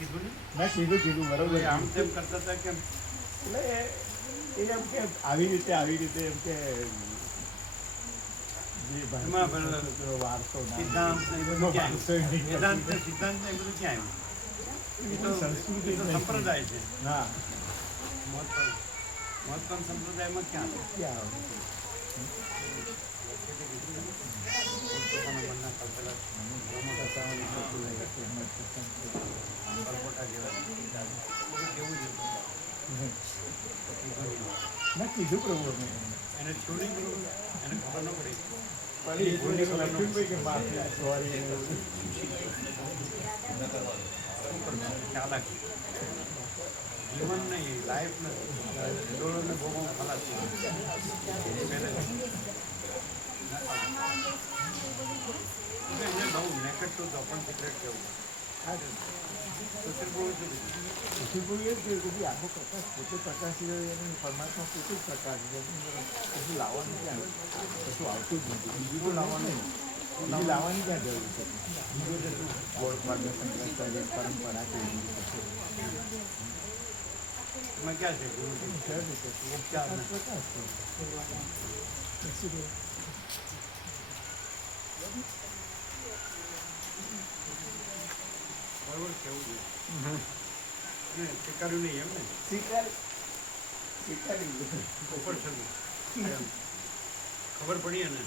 કીધું ને મેં કીધું બરોબર. આમ તેમ કરતા હતા કેમ એટલે એ એમ કે આવી રીતે એમ કે જે એમાં ભારતીય વારસો સિદ્ધાંત ને એ બધું ક્યાં વારસો આવ્યું? વેદાંત ને સિદ્ધાંત ને એ બધું ક્યાં આવ્યું? એ તો સંસ્કૃતિ સંપ્રદાય છે. હા મહત્તમ સંપ્રદાયમાં ક્યાં છે? ક્યાં પોતાના મનના કલ્પના પરપોટા જેવા કેવું છે? મેં કીધું પ્રભુ એને છોડી દીધું, એને ખબર ન પડી. ચાલાકી જીવન નહીં, લાઈફ નથી, ડોળોને ભોગવવું ખલાસ એને બહુ નેકેટ તો પણ સિક્રેટ કેવું આખો પ્રકાશ પોતે પ્રકાશી પરમાત્મા પોતે જ પ્રકાશ કશું લાવવાનું ક્યાં કશું આવતું જ નથી. બીજું તો લાવવાનું બીજું લાવવાની ક્યાં જરૂર છે? બીજું તો શું ગોળ શંકરાચાર્ય પરંપરા કે એમાં ક્યાં છે ગુરુ? પ્રકાશ છે. બરોબર કેવું છે સ્વીકાર્યું નહીં એમ ને? સ્વીકારી ઉપર છે ખબર પડી ને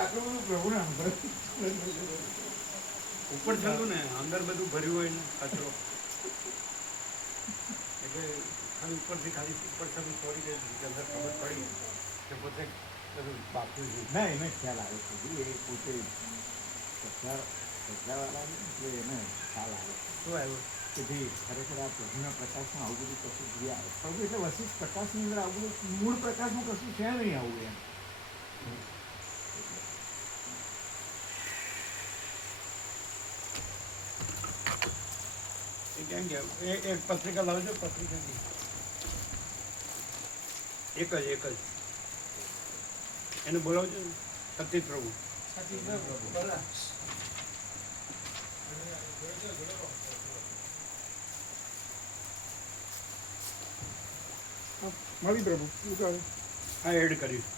આટલું બધું પ્રભુને ઉપર થયું ને અંદર બધું ભર્યું હોય ને કચરો એટલે ખાલી ઉપરથી ખાલી ઉપર થયું સોરી કે અંદર ખબર પડી કે પોતે બધું બાપું છે. ના એને ખ્યાલ આવે છે એ પોતે સજાવાળા એટલે એને ખ્યાલ આવે શું આવ્યું કે ભાઈ ખરેખર આ પ્રભુના પ્રકાશમાં આવું બધું કશું જે આવે પ્રભુ એટલે વશિષ્ઠ પ્રકાશની અંદર આવું બધું મૂળ પ્રકાશમાં કશું છે નહીં આવું એમ. એ કેમ કે એક પત્રિકા લાવજો પત્રિકાની એક જ એને બોલાવજો ને સતીશ પ્રભુ. મળી પ્રભુ હા એડ કરીશ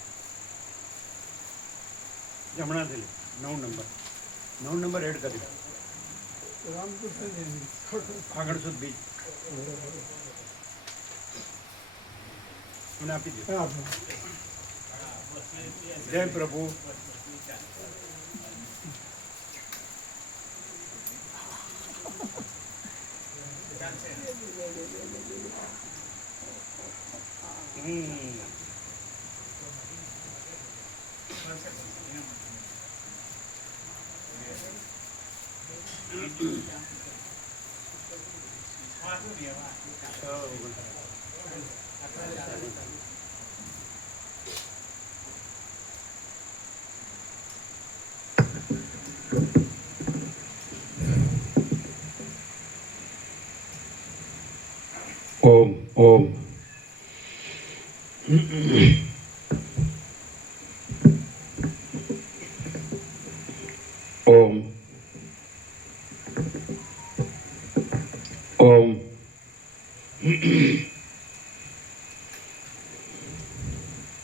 જમણાથી 9 નંબર એડ કરીશ. આગળ સુધી બીજ મને આપી દે. જય પ્રભુ. ઓમ ઓમ ઓમ ઓમ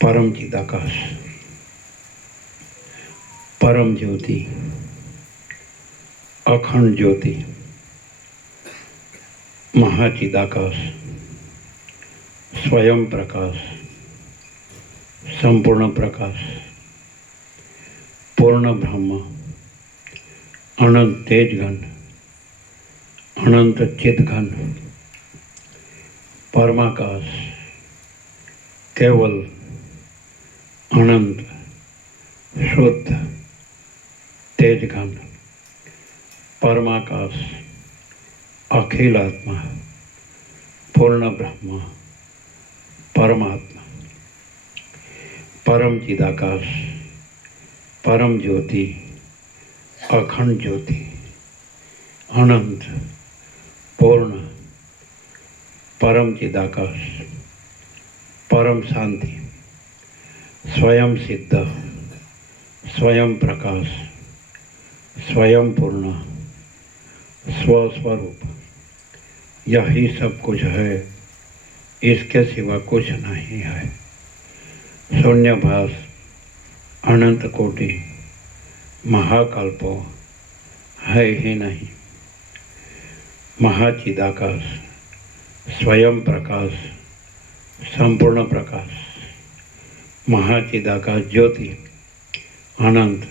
પરમ ચિદાકાશ પરમ જ્યોતિ અખંડ જ્યોતિ મહાચિદાકાશ સ્વયં પ્રકાશ સંપૂર્ણ પ્રકાશ પૂર્ણ બ્રહ્મ અનંત તેજઘન અનંત ચિદઘન પરમાકાશ કેવલ અનંત શુદ્ધ તેજઘન પરમાકાશ અખિલાત્મા પૂર્ણ બ્રહ્મ પરમાત્મા પરમ ચિદાકાશ પરમ જ્યોતિ અખંડ જ્યોતિ અનંત પૂર્ણ પરમ ચિદાકાશ પરમ શાંતિ સ્વયં સિદ્ધ સ્વયં પ્રકાશ સ્વયં પૂર્ણ સ્વસ્વરૂપ यही सब कुछ है, इसके सिवा कुछ नहीं है। शून्यभास अनंत कोटि महाकल्पो है ही नहीं। महाचिदाकाश स्वयं प्रकाश, संपूर्ण प्रकाश, महाचिदाकाश ज्योति, अनंत,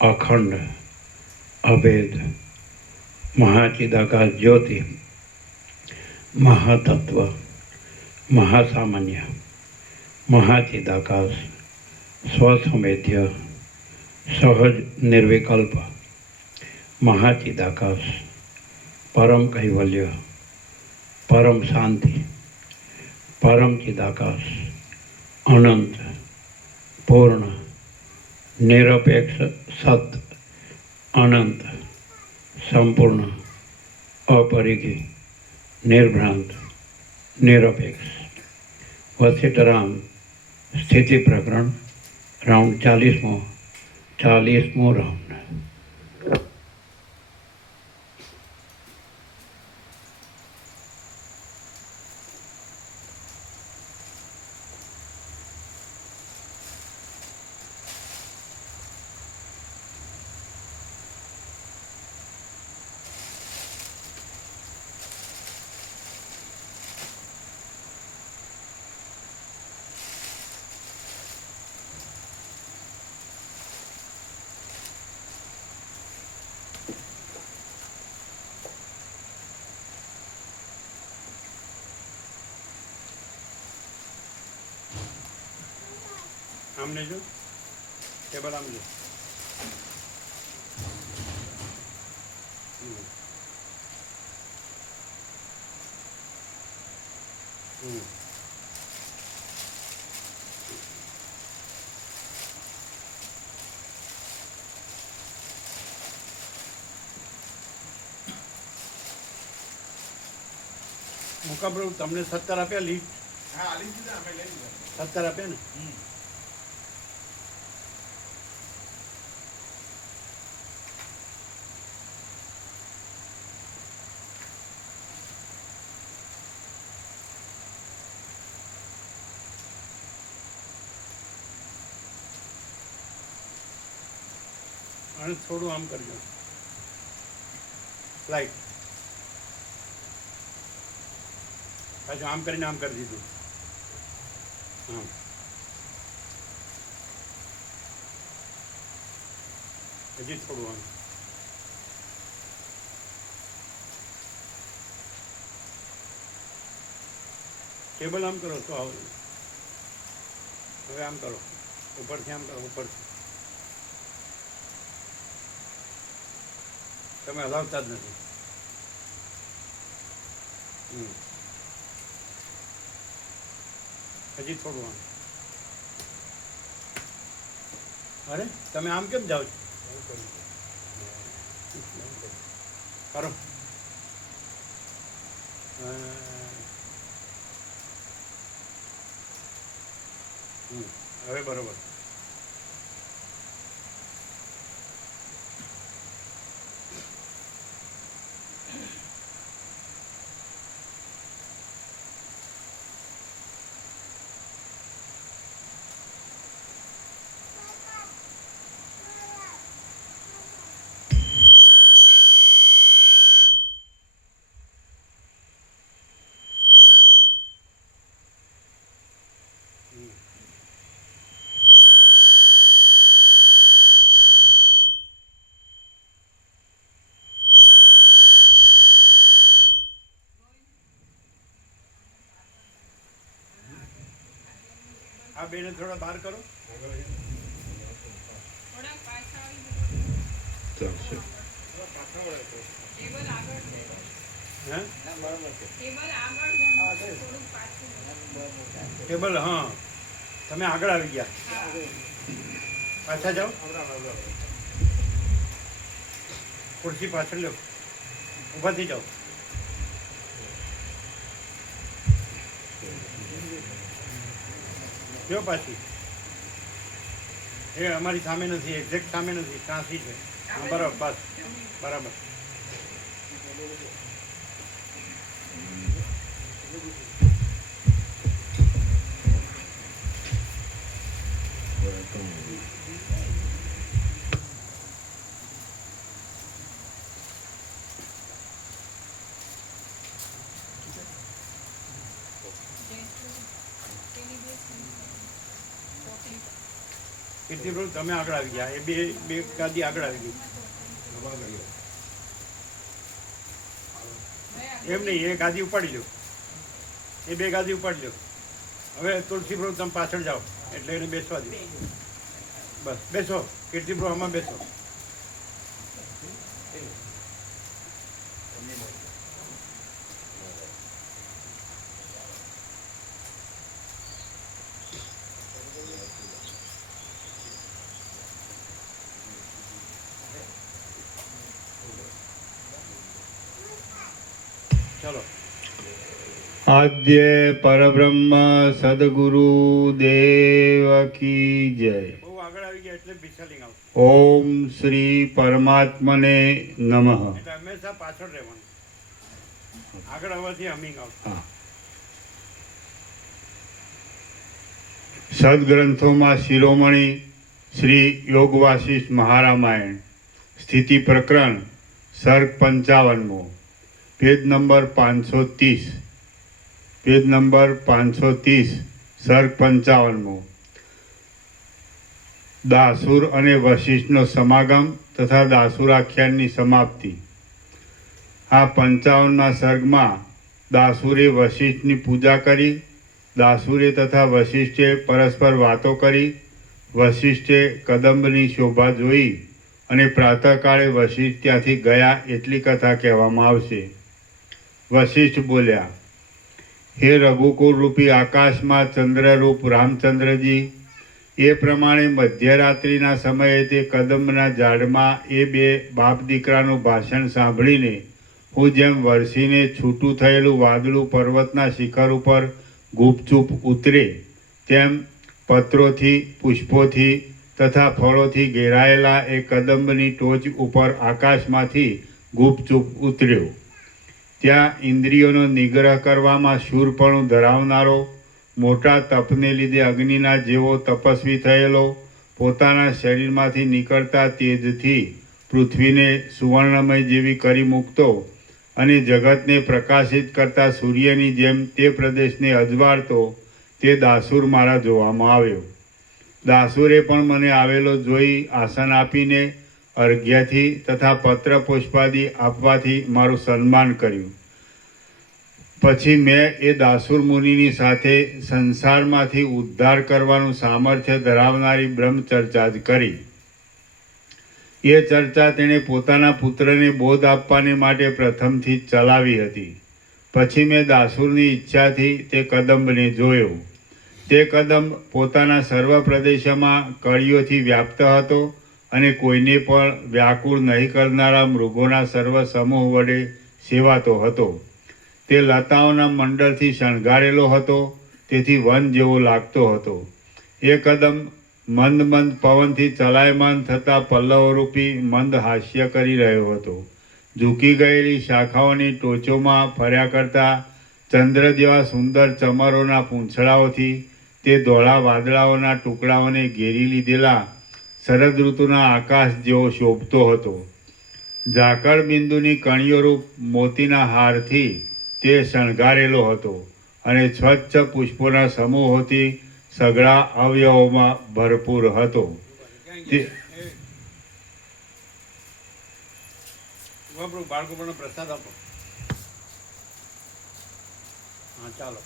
अखंड, अभेद, महाचिदाकाश ज्योति, महातत्व, महासामान्य, महाचिदाकाश स्वसंवेद्य, सहज निर्विकल्प, महाचिदाकाश परम कैवल्य, परम शांति, परम चिदाकाश, अनंत, पूर्ण, निरपेक्ष सत्य, अनंत, संपूर्ण, अपरिघी, निर्भ्रांत, निरपेक्ष। वशिष्ठराम स्थिति प्रकरण राउंड 40मो राउंड। આમ લેજો, ટેબલ આમ લો. મૂકા પ્રભુ તમને 17 આપ્યા લીટ? હા, આલી દીધા, અમે લઈ લીધા. 17 આપ્યા ને? અને થોડું આમ કરજો, સ્લાઇડ પાછું આમ કરીને આમ કરી દીધું. હા, હજી થોડું આમ. ટેબલ આમ કરો તો આવું. હવે આમ કરો, ઉપરથી આમ કરો, ઉપરથી. તમે હલાવતા જ નથી. હજી થોડું આમ. અરે તમે આમ કેમ જાઓ છો? કરો. હવે બરોબર. આ બેને થોડા બહાર કરો. ટેબલ હા, તમે આગળ આવી ગયા, પાછા જાઓ. ખુરશી પાછળ લો, ઊભા થઈ જાઓ. જો પાછી એ અમારી સામે નથી, એક્ઝેક્ટ સામે નથી, ત્રાસી છે. બરાબર, બસ બરાબર. કીર્તિપ્રભુ તમે આગળ આવી ગયા, એ બે ગાદી આગળ આવી ગઈ. એમ નહીં, એ ગાદી ઉપાડી લો, એ બે ગાદી ઉપાડી લો. હવે તુલસીપ્રભુ તમે પાછળ જાઓ એટલે એને બેસવા દો. બસ બેસો, કીર્તિપ્રભુ આમાં બેસો. ચલો. આદ્ય પરબ્રહ્મ સદગુરુ દેવ કી જય. બહુ આગળ આવી ગયા એટલે બિસાલિંગ આવશે. ઓમ શ્રી પરમાત્મને નમઃ. એટલે હંમેશા પાછળ રહેવાનું, આગળ આવવાથી હમિંગ આવશે. હા. સદગ્રંથોમાં શિરોમણી શ્રી યોગ વાસિષ્ઠ મહારામાયણ સ્થિતિ પ્રકરણ સર્ગ 55 પેજ નંબર 530, પેજ નંબર 530, સર્ગ 55. દાસુર અને વશિષ્ઠનો સમાગમ તથા દાસુરાખ્યાનની સમાપ્તિ. આ 55મા સર્ગમાં દાસુરે વશિષ્ઠની પૂજા કરી. દાસુરે તથા વશિષ્ઠે પરસ્પર વાતો કરી. વશિષ્ઠે કદંબની શોભા જોઈ અને પ્રાતઃકાળે વશિષ્ઠ ત્યાંથી ગયા એટલી કથા કહેવામાં આવશે. વશિષ્ઠ બોલ્યા, હે રઘુકુળ રૂપી આકાશમાં ચંદ્રરૂપ રામચંદ્રજી, એ પ્રમાણે મધ્યરાત્રિના સમયે તે કદંબના ઝાડમાં એ બે બાપ દીકરાનું ભાષણ સાંભળીને હું જેમ વરસીને છૂટું થયેલું વાદળું પર્વતના શિખર ઉપર ગુપચૂપ ઉતરે તેમ પત્રોથી, પુષ્પોથી તથા ફળોથી ઘેરાયેલા એ કદંબની ટોચ ઉપર આકાશમાંથી ગુપચૂપ ઉતર્યો. ત્યાં ઇન્દ્રિયોનો નિગ્રહ કરવામાં શૂરપણું ધરાવનારો, મોટા તપને લીધે અગ્નિના જેવો તપસ્વી થયેલો, પોતાના શરીરમાંથી નીકળતા તેજથી પૃથ્વીને સુવર્ણમય જેવી કરી મૂકતો અને જગતને પ્રકાશિત કરતા સૂર્યની જેમ તે પ્રદેશને અજવાળતો તે દાસુર મારા જોવામાં આવ્યો. દાસુરે પણ મને આવેલો જોઈ આસન આપીને અર્ઘ્યથી તથા પત્ર પુષ્પાદિ આપવાથી મારું સન્માન કર્યું. પછી મેં એ દાસુર મુનિની સાથે સંસારમાંથી ઉદ્ધાર કરવાનું સામર્થ્ય ધરાવનારી બ્રહ્મચર્ચા જ કરી. એ ચર્ચા તેણે પોતાના પુત્રને બોધ આપવાને માટે પ્રથમથી જ ચલાવી હતી. પછી મેં દાસુરની ઈચ્છાથી તે કદંબને જોયો. તે કદંબ પોતાના સર્વ પ્રદેશમાં કળીઓથી વ્યાપ્ત હતો અને કોઈને પણ વ્યાકુળ નહીં કરનારા મૃગોના સર્વ સમૂહ વડે સેવાતો હતો. તે લતાઓના મંડળથી શણગારેલો હતો, તેથી વન જેવો લાગતો હતો. એ કદમ મંદ મંદ પવનથી ચલાયમાન થતા પલ્લવરૂપી મંદ હાસ્ય કરી રહ્યો હતો. ઝૂકી ગયેલી શાખાઓની ટોચોમાં ફર્યા કરતા ચંદ્ર જેવા સુંદર ચમરોના પૂંછડાઓથી તે ધોળા વાદળાઓના ટુકડાઓને ઘેરી લીધેલા શરદ ઋતુના આકાશ જેવો શોભતો હતો. ઝાકળ બિંદુની કણીઓરૂપ મોતીના હારથી તે શણગારેલો હતો અને સ્વચ્છ પુષ્પોના સમૂહોથી સઘળા અવયવોમાં ભરપૂર હતો. બાળકો પણ પ્રસાદ આપો. હા ચાલો.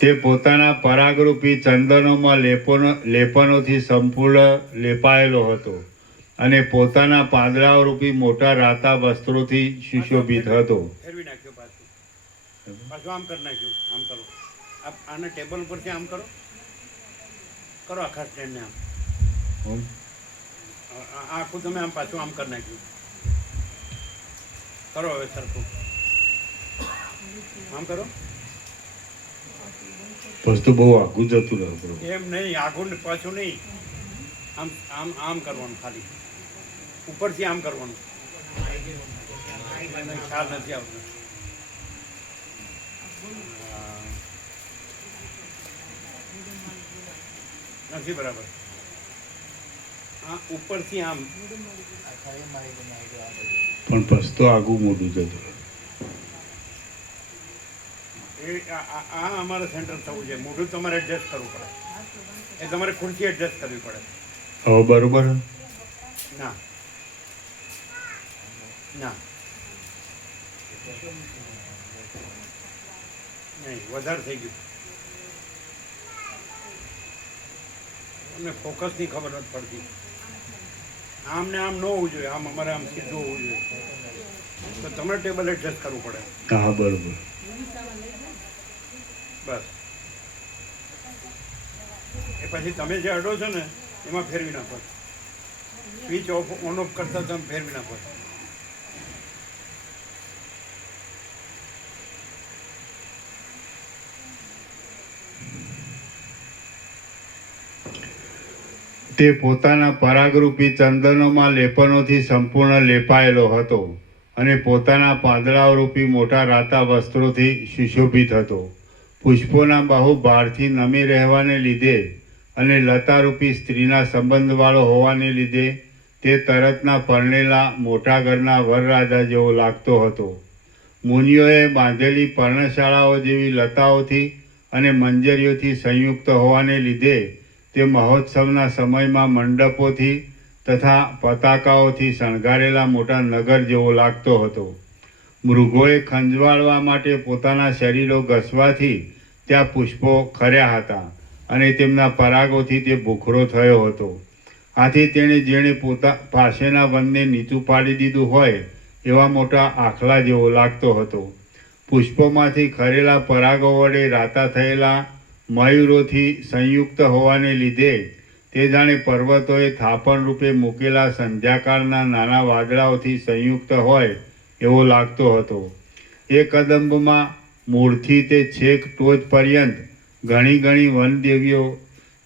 તે પોતાના પરાગરૂપી ચંદનોમાં લેપનોથી સંપૂર્ણ લેપાયેલો હતો અને પોતાના પાંદડાઓરૂપી મોટા રાતા વસ્ત્રોથી સુશોભિત હતો. ફેરવી નાખ્યો પાછું આમ કરી નાખ્યું. આમ કરો, આને ટેબલ ઉપરથી આમ કરો, કરો આખા સ્ટેન્ડને આમ. આખું તમે આમ પાછું આમ કરી નાખ્યું. કરો હવે સરખું આમ કરો. વસ્તુ બહુ આઘું જતું રહ્યું. એમ નહીં, આઘું પાછું નહીં, આમ આમ આમ કરવાનું, ખાલી ઉપરથી આમ કરવાનું. ખ્યાલ નથી આવતો. નથી બરાબર. હા ઉપરથી આમ. પણ પસ્તો આઘું મોટું જતું. આ અમારે સેન્ટર થવું છે. મોઢું તમારે એડજસ્ટ કરવું પડે. એ તમારે ખુરશી એડજસ્ટ કરવી પડે. હવે બરોબર ના ના નહીં, વધારે થઈ ગયું. તમને ફોકસની ખબર નથી પડતી. આમ ને આમ ન હોવું જોઈએ, આમ અમારે આમ સીધું હોવું જોઈએ. તો તમારે ટેબલ એડજસ્ટ કરવું પડે. હા બરોબર. બસ એ પછી તમે જે અડો છો ને એમાં ફેરવી નાખો. સ્વિચ ઓફ ઓન ઓફ કરતા તમે ફેરવી નાખો. તે પોતાના પરાગરૂપી ચંદનોમાં લેપનોથી સંપૂર્ણ લેપાયેલો હતો અને પોતાના પાંદડાઓરૂપી મોટા રાતા વસ્ત્રોથી સુશોભિત હતો. પુષ્પોના બહુ ભારથી નમી રહેવાને લીધે અને લતારૂપી સ્ત્રીના સંબંધવાળો હોવાને લીધે તે તરતના પરણેલા મોટા ઘરના વરરાજા જેવો લાગતો હતો. મુનિઓએ બાંધેલી પર્ણશાળાઓ જેવી લતાઓથી અને મંજરીઓથી સંયુક્ત હોવાને લીધે તે મહોત્સવના સમયમાં મંડપોથી તથા પતાકાઓથી શણગારેલા મોટા નગર જેવો લાગતો હતો. મૃગોએ ખંજવાળવા માટે પોતાના શરીરો ઘસવાથી ત્યાં પુષ્પો ખર્યા હતા અને તેમના પરાગોથી તે ભૂખરો થયો હતો. આથી તેણે જેણે પાસેના વનને નીચું પાડી દીધું હોય એવા મોટા આખલા જેવો લાગતો હતો. પુષ્પોમાંથી ખરેલા પરાગો વડે રાતા થયેલા મયુરોથી સંયુક્ત હોવાને લીધે તે જાણે પર્વતોએ થાપણ રૂપે મૂકેલા સંધ્યાકાળના નાના વાદળાઓથી સંયુક્ત હોય એવો લાગતો હતો. એ કદંબમાં મૂળથી તે છેક ટોચ પર્યંત ઘણી ઘણી વનદેવીઓ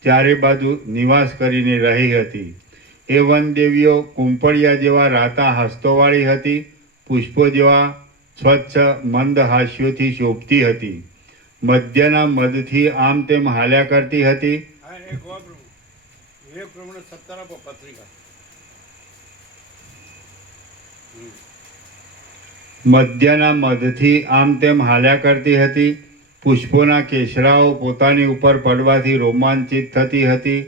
ચારે બાજુ નિવાસ કરીને રહી હતી. એ વનદેવીઓ કુંપળિયા જેવા રાતા હસ્તોવાળી હતી. પુષ્પો જેવા સ્વચ્છ મંદ હાસ્યોથી શોભતી હતી. મધ્યના મદથી આમ તેમ હાલ્યા કરતી હતી. વિવેક પ્રમાણે 17 આપો પત્રિકા. મધ્યના મધથી આમ તેમ હાલ્યા કરતી હતી. પુષ્પોના કેસરાઓ પોતાની ઉપર પડવાથી રોમાંચિત થતી હતી.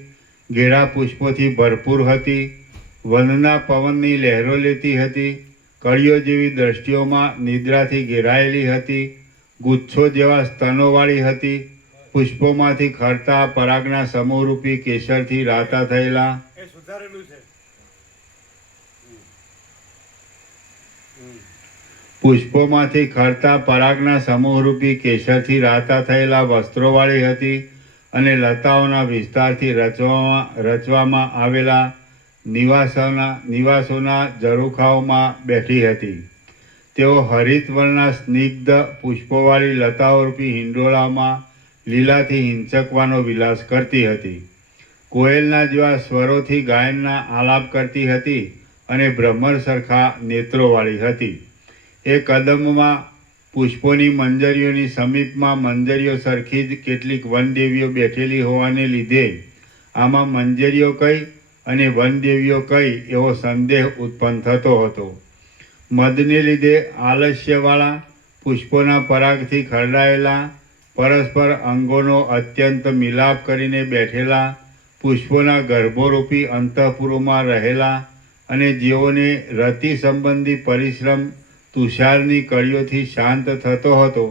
ઘેરા પુષ્પોથી ભરપૂર હતી. વનના પવનની લહેરો લેતી હતી. કળીઓ જેવી દ્રષ્ટિઓમાં નિદ્રાથી ઘેરાયેલી હતી. ગુચ્છો જેવા સ્તનોવાળી હતી. પુષ્પોમાંથી ખરતા પરાગના સમૂહરૂપી કેસરથી રાતા થયેલા એ સુધારેલું છે. પુષ્પોમાંથી ખરતા પરાગના સમૂહરૂપી કેસરથી રાતા થયેલા વસ્ત્રોવાળી હતી અને લતાઓના વિસ્તારથી રચવામાં આવેલા નિવાસોના ઝરૂખાઓમાં બેઠી હતી. તેઓ હરિત વર્ણના સ્નિગ્ધ પુષ્પોવાળી લતાઓરૂપી હિંડોળામાં લીલાથી હિંચકવાનો વિલાસ કરતી હતી. કોયલના જેવા સ્વરોથી ગાયનના આલાપ કરતી હતી અને ભ્રમર સરખા નેત્રોવાળી હતી. એ કદમમાં પુષ્પોની મંજરીઓની સમીપમાં મંજરીઓ સરખી જ કેટલીક વનદેવીઓ બેઠેલી હોવાને લીધે આમાં મંજરીઓ કઈ અને વનદેવીઓ કઈ એવો સંદેહ ઉત્પન્ન થતો હતો. મદને લીધે આલસ્યવાળા પુષ્પોના પરાગથી ખરડાયેલા પરસ્પર અંગોનો અત્યંત મિલાપ કરીને બેઠેલા પુષ્પોના ગર્ભોરૂપી અંતઃપુરોમાં રહેલા અને જેઓને રતિ સંબંધી પરિશ્રમ તુષારની કળીઓથી શાંત થતો હતો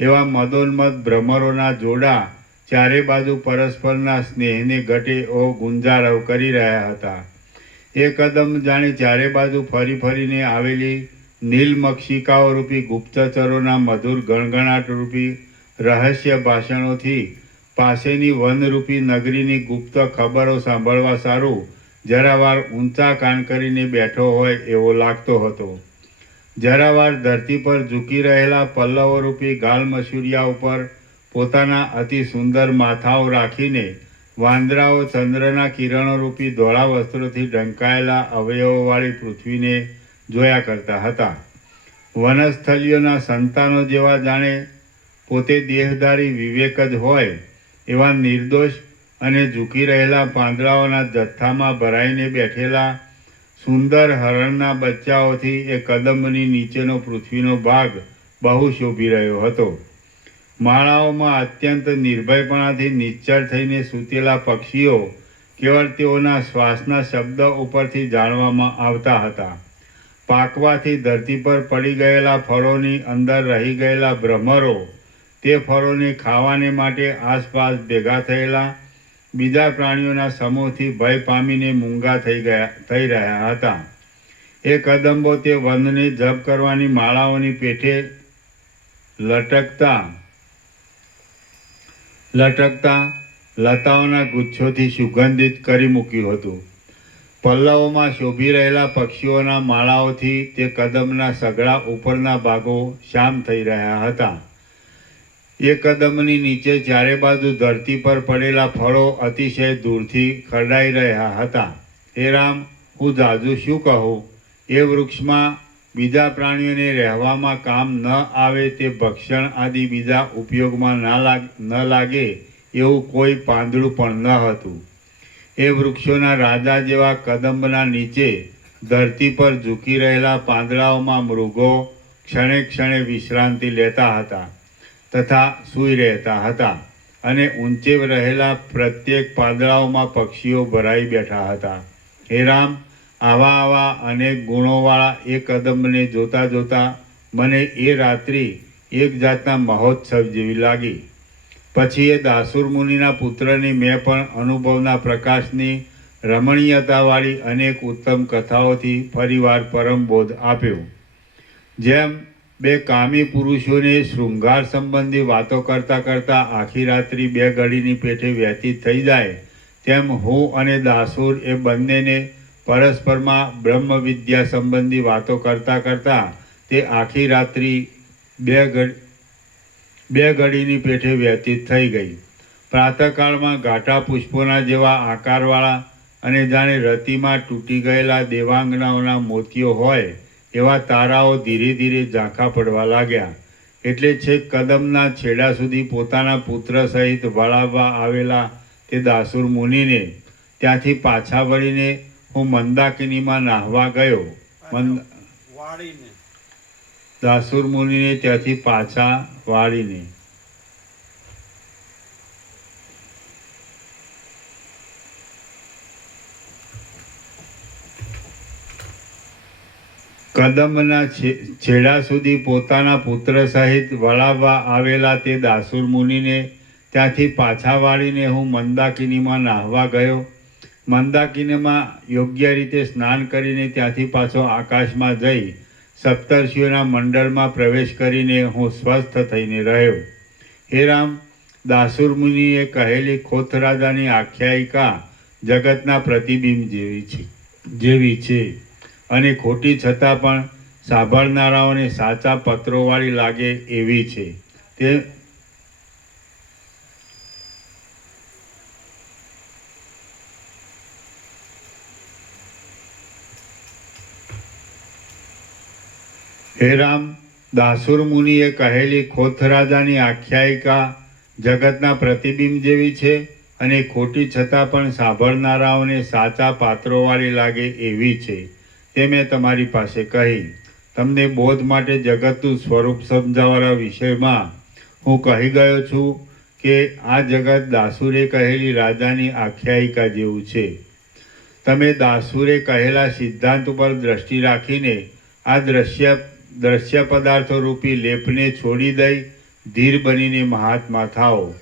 એવા મદોન્મદ ભ્રમરોના જોડા ચારે બાજુ પરસ્પરના સ્નેહને ઘટે એવો ગુંજારવ કરી રહ્યા હતા. એ કદમ જાણે ચારે બાજુ ફરી ફરીને આવેલી નીલમક્ષિકાઓ રૂપી ગુપ્તચરોના મધુર ગણગણાટ રૂપી રહસ્ય ભાષણોથી પાસેની વનરૂપી નગરીની ગુપ્ત ખબરો સાંભળવા સારું જરાવાર ઊંચા કાન કરીને બેઠો હોય એવો લાગતો હતો. જરાવાર ધરતી પર ઝૂકી રહેલા પલ્લવોરૂપી ગાલમસૂરિયા ઉપર પોતાના અતિ સુંદર માથાઓ રાખીને વાંદરાઓ ચંદ્રના કિરણોરૂપી ધોળા વસ્ત્રોથી ઢંકાયેલા અવયવોવાળી પૃથ્વીને જોયા કરતા હતા. વનસ્થલીઓના સંતાનો જેવા જાણે પોતે દેહધારી વિવેક જ હોય એવા નિર્દોષ અને ઝૂકી રહેલા પાંદડાઓના જથ્થામાં ભરાઈને બેઠેલા સુંદર હરણના બચ્ચાઓથી એ કદંબની નીચેનો પૃથ્વીનો ભાગ બહુ શોભી રહ્યો હતો. માળાઓમાં અત્યંત નિર્ભયપણાથી નિશ્ચળ થઈને સૂતેલા પક્ષીઓ કેવળ તેઓના શ્વાસના શબ્દ ઉપરથી જાણવામાં આવતા હતા. પાકવાથી ધરતી પર પડી ગયેલા ફળોની અંદર રહી ગયેલા ભ્રમરો તે ફળોને ખાવાને માટે આસપાસ ભેગા થયેલા બીજા પ્રાણીઓના સમૂહથી ભય પામીને મૂંગા થઈ રહ્યા હતા. એ કદંબો તે વનને જપ કરવાની માળાઓની પેઠે લટકતા લતાઓના ગુચ્છોથી સુગંધિત કરી મૂક્યું હતું. પલ્લવોમાં શોભી રહેલા પક્ષીઓના માળાઓથી તે કદમના સઘળા ઉપરના ભાગો શ્યામ થઈ રહ્યા હતા. એ કદમની નીચે ચારે બાજુ ધરતી પર પડેલા ફળો અતિશય દૂરથી ખરડાઈ રહ્યા હતા. હે રામ, હું જાજુ શું કહું? એ વૃક્ષમાં બીજા પ્રાણીઓને રહેવામાં કામ ન આવે તે ભક્ષણ આદિ બીજા ઉપયોગમાં ન લાગે એવું કોઈ પાંદડું પણ ન હતું. એ વૃક્ષોના રાજા જેવા કદંબના નીચે ધરતી પર ઝૂકી રહેલા પાંદડાઓમાં મૃગો ક્ષણે ક્ષણે વિશ્રાંતિ લેતા હતા તથા સૂઈ રહેતા હતા, અને ઊંચે રહેલા પ્રત્યેક પાંદડાઓમાં પક્ષીઓ ભરાઈ બેઠા હતા. હે રામ, આવા અનેક ગુણોવાળા એ કદંબને જોતા જોતા મને એ રાત્રિ એક જાતના મહોત્સવ જેવી લાગી. પછી એ દાસુર મુનિના પુત્રને મેં પણ અનુભવના પ્રકાશની રમણીયતાવાળી અનેક ઉત્તમ કથાઓથી ફરીવાર પરમબોધ આપ્યો. જેમ બે કામી પુરુષોને શૃંગાર સંબંધી વાતો કરતાં કરતાં આખી રાત્રિ 2 ઘડીની પેઠે વ્યતીત થઈ જાય, તેમ હું અને દાસુર એ બંનેને પરસ્પરમાં બ્રહ્મ વિદ્યા સંબંધી વાતો કરતાં કરતાં તે આખી રાત્રિ 2 ઘડીની પેઠે વ્યતીત થઈ ગઈ. પ્રાતઃકાળમાં ઘાટા પુષ્પોના જેવા આકારવાળા અને જાણે રતિમાં તૂટી ગયેલા દેવાંગનાઓના મોતીઓ હોય એવા તારાઓ ધીરે ધીરે ઝાંખા પડવા લાગ્યા. એટલે છેક કદમના છેડા સુધી પોતાના પુત્ર સહિત વળાવવા આવેલા તે દાસુર મુનિને ત્યાંથી પાછા વળીને હું મંદાકિનીમાં નાહવા ગયો. દાસુર મુનિને ત્યાંથી પાછા વાળીને કદમના છેડા સુધી પોતાના પુત્ર સહિત વળાવવા આવેલા તે દાસુર મુનિને ત્યાંથી પાછા વાળીને હું મંદાકિનીમાં નાહવા ગયો. મંદાકિનીમાં યોગ્ય રીતે સ્નાન કરીને ત્યાંથી પાછો આકાશમાં જઈ સપ્તર્ષિઓના મંડળમાં પ્રવેશ કરીને હું સ્વસ્થ થઈને રહ્યો. હે રામ, દાસુર મુનિએ કહેલી ખોથરાજાની આખ્યાયિકા જગતના પ્રતિબિંબ જેવી છે અને ખોટી છતાં પણ સાંભળનારાઓને સાચા પત્રોવાળી લાગે એવી છે. તે હે રામ, દાસુર મુનિએ કહેલી ખોથરાજાની આખ્યાયિકા જગતના પ્રતિબિંબ જેવી છે અને ખોટી છતાં પણ સાંભળનારાઓને સાચા પાત્રોવાળી લાગે એવી છે. તે મેં તમારી પાસે કહી. તમને બોધ માટે જગતનું સ્વરૂપ સમજાવવાના વિષયમાં હું કહી ગયો છું કે આ જગત દાસુરે કહેલી રાજાની આખ્યાયિકા જેવું છે. તમે દાસુરે કહેલા સિદ્ધાંત ઉપર દ્રષ્ટિ રાખીને આ દ્રશ્ય પદાર્થો રૂપી લેપને છોડી દઈ ધીર બનીને મહાત્મા થાઓ.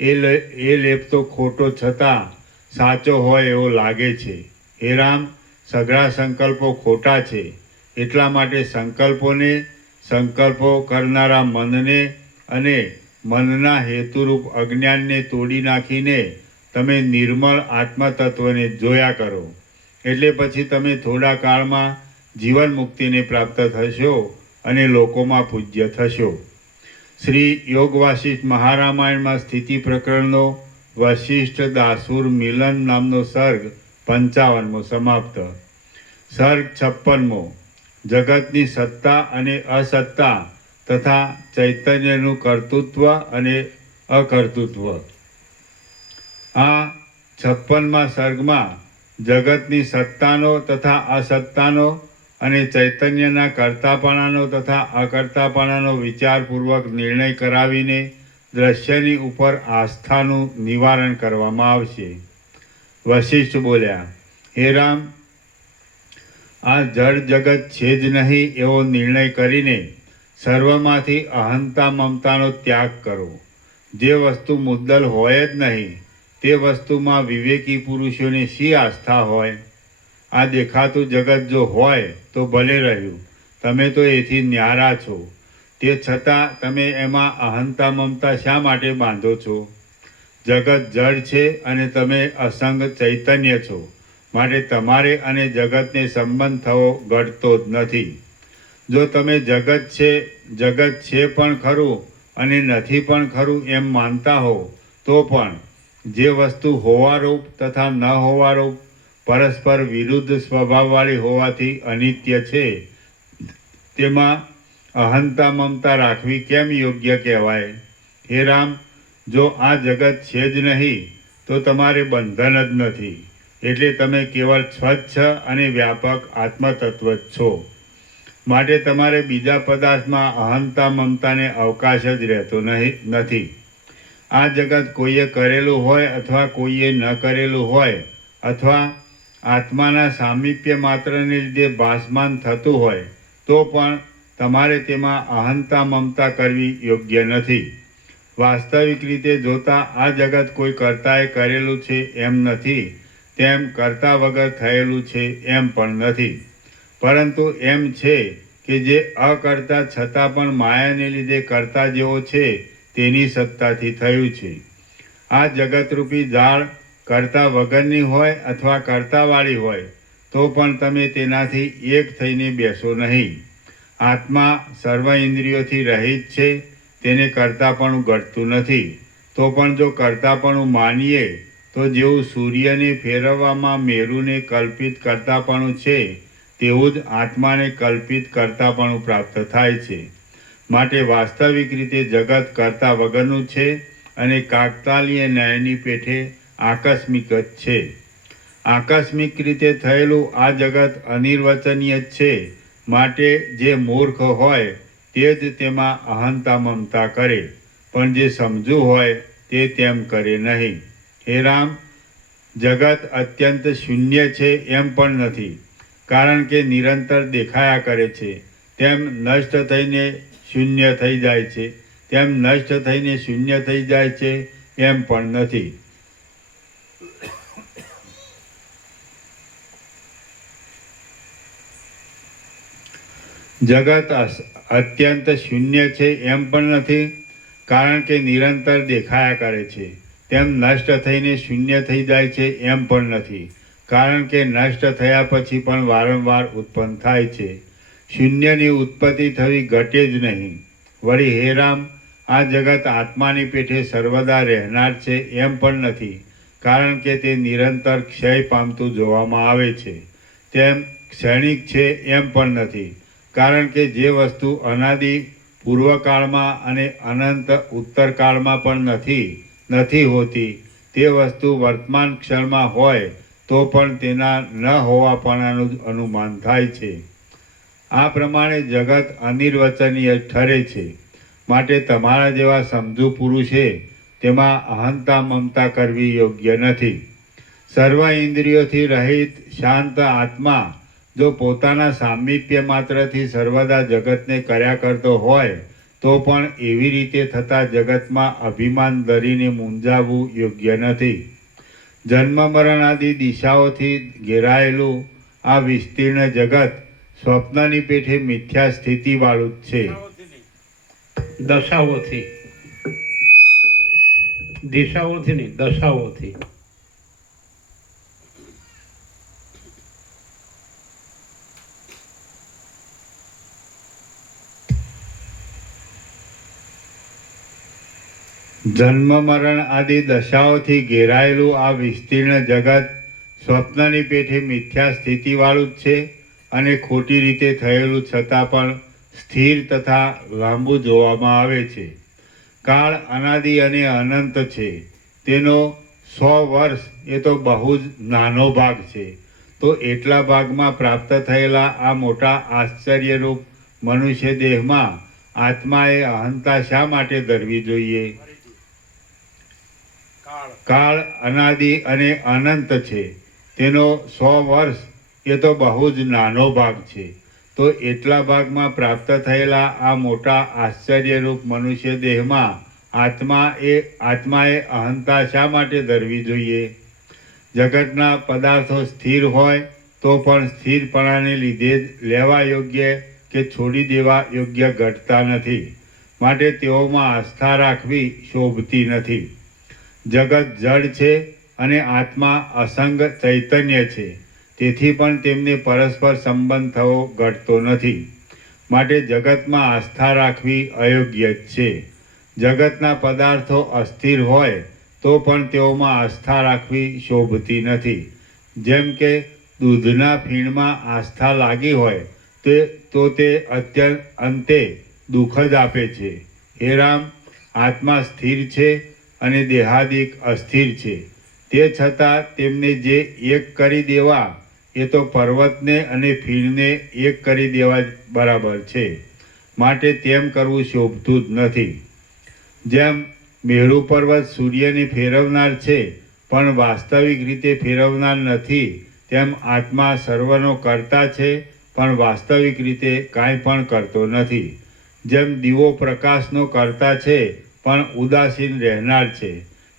એ લેપ તો ખોટો છતાં સાચો હોય એવો લાગે છે. હે રામ, સઘળા સંકલ્પો ખોટા છે. એટલા માટે સંકલ્પો કરનારા મનને અને મનના હેતુરૂપ અજ્ઞાનને તોડી નાખીને તમે નિર્મળ આત્મતત્વને જોયા કરો. એટલે પછી તમે થોડા કાળમાં જીવન મુક્તિને પ્રાપ્ત થશો અને લોકોમાં પૂજ્ય થશો. શ્રી યોગ વાસિષ્ઠ મહારામાયણમાં સ્થિતિ પ્રકરણનો વશિષ્ઠ દાસુર મિલન નામનો સર્ગ 55મો સમાપ્ત. સર્ગ 56મો જગતની સત્તા અને અસત્તા તથા ચૈતન્યનું કર્તૃત્વ અને અકર્તૃત્વ. આ 56મા સર્ગમાં જગતની સત્તાનો તથા અસત્તાનો અને ચૈતન્યના કર્તાપણાનો તથા અકર્તાપણાનો વિચારપૂર્વક નિર્ણય કરાવીને દ્રશ્યની ઉપર આસ્થાનું નિવારણ કરવામાં આવશે. વશિષ્ઠ બોલ્યા, હે રામ, આ જળ જગત છે જ નહીં એવો નિર્ણય કરીને સર્વમાંથી અહંતા મમતાનો ત્યાગ કરો. જે વસ્તુ મુદ્દલ હોય જ નહીં તે વસ્તુમાં વિવેકી પુરુષોની શી આસ્થા હોય? આ દેખાતું જગત જો હોય તો ભલે રહ્યું, તમે તો એથી ન્યારા છો. તે છતાં તમે એમાં અહંતા મમતા શા માટે બાંધો છો? જગત જળ છે અને તમે અસંગ ચૈતન્ય છો, માટે તમારે અને જગતને સંબંધ થવો ઘટતો જ નથી. જો તમે જગત છે પણ ખરું અને નથી પણ ખરું એમ માનતા હો તો પણ જે વસ્તુ હોવારૂપ તથા ન હોવારૂપ પરસ્પર વિરુદ્ધ સ્વભાવવાળી હોવાથી અનિત્ય છે તેમાં અહંતા મમતા રાખવી કેમ યોગ્ય કહેવાય? હે રામ, જો આ જગત છે જ નહીં તો તમારે બંધન જ નથી, એટલે તમે કેવળ સ્વચ્છ અને વ્યાપક આત્મતત્વ જ છો. માટે તમારે બીજા પદાર્થમાં અહંતા મમતાને અવકાશ જ રહેતો નથી. આ જગત કોઈએ કરેલું હોય અથવા કોઈએ ન કરેલું હોય અથવા આત્માના સામીપ્ય માત્રને લીધે ભાસમાન થતું હોય તો પણ તમારે તેમાં અહંતા મમતા કરવી યોગ્ય નથી. વાસ્તવિક રીતે જોતા આ જગત કોઈ કર્તાએ કરેલું છે એમ નથી, તેમ કરતા વગર થયેલું છે એમ પણ નથી, પરંતુ એમ છે કે જે અકર્તા છતાં પણ માયાને લીધે કર્તા જેવો છે તેની સત્તાથી થયું છે. આ જગતરૂપી જાળ કર્તા વગરની હોય અથવા કર્તાવાળી હોય તો પણ તમે તેનાથી એક થઈને બેસો નહીં. આત્મા સર્વ ઇન્દ્રિયોથી રહિત છે, તેને કર્તાપણું ઘટતું નથી. તો પણ જો કર્તાપણું માનીએ તો જેવું સૂર્યને ફેરવવામાં મેરુને કલ્પિત કર્તાપણું છે તેવું જ આત્માને કલ્પિત કર્તાપણું પ્રાપ્ત થાય છે. માટે વાસ્તવિક રીતે જગત કર્તા વગરનું છે અને કાકતાલીય ન્યાયની પેઠે આકસ્મિક જ છે. આકસ્મિક રીતે થયેલું આ જગત અનિર્વચનીય જ છે. માટે જે મૂર્ખ હોય તે જ તેમાં અહંતા મમતા કરે, પણ જે સમજુ હોય તે તેમ કરે નહીં. હે રામ, જગત અત્યંત શૂન્ય છે એમ પણ નથી, કારણ કે નિરંતર દેખાયા કરે છે. તેમ નષ્ટ થઈને શૂન્ય થઈ જાય છે, તેમ નષ્ટ થઈને શૂન્ય થઈ જાય છે એમ પણ નથી. જગત અત્યંત શૂન્ય છે એમ પણ નથી, કારણ કે નિરંતર દેખાયા કરે છે. તેમ નષ્ટ થઈને શૂન્ય થઈ જાય છે એમ પણ નથી, કારણ કે નષ્ટ થયા પછી પણ વારંવાર ઉત્પન્ન થાય છે. શૂન્યની ઉત્પત્તિ થવી ઘટે જ નહીં. વળી હે રામ, આ જગત આત્માની પેઠે સર્વદા રહેનાર છે એમ પણ નથી, કારણ કે તે નિરંતર ક્ષય પામતું જોવામાં આવે છે. તેમ ક્ષણિક છે એમ પણ નથી, કારણ કે જે વસ્તુ અનાદિ પૂર્વકાળમાં અને અનંત ઉત્તરકાળમાં પણ નથી હોતી તે વસ્તુ વર્તમાન ક્ષણમાં હોય તો પણ તેના ન હોવાપણાનું જ અનુમાન થાય છે. આ પ્રમાણે જગત અનિર્વચનીય ઠરે છે. માટે તમારા જેવા સમજુ પુરુષે તેમાં અહંતા મમતા કરવી યોગ્ય નથી. સર્વ ઇન્દ્રિયોથી રહિત શાંત આત્મા જો પોતાના સામીપ્ય માત્રથી સર્વદા જગતને કર્યા કરતો હોય તો પણ એવી રીતે થતા જગતમાં અભિમાન ધરીને મૂંઝાવવું યોગ્ય નથી. જન્મ મરણ આદિ દિશાઓથી ઘેરાયેલું આ વિસ્તીર્ણ જગત સ્વપ્નની પેઠે મિથ્યા સ્થિતિવાળું જ છે. દશાઓથી દિશાઓથી નહીં, દશાઓથી. જન્મ મરણ આદિ દશાઓથી ઘેરાયેલું આ વિસ્તીર્ણ જગત સ્વપ્નની પેઠે મિથ્યા સ્થિતિવાળું જ છે અને ખોટી રીતે થયેલું છતાં પણ સ્થિર તથા લાંબુ જોવામાં આવે છે. કાળ અનાદિ અને અનંત છે, તેનો 100 વર્ષ એ તો બહુ જ નાનો ભાગ છે. તો એટલા ભાગમાં પ્રાપ્ત થયેલા આ મોટા આશ્ચર્યરૂપ મનુષ્ય દેહમાં આત્માએ અહંતા શા માટે ધરવી જોઈએ? કાળ અનાદિ અને અનંત છે. તેનો 100 વર્ષ એ તો બહુ જ નાનો ભાગ છે. તો એટલા ભાગમાં પ્રાપ્ત થયેલા આ મોટા આશ્ચર્યરૂપ મનુષ્ય દેહમાં આત્માએ અહંતા શા માટે ધરવી જોઈએ? જગતના પદાર્થો સ્થિર હોય તો પણ સ્થિરપણાને લીધે જ લેવા યોગ્ય કે છોડી દેવા યોગ્ય ઘટતા નથી. માટે તેઓમાં આસ્થા રાખવી શોભતી નથી. જગત જડ છે અને આત્મા અસંગ ચૈતન્ય છે. તેથી પણ તેમને પરસ્પર સંબંધ થવો ઘટતો નથી. માટે જગતમાં આસ્થા રાખવી અયોગ્ય જ છે. જગતના પદાર્થો અસ્થિર હોય તો પણ તેઓમાં આસ્થા રાખવી શોભતી નથી. જેમ કે દૂધના ફીણમાં આસ્થા લાગી હોય તો તે અંતે દુઃખ જ આપે છે. હે રામ, આત્મા સ્થિર છે અને દેહાદિક અસ્થિર છે. તે છતાં તેમને જે એક કરી દેવા એ તો પર્વતને અને ફીણને એક કરી દેવા જ બરાબર છે. માટે તેમ કરવું શોભતું જ નથી. જેમ મેરુ પર્વત સૂર્યને ફેરવનાર છે પણ વાસ્તવિક રીતે ફેરવનાર નથી, તેમ આત્મા સર્વનો કર્તા છે પણ વાસ્તવિક રીતે કાંઈ પણ કરતો નથી. જેમ દીવો પ્રકાશનો કર્તા છે પણ ઉદાસીન રહેનાર છે,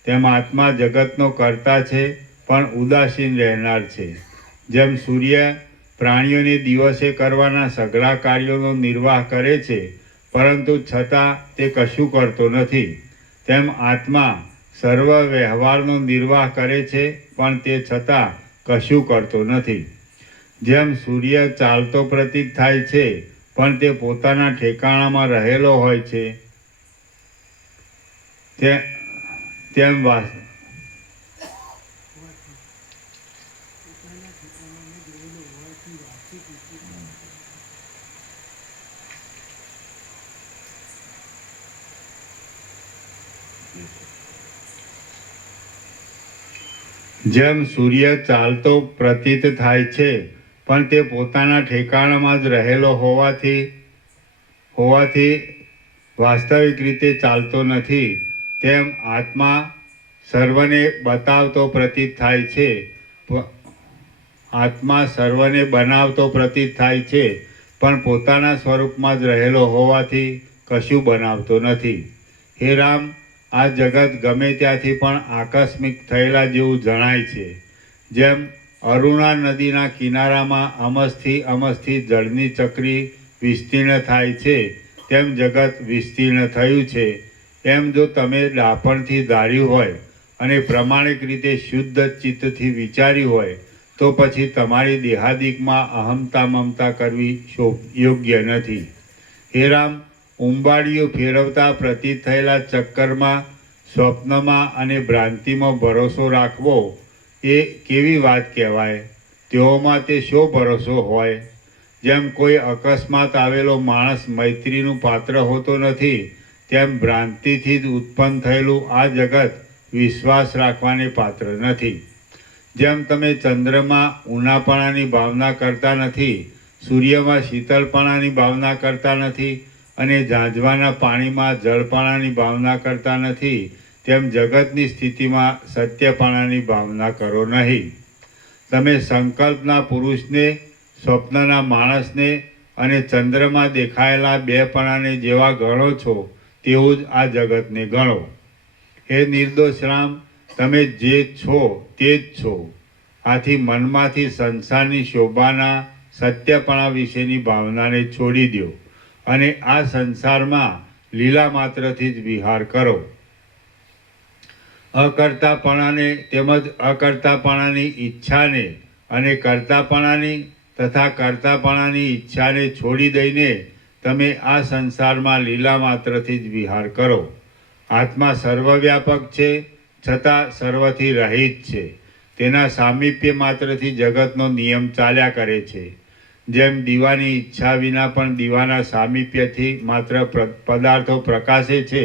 તેમ આત્મા જગતનો કર્તા છે પણ ઉદાસીન રહેનાર છે. જેમ સૂર્ય પ્રાણીઓને દિવસે કરવાના સઘળા કાર્યોનો નિર્વાહ કરે છે પરંતુ છતાં તે કશું કરતો નથી, તેમ આત્મા સર્વ વ્યવહારનો નિર્વાહ કરે છે પણ તે છતાં કશું કરતો નથી. જેમ સૂર્ય ચાલતો પ્રતીત થાય છે પણ તે પોતાના ઠેકાણામાં રહેલો હોય છે, તેમ જેમ સૂર્ય ચાલતો પ્રતીત થાય છે પણ તે પોતાના ઠેકાણામાં જ રહેલો હોવાથી વાસ્તવિક રીતે ચાલતો નથી, તેમ આત્મા સર્વને બતાવતો પ્રતીત થાય છે પણ પોતાના સ્વરૂપમાં જ રહેલો હોવાથી કશું બનાવતો નથી. હે રામ, આ જગત ગમે ત્યાંથી પણ આકસ્મિક થયેલા જેવું જણાય છે. જેમ અરુણા નદીના કિનારામાં અમસ્થી જળની ચક્રી વિસ્તીર્ણ થાય છે તેમ જગત વિસ્તીર્ણ થયું છે. એમ જો તમે ડાપણથી ધાર્યું હોય અને પ્રમાણિક રીતે શુદ્ધ ચિત્તથી વિચાર્યું હોય તો પછી તમારી દેહાદિકમાં અહમતા મમતા કરવી યોગ્ય નથી. હે રામ, ઉંબાડીઓ ફેરવતા પ્રતીત થયેલા ચક્કરમાં, સ્વપ્નમાં અને ભ્રાંતિમાં ભરોસો રાખવો એ કેવી વાત કહેવાય? તેઓમાં તે શો ભરોસો હોય? જેમ કોઈ અકસ્માત આવેલો માણસ મૈત્રીનું પાત્ર હોતો નથી, તેમ ભ્રાંતિથી જ ઉત્પન્ન થયેલું આ જગત વિશ્વાસ રાખવાને પાત્ર નથી. જેમ તમે ચંદ્રમાં ઉનાપણાની ભાવના કરતા નથી, સૂર્યમાં શીતળપણાની ભાવના કરતા નથી અને ઝાંઝવાના પાણીમાં જળપણાની ભાવના કરતા નથી, તેમ જગતની સ્થિતિમાં સત્યપણાની ભાવના કરો નહીં. તમે સંકલ્પના પુરુષને, સ્વપ્નના માણસને અને ચંદ્રમાં દેખાયેલા બેપણાને જેવા ગણો છો તેવું જ આ જગતને ગણો. હે નિર્દોષ રામ, તમે જે છો તે જ છો. આથી મનમાંથી સંસારની શોભાના સત્યપણા વિશેની ભાવનાને છોડી દો અને આ સંસારમાં લીલા માત્રથી જ વિહાર કરો. અકર્તાપણાને તેમજ અકર્તાપણાની ઈચ્છાને અને કર્તાપણાની તથા કર્તાપણાની ઈચ્છાને છોડી દઈને તમે આ સંસારમાં લીલા માત્રથી જ વિહાર કરો. આત્મા સર્વવ્યાપક છે છતાં સર્વથી રહિત છે. તેના સામીપ્ય માત્રથી જગતનો નિયમ ચાલ્યા કરે છે. જેમ દીવાની ઈચ્છા વિના પણ દીવાના સામીપ્યથી માત્ર પદાર્થો પ્રકાશે છે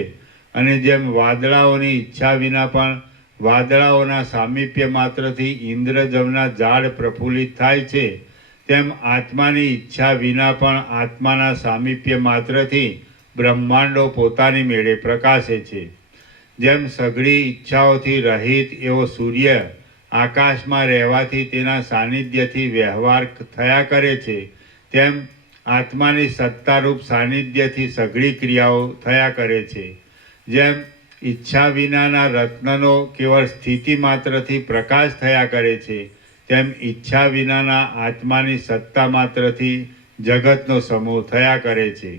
અને જેમ વાદળાઓની ઈચ્છા વિના પણ વાદળાઓના સામીપ્ય માત્રથી ઇન્દ્રજવના ઝાડ પ્રફુલ્લિત થાય છે, તેમ આત્માની ઈચ્છા વિના પણ આત્માના સામીપ્ય માત્રથી બ્રહ્માંડો પોતાની મેળે પ્રકાશે છે. જેમ સઘળી ઈચ્છાઓથી રહિત એવો સૂર્ય આકાશમાં રહેવાથી તેના સાનિધ્યથી વ્યવહાર થયા કરે છે, તેમ આત્માની સત્તારૂપ સાનિધ્યથી સઘળી ક્રિયાઓ થયા કરે છે. જેમ ઈચ્છા વિનાના રત્નનો કેવળ સ્થિતિ માત્રથી પ્રકાશ થયા કરે છે, તેમ ઈચ્છા વિનાના આત્માની સત્તા માત્રથી જગતનો સમૂહ થયા કરે છે.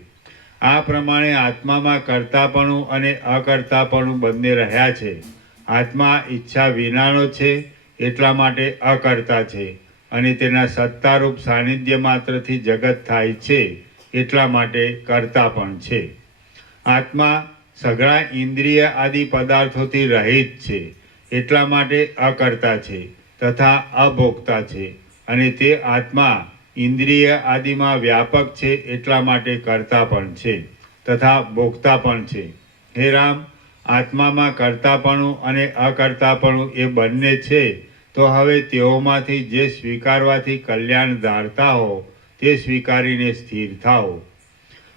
આ પ્રમાણે આત્મામાં કર્તાપણું અને અકર્તાપણું બંને રહ્યા છે. આત્મા ઈચ્છા વિનાનો છે એટલા માટે અકર્તા છે, અને તેના સત્તારૂપ સાનિધ્ય માત્રથી જગત થાય છે એટલા માટે કર્તા પણ છે. આત્મા સઘળા ઇન્દ્રિય આદિ પદાર્થોથી રહિત છે એટલા માટે અકર્તા છે તથા અભોગતા છે, અને તે આત્મા ઇન્દ્રિય આદિમાં વ્યાપક છે એટલા માટે કર્તા પણ છે તથા ભોગતા પણ છે. હે રામ, આત્મામાં કર્તાપણું અને અકર્તાપણું એ બંને છે, તો હવે તેઓમાંથી જે સ્વીકારવાથી કલ્યાણ ધારતા હો તે સ્વીકારીને સ્થિર થાઓ.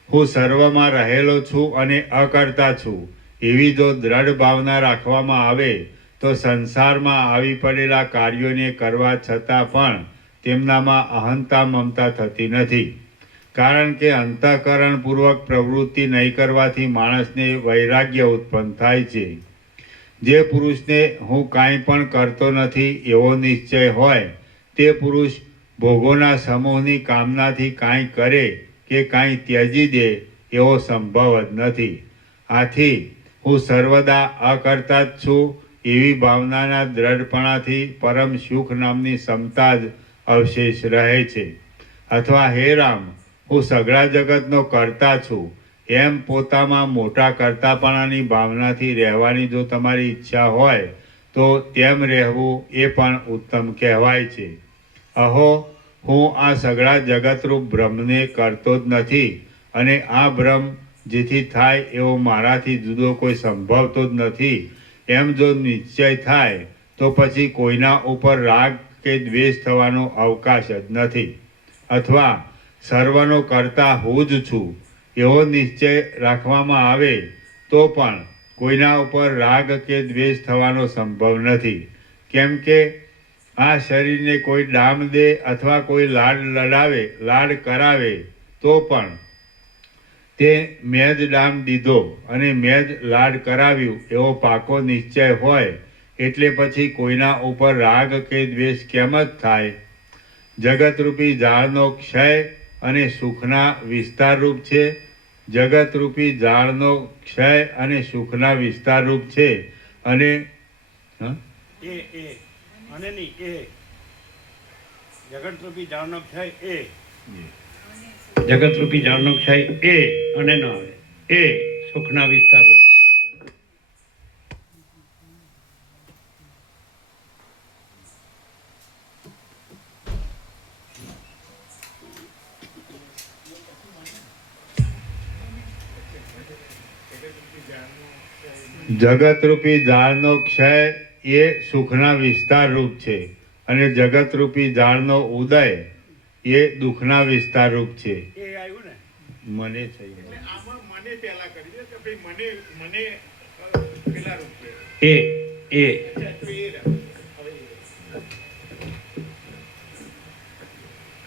હું સર્વમાં રહેલો છું અને અકર્તા છું એવી જો દ્રઢ ભાવના રાખવામાં આવે તો સંસારમાં આવી પડેલા કાર્યોને કરવા છતાં પણ તેમનામાં અહંતા મમતા થતી નથી. કારણ કે અંતઃકરણપૂર્વક પ્રવૃત્તિ નહીં કરવાથી માણસને વૈરાગ્ય ઉત્પન્ન થાય છે. જે પુરુષને હું કાંઈ પણ કરતો નથી એવો નિશ્ચય હોય તે પુરુષ ભોગોના સમૂહની કામનાથી કાંઈ કરે કે કાંઈ ત્યજી દે એવો સંભવ જ નથી. આથી હું સર્વદા અકર્તા જ છું એવી ભાવનાના દ્રઢપણાથી પરમ સુખ નામની ક્ષમતા જ અવશેષ રહે છે. અથવા હે રામ, હું સઘળા જગતનો કર્તા છું એમ પોતામાં મોટા કર્તાપણાની ભાવનાથી રહેવાની જો તમારી ઈચ્છા હોય તો તેમ રહેવું એ પણ ઉત્તમ કહેવાય છે. અહો, હું આ સઘળા જગતરૂપ બ્રહ્મને કરતો જ નથી, અને આ બ્રહ્મ જેથી થાય એવો મારાથી જુદો કોઈ સંભવતો જ નથી એમ જો નિશ્ચય થાય તો પછી કોઈના ઉપર રાગ કે દ્વેષ થવાનો અવકાશ જ નથી. અથવા સર્વનો કર્તા હું જ છું એવો નિશ્ચય રાખવામાં આવે તો પણ કોઈના ઉપર રાગ કે દ્વેષ થવાનો સંભવ નથી. કેમ કે આ શરીરને કોઈ ડામ દે અથવા કોઈ લાડ કરાવે તો પણ તે મેં જ ડામ દીધો અને મેં જ લાડ કરાવ્યું એવો પાકો નિશ્ચય હોય એટલે પછી કોઈના ઉપર રાગ કે દ્વેષ કેમ જ થાય? જગતરૂપી ઝાડનો ક્ષય અને સુખના વિસ્તારરૂપ છે. જગતરૂપી ઝાડનો ક્ષય અને સુખના વિસ્તારરૂપ છે. અને અને નહીં એ જગતરૂપી ઝાડનો ક્ષય એ જગતરૂપી ઝાડનો ક્ષય એ અને ન આવે એ સુખના વિસ્તારરૂપ છે. જગતરૂપી ઝાડનો ક્ષય એ સુખના વિસ્તાર રૂપ છે, અને જગતરૂપી ઝાડનો ઉદય એ દુઃખના વિસ્તાર રૂપ છે. એ આવ્યું ને મને થઈ આમાં મને પહેલા કરી દે કે ભાઈ મને પેલા રૂપ છે. એ અચ્છા, તો એ રહ્યા. હવે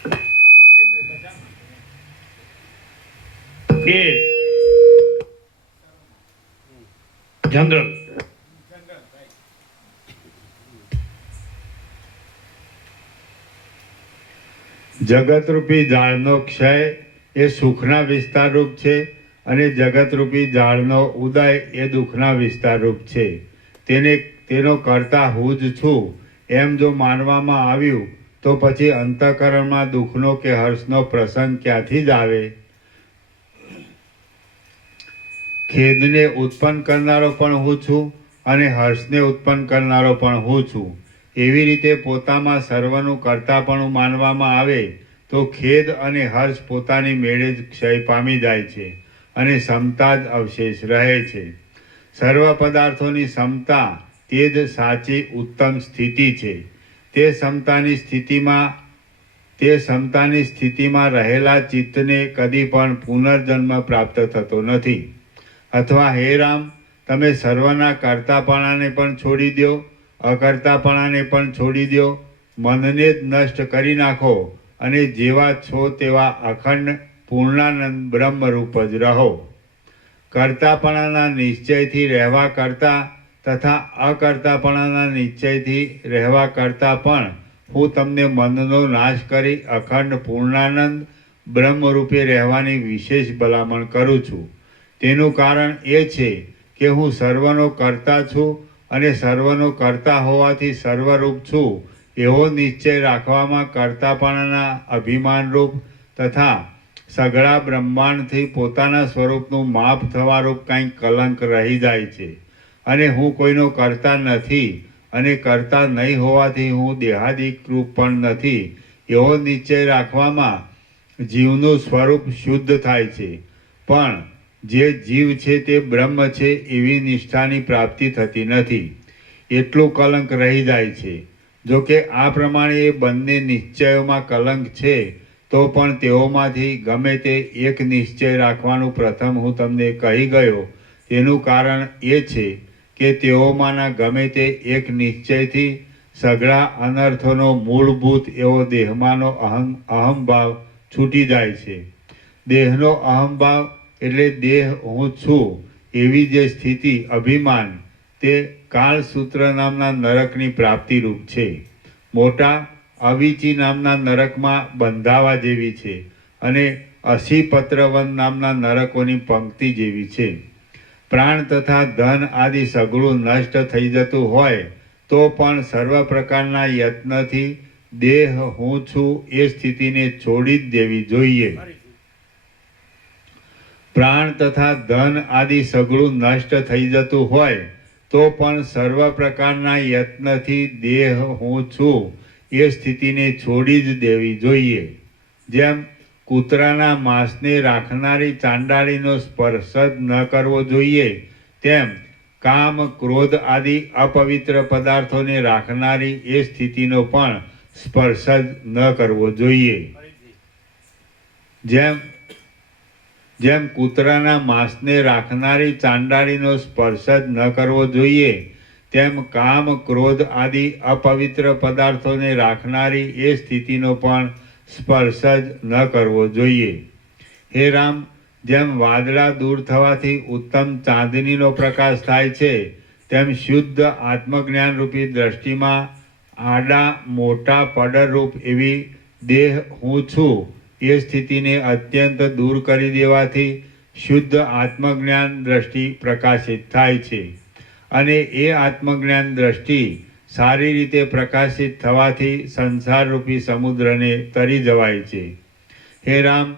આ મને તો બધામાં એ જનરલ જગતરૂપી ઝાડનો ક્ષય એ સુખના વિસ્તાર રૂપ છે, અને જગતરૂપી ઝાડનો ઉદય એ દુઃખના વિસ્તાર રૂપ છે. તેનો કરતા હું જ છું એમ જો માનવામાં આવ્યું તો પછી અંતઃકરણમાં દુઃખનો કે હર્ષનો પ્રસંગ ક્યાંથી જ આવે? ખેદને ઉત્પન્ન કરનારો પણ હું છું અને હર્ષને ઉત્પન્ન કરનારો પણ હું છું. એવી રીતે પોતામાં સર્વનું કર્તાપણું માનવામાં આવે તો ખેદ અને હર્ષ પોતાની મેળે જ ક્ષય પામી જાય છે અને સમતા જ અવશેષ રહે છે. સર્વ પદાર્થોની સમતા તે જ સાચી ઉત્તમ સ્થિતિ છે. તે સમતાની સ્થિતિમાં રહેલા ચિત્તને કદી પણ પુનર્જન્મ પ્રાપ્ત થતો નથી. અથવા હે રામ, તમે સર્વના કર્તાપણાને પણ છોડી દો, અકર્તાપણાને પણ છોડી દો, મનને જ નષ્ટ કરી નાખો અને જેવા છો તેવા અખંડ પૂર્ણાનંદ બ્રહ્મરૂપ જ રહો. કર્તાપણાના નિશ્ચયથી રહેવા કરતાં તથા અકર્તાપણાના નિશ્ચયથી રહેવા કરતાં પણ હું તમને મનનો નાશ કરી અખંડ પૂર્ણાનંદ બ્રહ્મરૂપે રહેવાની વિશેષ ભલામણ કરું છું. તેનું કારણ એ છે કે હું સર્વનો કર્તા છું અને સર્વનો કર્તા હોવાથી સર્વરૂપ છું એવો નિશ્ચય રાખવામાં કર્તાપણાના અભિમાનરૂપ તથા સઘળા બ્રહ્માંડથી પોતાના સ્વરૂપનું માપ થવારૂપ કંઈક કલંક રહી જાય છે. અને હું કોઈનો કર્તા નથી અને કર્તા નહીં હોવાથી હું દેહાદિક રૂપ પણ નથી એવો નિશ્ચય રાખવામાં જીવનું સ્વરૂપ શુદ્ધ થાય છે. પણ જે જીવ છે તે બ્રહ્મ છે એવી નિષ્ઠાની પ્રાપ્તિ થતી નથી. એટલું કલંક રહી જાય છે. જો કે આ પ્રમાણે એ બંને નિશ્ચયોમાં કલંક છે તો પણ તેઓમાંથી ગમે તે એક નિશ્ચય રાખવાનું પ્રથમ હું તમને કહી ગયો. તેનું કારણ એ છે કે તેઓમાંના ગમે તે એક નિશ્ચયથી સઘળા અનર્થોનો મૂળભૂત એવો દેહમાંનો અહમભાવ છૂટી જાય છે. દેહનો અહમભાવ એટલે દેહ હું છું એવી જે સ્થિતિ અભિમાન તે કાળસૂત્ર નામના નરકની પ્રાપ્તિરૂપ છે. મોટા અવિચી નામના નરકમાં બંધાવા જેવી છે અને અસીપત્રવન નામના નરકોની પંક્તિ જેવી છે. પ્રાણ તથા ધન આદિ સઘળું નષ્ટ થઈ જતું હોય તો પણ સર્વ પ્રકારના યત્નથી દેહ હું છું એ સ્થિતિને છોડી જ દેવી જોઈએ. પ્રાણ તથા ધન આદિ સઘળું નષ્ટ થઈ જતું હોય તો પણ સર્વ પ્રકારના યત્નથી દેહ હું છું એ સ્થિતિને છોડી જ દેવી જોઈએ. જેમ કૂતરાના માંસને રાખનારી ચાંડાળીનો સ્પર્શ જ ન કરવો જોઈએ તેમ કામ ક્રોધ આદિ અપવિત્ર પદાર્થોને રાખનારી એ સ્થિતિનો પણ સ્પર્શ જ ન કરવો જોઈએ. જેમ કૂતરાના માંસને રાખનારી ચાંડાળીનો સ્પર્શ જ ન કરવો જોઈએ તેમ કામ ક્રોધ આદિ અપવિત્ર પદાર્થોને રાખનારી એ સ્થિતિનો પણ સ્પર્શ જ ન કરવો જોઈએ. હે રામ, જેમ વાદળા દૂર થવાથી ઉત્તમ ચાંદનીનો પ્રકાશ થાય છે તેમ શુદ્ધ આત્મજ્ઞાનરૂપી દ્રષ્ટિમાં આડા મોટા પડરૂપ એવી દેહ હું છું એ સ્થિતિને અત્યંત દૂર કરી દેવાથી શુદ્ધ આત્મજ્ઞાન દ્રષ્ટિ પ્રકાશિત થાય છે. અને એ આત્મજ્ઞાન દ્રષ્ટિ સારી રીતે પ્રકાશિત થવાથી સંસારરૂપી સમુદ્રને તરી જવાય છે. હે રામ,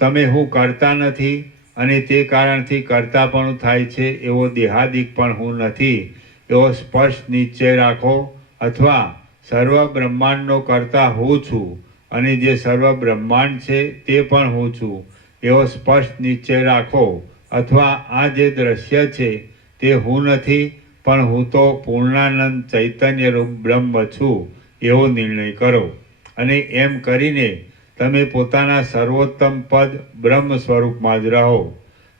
તમે હું કરતા નથી અને તે કારણથી કર્તાપણું થાય છે એવો દેહાદિક પણ હું નથી એવો સ્પષ્ટ નિશ્ચય રાખો. અથવા સર્વ બ્રહ્માંડનો કર્તા હું છું અને જે સર્વ બ્રહ્માંડ છે તે પણ હું છું એવો સ્પષ્ટ નિશ્ચય રાખો. અથવા આ જે દ્રશ્ય છે તે હું નથી પણ હું તો પૂર્ણાનંદ ચૈતન્યરૂપ બ્રહ્મ છું એવો નિર્ણય કરો. અને એમ કરીને તમે પોતાના સર્વોત્તમ પદ બ્રહ્મ સ્વરૂપમાં જ રહો.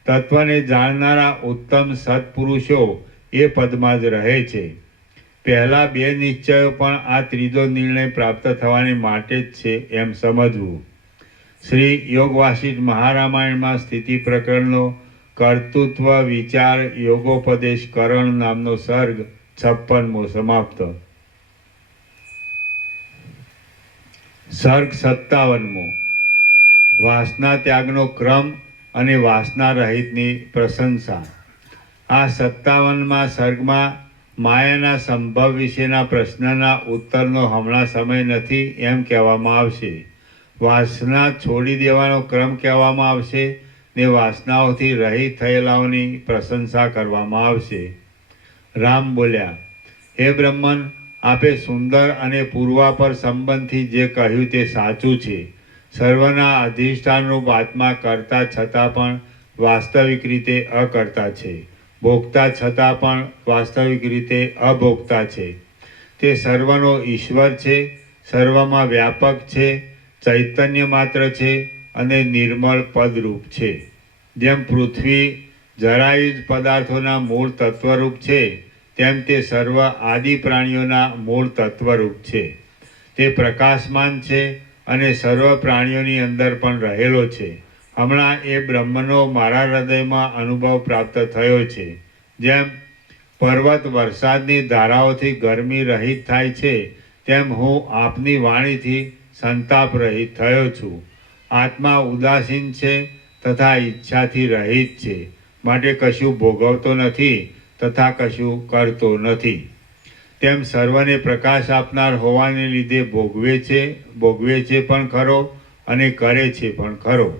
તત્વને જાણનારા ઉત્તમ સત્પુરુષો એ પદમાં જ રહે છે. પહેલા બે નિશ્ચયો પણ આ ત્રીજો નિર્ણય પ્રાપ્ત થવાને માટે જ છે એમ સમજવું. શ્રી યોગ વાસિષ્ઠ મહારામાયણમાં સ્થિતિ પ્રકરણનો કર્તૃત્વ વિચાર યોગોપદેશ કરણ નામનો સર્ગ 56મો સમાપ્ત. સર્ગ 57મો વાસના ત્યાગનો ક્રમ અને વાસના રહિતની પ્રશંસા. આ 57મા સર્ગમાં માયાના સંભવ વિશેના પ્રશ્નના ઉત્તરનો હમણાં સમય નથી એમ કહેવામાં આવશે. વાસના છોડી દેવાનો ક્રમ કહેવામાં આવશે ને વાસનાઓથી રહિત થયેલાઓની પ્રશંસા કરવામાં આવશે. રામ બોલ્યા, હે બ્રહ્મન, આપે સુંદર અને પૂર્વાપર સંબંધથી જે કહ્યું તે સાચું છે. સર્વના અધિષ્ઠાનરૂપ આત્મા કરતા છતાં પણ વાસ્તવિક રીતે અકર્તા છે. ભોગતા છતાં પણ વાસ્તવિક રીતે અભોગતા છે. તે સર્વનો ઈશ્વર છે, સર્વમાં વ્યાપક છે, ચૈતન્ય માત્ર છે અને નિર્મળ પદરૂપ છે. જેમ પૃથ્વી જરાયુજ પદાર્થોના મૂળ તત્વરૂપ છે, તેમ તે સર્વ આદિ પ્રાણીઓના મૂળ તત્વરૂપ છે. તે પ્રકાશમાન છે અને સર્વ પ્રાણીઓની અંદર પણ રહેલો છે. હમણાં એ બ્રહ્મનો મારા હૃદયમાં અનુભવ પ્રાપ્ત થયો છે. જેમ પર્વત વરસાદની ધારાઓથી ગરમી રહિત થાય છે, તેમ હું આપની વાણીથી સંતાપ રહિત થયો છું. આત્મા ઉદાસીન છે તથા ઈચ્છાથી રહિત છે, માટે કશું ભોગવતો નથી તથા કશું કરતો નથી. તેમ સર્વને પ્રકાશ આપનાર હોવાને લીધે ભોગવે છે પણ ખરો અને કરે છે પણ ખરો.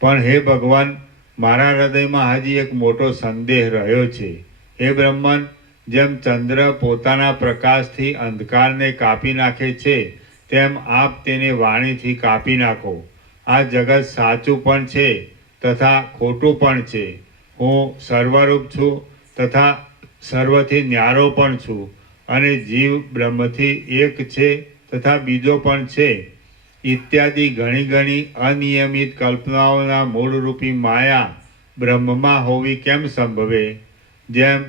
પણ હે ભગવાન, મારા હૃદયમાં હજી એક મોટો સંદેહ રહ્યો છે. હે બ્રહ્મન, જેમ ચંદ્ર પોતાના પ્રકાશથી અંધકારને કાપી નાખે છે, તેમ આપ તેને વાણીથી કાપી નાખો. આ જગત સાચું પણ છે તથા ખોટું પણ છે. હું સર્વરૂપ છું તથા સર્વથી ન્યારો પણ છું, અને જીવ બ્રહ્મથી એક છે તથા બીજો પણ છે, ઇત્યાદિ ઘણી ઘણી અનિયમિત કલ્પનાઓના મૂળરૂપી માયા બ્રહ્મમાં હોવી કેમ સંભવે? જેમ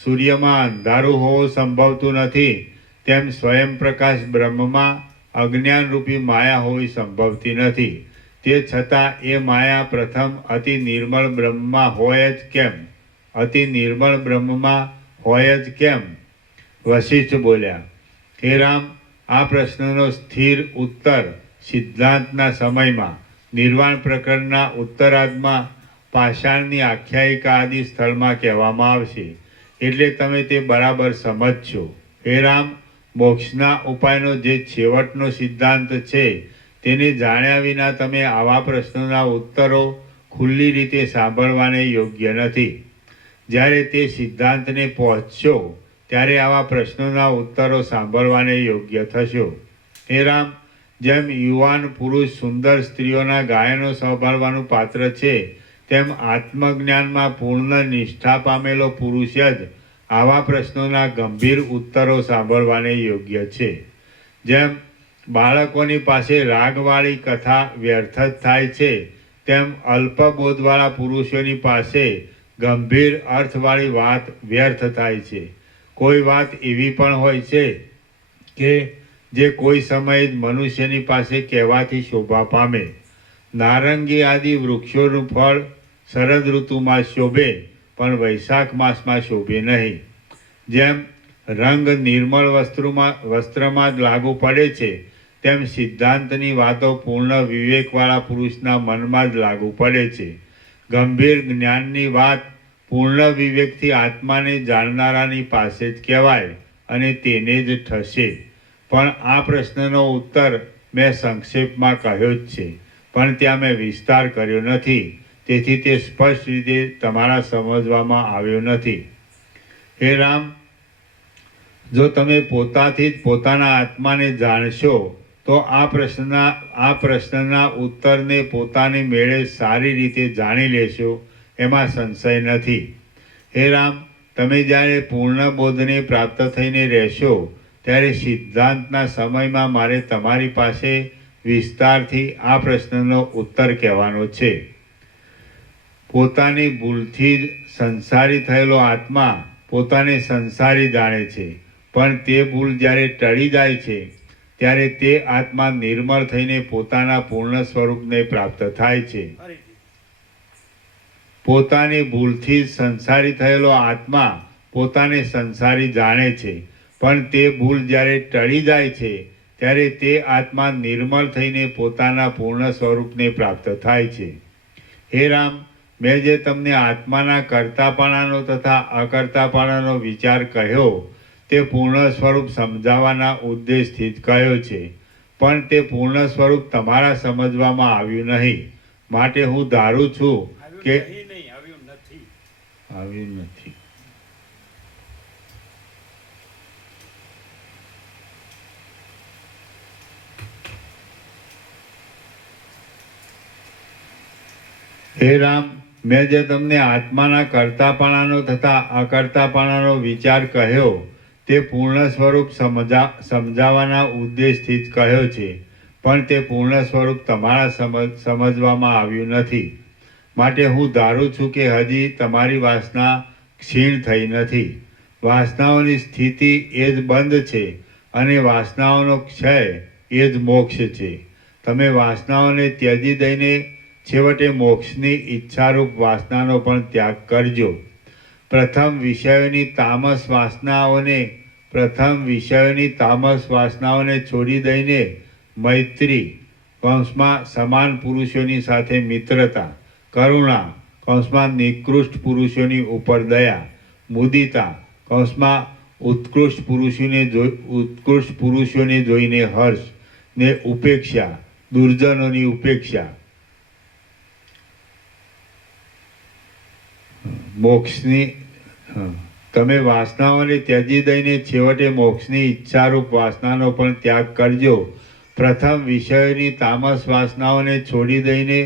સૂર્યમાં અંધારું હોવું સંભવતું નથી, તેમ સ્વયં પ્રકાશ બ્રહ્મમાં અજ્ઞાનરૂપી માયા હોવી સંભવતી નથી. તે છતાં એ માયા પ્રથમ અતિ નિર્મળ બ્રહ્મમાં હોય જ કેમ? અતિ નિર્મળ બ્રહ્મમાં હોય જ કેમ? વશિષ્ઠ બોલ્યા, હે રામ, આ પ્રશ્નનો સ્થિર ઉત્તર સિદ્ધાંતના સમયમાં નિર્વાણ પ્રકરણના ઉત્તરાર્ધમાં પાષાણની આખ્યાયિકા આદિ સ્થળમાં કહેવામાં આવશે, એટલે તમે તે બરાબર સમજશો. હે રામ, મોક્ષના ઉપાયનો જે છેવટનો સિદ્ધાંત છે, તેને જાણ્યા વિના તમે આવા પ્રશ્નોના ઉત્તરો ખુલ્લી રીતે સાંભળવાને યોગ્ય નથી. જ્યારે તે સિદ્ધાંતને પહોંચશો ત્યારે આવા પ્રશ્નોના ઉત્તરો સાંભળવાને યોગ્ય થશો. હે રામ, જેમ યુવાન પુરુષ સુંદર સ્ત્રીઓના ગાયનો સંભાળવાનું પાત્ર છે, તેમ આત્મજ્ઞાનમાં પૂર્ણ નિષ્ઠા પામેલો પુરુષ જ આવા પ્રશ્નોના ગંભીર ઉત્તરો સાંભળવાને યોગ્ય છે. જેમ બાળકોની પાસે રાગવાળી કથા વ્યર્થ જ થાય છે, તેમ અલ્પબોધવાળા પુરુષોની પાસે ગંભીર અર્થવાળી વાત વ્યર્થ થાય છે. કોઈ વાત એવી પણ હોય છે કે જે કોઈ સમયે જ મનુષ્યની પાસે કહેવાથી શોભા પામે. નારંગી આદિ વૃક્ષોનું ફળ શરદ ઋતુમાં શોભે, પણ વૈશાખ માસમાં શોભે નહીં. જેમ રંગ નિર્મળ વસ્ત્રમાં જ લાગુ પડે છે, તેમ સિદ્ધાંતની વાતો પૂર્ણ વિવેકવાળા પુરુષના મનમાં જ લાગુ પડે છે. ગંભીર જ્ઞાનની વાત પૂર્ણ વિવેકથી આત્માને જાણનારાની પાસે જ કહેવાય અને તેને જ થશે. પણ આ પ્રશ્નનો ઉત્તર મેં સંક્ષેપમાં કહ્યો જ છે, પણ ત્યાં મેં વિસ્તાર કર્યો નથી, તેથી તે સ્પષ્ટ રીતે તમારા સમજવામાં આવ્યો નથી. હે રામ, જો તમે પોતાથી જ પોતાના આત્માને જાણશો તો આ પ્રશ્નના ઉત્તરને પોતાની મેળે સારી રીતે જાણી લેશો, એમાં સંશય નથી. હે રામ, તમે જ્યારે પૂર્ણ બોધને પ્રાપ્ત થઈને રહેશો ત્યારે સિદ્ધાંતના સમયમાં મારે તમારી પાસે વિસ્તારથી આ પ્રશ્નનો ઉત્તર કહેવાનો છે. પોતાની ભૂલથી જ સંસારી થયેલો આત્મા પોતાને સંસારી જાણે છે, પણ તે ભૂલ જ્યારે ટળી જાય છે ત્યારે તે આત્મા નિર્મળ થઈને પોતાના પૂર્ણ સ્વરૂપને પ્રાપ્ત થાય છે. પોતાની ભૂલથી સંસારી થયેલો આત્મા પોતાને સંસારી જાણે છે, પણ તે ભૂલ જ્યારે ટળી જાય છે ત્યારે તે આત્મા નિર્મળ થઈને પોતાના પૂર્ણ સ્વરૂપને પ્રાપ્ત થાય છે. હે રામ, મેં જે તમને આત્માના કર્તાપણાનો તથા અકર્તાપણાનો વિચાર કહ્યો તે પૂર્ણ સ્વરૂપ સમજાવવાના ઉદ્દેશથી જ કહ્યો છે, પણ તે પૂર્ણ સ્વરૂપ તમારા સમજવામાં આવ્યું નહીં. માટે હું ધારું છું કે આવ્યું નથી. હે રામ, મેં જે તમને આત્માના કર્તાપણાનો તથા અકર્તાપણાનો વિચાર કહ્યો તે પૂર્ણ સ્વરૂપ સમજાવવાના ઉદ્દેશથી જ કહ્યો છે, પણ તે પૂર્ણ સ્વરૂપ તમારા સમજવામાં આવ્યું નથી. માટે હું ધારું છું કે હજી તમારી વાસના ક્ષીણ થઈ નથી. વાસનાઓની સ્થિતિ એ જ બંધ છે અને વાસનાઓનો ક્ષય એ જ મોક્ષ છે. તમે વાસનાઓને ત્યજી દઈને છેવટે મોક્ષની ઈચ્છારૂપ વાસનાનો પણ ત્યાગ કરજો. પ્રથમ વિષયોની તામસ વાસનાઓને છોડી દઈને મૈત્રી કૌંસમાં સમાન પુરુષોની સાથે મિત્રતા, કરુણા કૌંસમાં નિકૃષ્ટ પુરુષોની ઉપર દયા, મુદિતા કૌંસમાં ઉત્કૃષ્ટ પુરુષોને જોઈને હર્ષ ને ઉપેક્ષા દુર્જનોની ઉપેક્ષા, મોક્ષની તમે વાસનાઓને ત્યજી દઈને છેવટે મોક્ષની ઈચ્છારૂપ વાસનાનો પણ ત્યાગ કરજો. પ્રથમ વિષયોની તામસ વાસનાઓને છોડી દઈને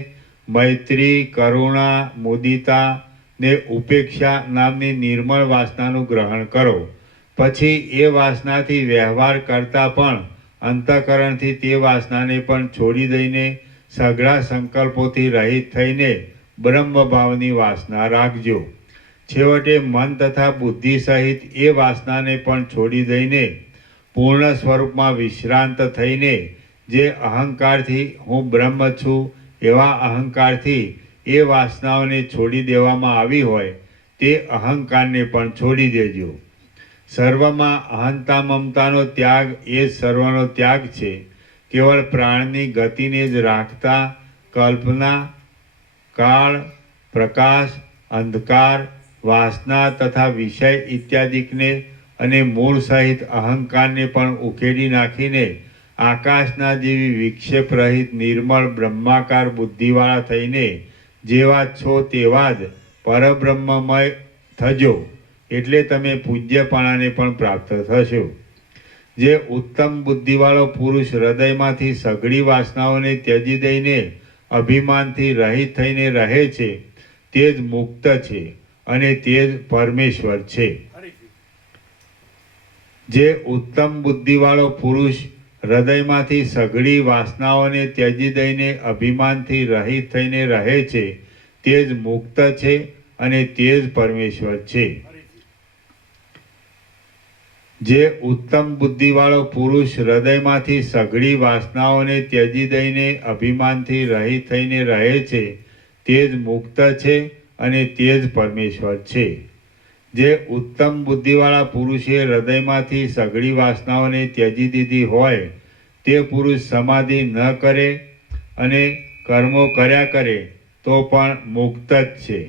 મૈત્રી, કરુણા, મુદિતા ને ઉપેક્ષા નામની નિર્મળ વાસનાનું ગ્રહણ કરો. પછી એ વાસનાથી વ્યવહાર કરતા પણ અંતઃકરણથી તે વાસનાને પણ છોડી દઈને સઘળા સંકલ્પોથી રહિત થઈને બ્રહ્મભાવની વાસના રાખજો. છેવટે મન તથા બુદ્ધિ સહિત એ વાસનાને પણ છોડી દઈને પૂર્ણ સ્વરૂપમાં વિશ્રાંત થઈને જે અહંકારથી હું બ્રહ્મ છું એવા અહંકારથી એ વાસનાઓને છોડી દેવામાં આવી હોય તે અહંકારને પણ છોડી દેજો. સર્વમાં અહંતા મમતાનો ત્યાગ એ જ સર્વનો ત્યાગ છે. કેવળ પ્રાણની ગતિને જ રાખતા કલ્પના, કાળ, પ્રકાશ, અંધકાર, વાસના તથા વિષય ઇત્યાદિકને અને મૂળ સહિત અહંકારને પણ ઉકેલી નાખીને આકાશના જેવી વિક્ષેપ રહિત નિર્મળ બ્રહ્માકાર બુદ્ધિવાળા થઈને જેવા છો તેવા જ પરબ્રહ્મમય થજો. એટલે તમે પૂજ્યપણાને પણ પ્રાપ્ત થશો. જે ઉત્તમ બુદ્ધિવાળો પુરુષ હૃદયમાંથી સઘળી વાસનાઓને ત્યજી દઈને અભિમાનથી રહિત થઈને રહે છે તે જ મુક્ત છે અને તે જ પરમેશ્વર છે. જે ઉત્તમ બુદ્ધિવાળો પુરુષ હૃદયમાંથી સઘળી વાસનાઓને ત્યજી દઈને અભિમાનથી રહિત થઈને રહે છે તે જ મુક્ત છે અને તે જ પરમેશ્વર છે. જે ઉત્તમ બુદ્ધિવાળો પુરુષ હૃદયમાંથી સઘળી વાસનાઓને ત્યજી દઈને અભિમાનથી રહિત થઈને રહે છે તે જ મુક્ત છે અને તે જ પરમેશ્વર છે. જે ઉત્તમ બુદ્ધિવાળા પુરુષે હૃદયમાંથી સઘળી વાસનાઓને ત્યજી દીધી હોય તે પુરુષ સમાધિ ન કરે અને કર્મો કર્યા કરે તો પણ મુક્ત જ છે.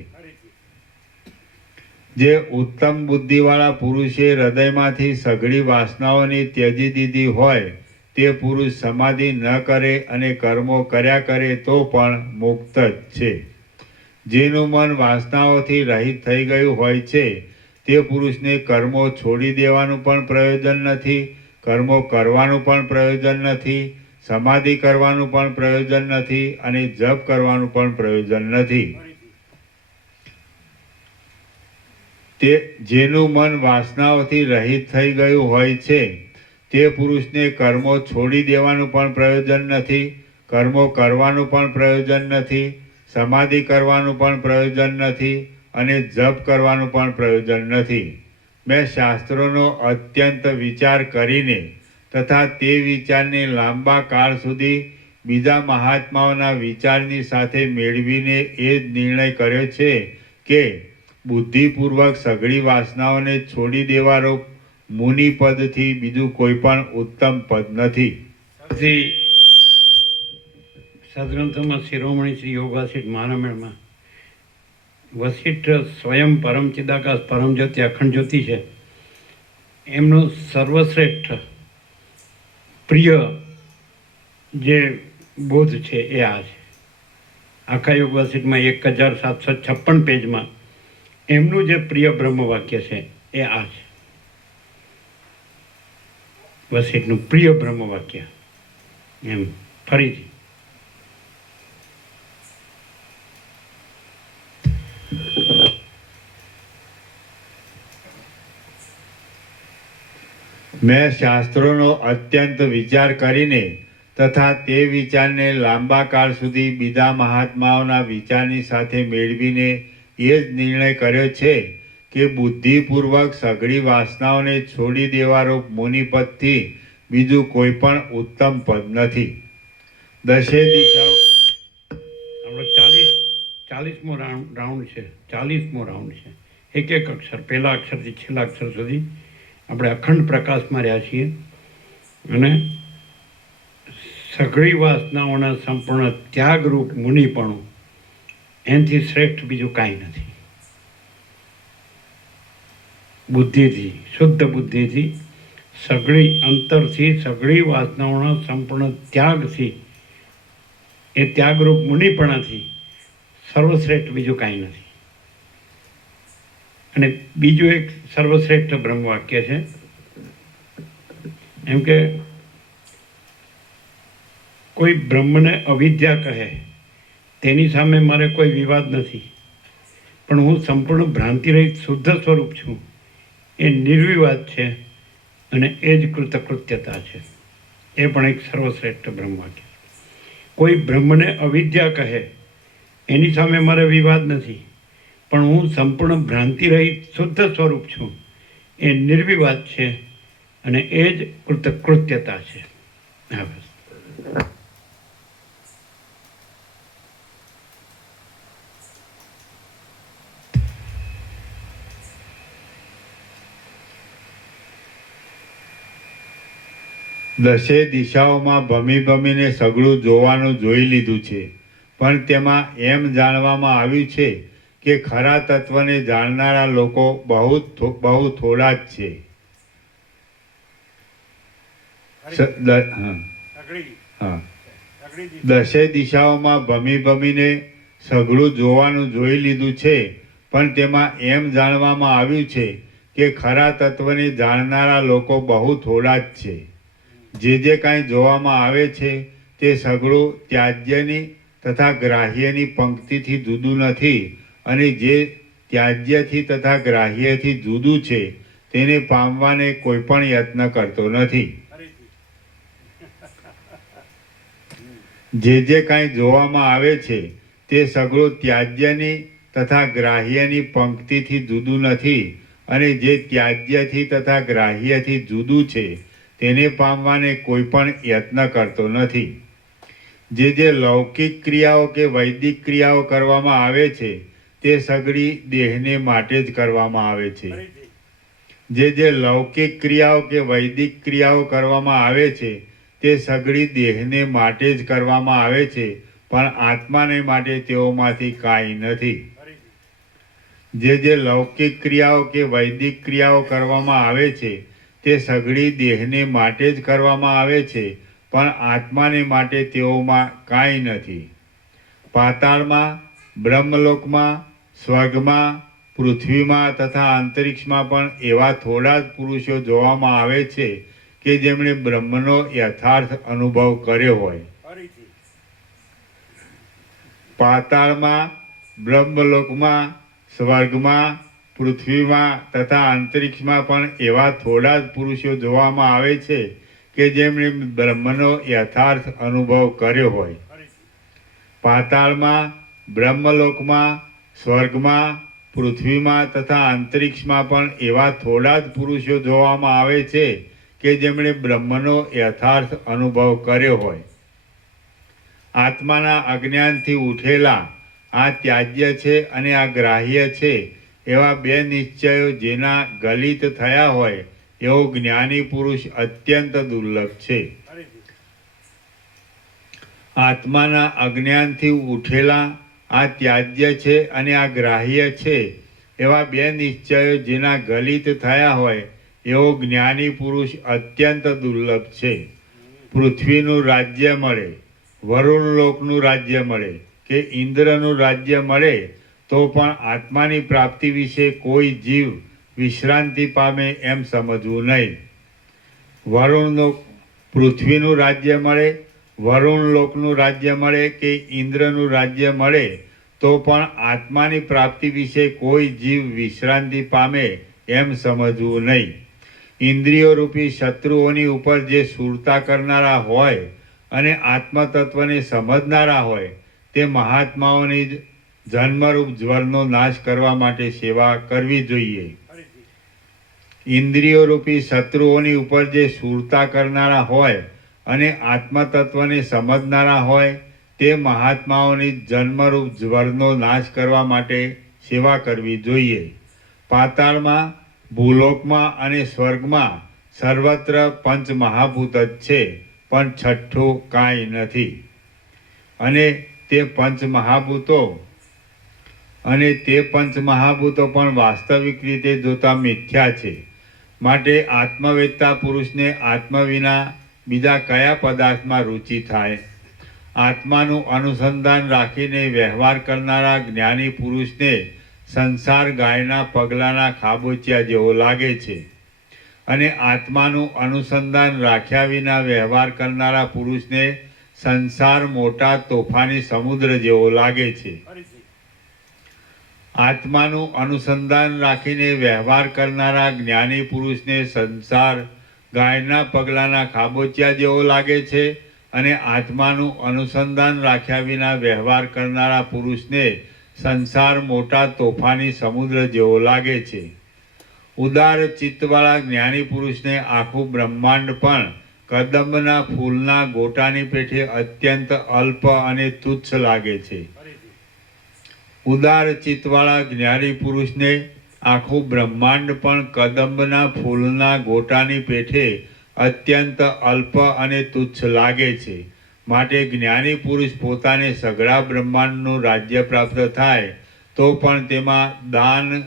જે ઉત્તમ બુદ્ધિવાળા પુરુષે હૃદયમાંથી સઘળી વાસનાઓને ત્યજી દીધી હોય તે પુરુષ સમાધિ ન કરે અને કર્મો કર્યા કરે તો પણ મુક્ત જ છે. જેનું મન વાસનાઓથી રહિત થઈ ગયું હોય છે તે પુરુષને કર્મો છોડી દેવાનું પણ પ્રયોજન નથી, કર્મો કરવાનું પણ પ્રયોજન નથી, સમાધિ કરવાનું પણ પ્રયોજન નથી અને જપ કરવાનું પણ પ્રયોજન નથી. તે જેનું મન વાસનાઓથી રહિત થઈ ગયું હોય છે તે પુરુષને કર્મો છોડી દેવાનું પણ પ્રયોજન નથી, કર્મો કરવાનું પણ પ્રયોજન નથી, સમાધિ કરવાનું પણ પ્રયોજન નથી અને જપ કરવાનું પણ પ્રયોજન નથી. મેં શાસ્ત્રોનો અત્યંત વિચાર કરીને તથા તે વિચારને લાંબા કાળ સુધી બીજા મહાત્માઓના વિચારની સાથે મેળવીને એ જ નિર્ણય કર્યો છે કે બુદ્ધિપૂર્વક સઘળી વાસનાઓને છોડી દેવાનો મુનિ પદથી બીજું કોઈ પણ ઉત્તમ પદ નથી. સદગ્રંથોમાં શિરોમણી શ્રી યોગાસિદ્ધ મહારામેળમાં વશિષ્ઠ સ્વયં પરમ ચિદાકાશ પરમ જ્યોતિ અખંડ જ્યોતિ છે. એમનું સર્વશ્રેષ્ઠ પ્રિય જે બોધ છે એ આ છે. આખા યોગવાસિતમાં 1756 પેજમાં એમનું જે પ્રિય બ્રહ્મ વાક્ય છે એ આ છે. વશિષ્ઠનું પ્રિય બ્રહ્મ વાક્ય એમ ફરીથી મેં શાસ્ત્રોનો અત્યંત વિચાર કરીને તથા તે વિચારને લાંબા કાળ સુધી બીજા મહાત્માઓના વિચારની સાથે મેળવીને એ જ નિર્ણય કર્યો છે કે બુદ્ધિપૂર્વક સઘળી વાસનાઓને છોડી દેવાનો મુનિપદથી બીજું કોઈ પણ ઉત્તમ પદ નથી. દશે દિશાઓ આપણો 40મો રાઉન્ડ છે. 40મો રાઉન્ડ છે. એક એક અક્ષર, પહેલા અક્ષરથી છેલ્લા અક્ષર સુધી આપણે અખંડ પ્રકાશમાં રહ્યા છીએ અને સઘળી વાસનાઓના સંપૂર્ણ ત્યાગરૂપ મુનિપણું એનાથી શ્રેષ્ઠ બીજું કાંઈ નથી. બુદ્ધિથી, શુદ્ધ બુદ્ધિથી, સઘળી અંતરથી, સઘળી વાસનાઓના સંપૂર્ણ ત્યાગથી, એ ત્યાગરૂપ મુનિપણાથી સર્વશ્રેષ્ઠ બીજું કાંઈ નથી. અને બીજું એક સર્વશ્રેષ્ઠ બ્રહ્મવાક્ય છે, એમ કે કોઈ બ્રહ્મને અવિદ્યા કહે તેની સામે મારે કોઈ વિવાદ નથી, પણ હું સંપૂર્ણ ભ્રાંતિરહિત શુદ્ધ સ્વરૂપ છું એ નિર્વિવાદ છે અને એ જ કૃતકૃત્યતા છે. એ પણ એક સર્વશ્રેષ્ઠ બ્રહ્મવાક્ય. કોઈ બ્રહ્મને અવિદ્યા કહે એની સામે મારે વિવાદ નથી, પણ હું સંપૂર્ણ ભ્રાંતિરહિત શુદ્ધ સ્વરૂપ છું એ નિર્વિવાદ છે અને એ જ કૃતકૃત્યતા છે. હા, બસ. દશે દિશાઓમાં ભમીને સઘળું જોવાનું જોઈ લીધું છે, પણ તેમાં એમ જાણવામાં આવ્યું છે કે ખરા તત્વને જાણનારા લોકો બહુ થોડા જ છે. હા. દશે દિશાઓમાં ભમીને સઘળું જોવાનું જોઈ લીધું છે, પણ તેમાં એમ જાણવામાં આવ્યું છે કે ખરા તત્વને જાણનારા લોકો બહુ થોડા જ છે. જે કાંઈ જોવામાં આવે છે તે સઘળું ત્યાજ્યની તથા ગ્રાહ્યની પંક્તિથી જુદું નથી, અને જે ત્યાજ્યથી તથા ગ્રાહ્યથી જુદું છે તેને પામવાને કોઈ પણ યત્ન કરતો નથી. જે કાંઈ જોવામાં આવે છે તે સઘળું ત્યાજ્યની તથા ગ્રાહ્યની પંક્તિથી જુદું નથી, અને જે ત્યાજ્યથી તથા ગ્રાહ્યથી જુદું છે તેને પામવાને કોઈ પણ યત્ન કરતો નથી. જે લૌકિક ક્રિયાઓ કે વૈદિક ક્રિયાઓ કરવામાં આવે છે તે સઘળી દેહને માટે જ કરવામાં આવે છે. જે લૌકિક ક્રિયાઓ કે વૈદિક ક્રિયાઓ કરવામાં આવે છે તે સઘળી દેહને માટે જ કરવામાં આવે છે, પણ આત્માને માટે તેઓમાંથી કાંઈ નથી. જે લૌકિક ક્રિયાઓ કે વૈદિક ક્રિયાઓ કરવામાં આવે છે તે સઘળી દેહને માટે જ કરવામાં આવે છે, પણ આત્માને માટે તેઓમાં કાંઈ નથી. પાતાળમાં, બ્રહ્મલોકમાં, સ્વર્ગમાં, પૃથ્વીમાં તથા અંતરિક્ષમાં પણ એવા થોડા જ પુરુષો જોવામાં આવે છે કે જેમણે બ્રહ્મનો યથાર્થ અનુભવ કર્યો હોય. પાતાળમાં, બ્રહ્મલોકમાં, સ્વર્ગમાં, પૃથ્વીમાં તથા અંતરિક્ષમાં પણ એવા થોડા જ પુરુષો જોવામાં આવે છે કે જેમણે બ્રહ્મનો યથાર્થ અનુભવ કર્યો હોય. પાતાળમાં, બ્રહ્મલોકમાં, સ્વર્ગમાં, પૃથ્વીમાં તથા અંતરિક્ષમાં પણ એવા થોડા જ પુરુષો જોવામાં આવે છે કે જેમણે બ્રહ્મનો યથાર્થ અનુભવ કર્યો હોય. આત્માના અજ્ઞાનથી ઉઠેલા આ ત્યાજ્ય છે અને આ ગ્રાહ્ય છે એવા બે નિશ્ચયો જેના ગલિત થયા હોય એવો જ્ઞાની પુરુષ અત્યંત દુર્લભ છે. આત્માના અજ્ઞાનથી ઉઠેલા આ ત્યાજ્ય છે અને આ ગ્રાહ્ય છે એવા બે નિશ્ચયો જેના ગલિત થયા હોય એવો જ્ઞાની પુરુષ અત્યંત દુર્લભ છે. પૃથ્વીનું રાજ્ય મળે, વરુણલોકનું રાજ્ય મળે કે ઇન્દ્રનું રાજ્ય મળે તો પણ આત્માની પ્રાપ્તિ વિશે કોઈ જીવ વિશ્રાંતિ પામે એમ સમજવું નહીં. પૃથ્વીનું રાજ્ય મળે, વરુણલોકનું રાજ્ય મળે કે ઇન્દ્રનું રાજ્ય મળે તો પણ આત્માની પ્રાપ્તિ વિશે કોઈ જીવ વિશ્રાંતિ પામે એમ સમજવું નહીં. ઇન્દ્રિયો રૂપી શત્રુઓની ઉપર જે સુરતા કરનારા હોય અને આત્મતત્વને સમજનારા હોય તે મહાત્માઓની જ જન્મરૂપ જ્વરનો નાશ કરવા માટે સેવા કરવી જોઈએ. ઇન્દ્રિયો રૂપી શત્રુઓની ઉપર જે શૂરતા કરનારા હોય અને આત્મતત્વને સમજનારા હોય તે મહાત્માઓની જન્મરૂપ જ્વરનો નાશ કરવા માટે સેવા કરવી જોઈએ. પાતાળમાં, ભૂલોકમાં અને સ્વર્ગમાં સર્વત્ર પંચ મહાભૂત જ છે, પણ છઠ્ઠું કાંઈ નથી. અને તે પંચ મહાભૂતો પણ વાસ્તવિક રીતે જોતા મિથ્યા છે. માટે આત્મવેત્તા પુરુષને આત્મ વિના બીજા કયા પદાર્થમાં રુચિ થાય? આત્માનું અનુસંધાન રાખીને વ્યવહાર કરનારા જ્ઞાની પુરુષને સંસાર ગાયના પગલાના ખાબોચિયા જેવો લાગે છે, અને આત્માનું અનુસંધાન રાખ્યા વિના વ્યવહાર કરનારા પુરુષને સંસાર મોટા તોફાની સમુદ્ર જેવો લાગે છે. આત્માનું અનુસંધાન રાખીને વ્યવહાર કરનારા જ્ઞાની પુરુષને સંસાર ગાયના પગલાના ખાબોચિયા જેવો લાગે છે, અને આત્માનું અનુસંધાન રાખ્યા વિના વ્યવહાર કરનારા પુરુષને સંસાર મોટા તોફાની સમુદ્ર જેવો લાગે છે. ઉદાર ચિત્તવાળા જ્ઞાની પુરુષને આખું બ્રહ્માંડ પણ કદંબના ફૂલના ગોટાની પેઠે અત્યંત અલ્પ અને તુચ્છ લાગે છે. ઉદાર ચિત્તવાળા જ્ઞાની પુરુષને આખું બ્રહ્માંડ પણ કદંબના ફૂલના ગોટાની પેઠે અત્યંત અલ્પ અને તુચ્છ લાગે છે. માટે જ્ઞાની પુરુષ પોતાને સઘળા બ્રહ્માંડનું રાજ્ય પ્રાપ્ત થાય તો પણ તેમાં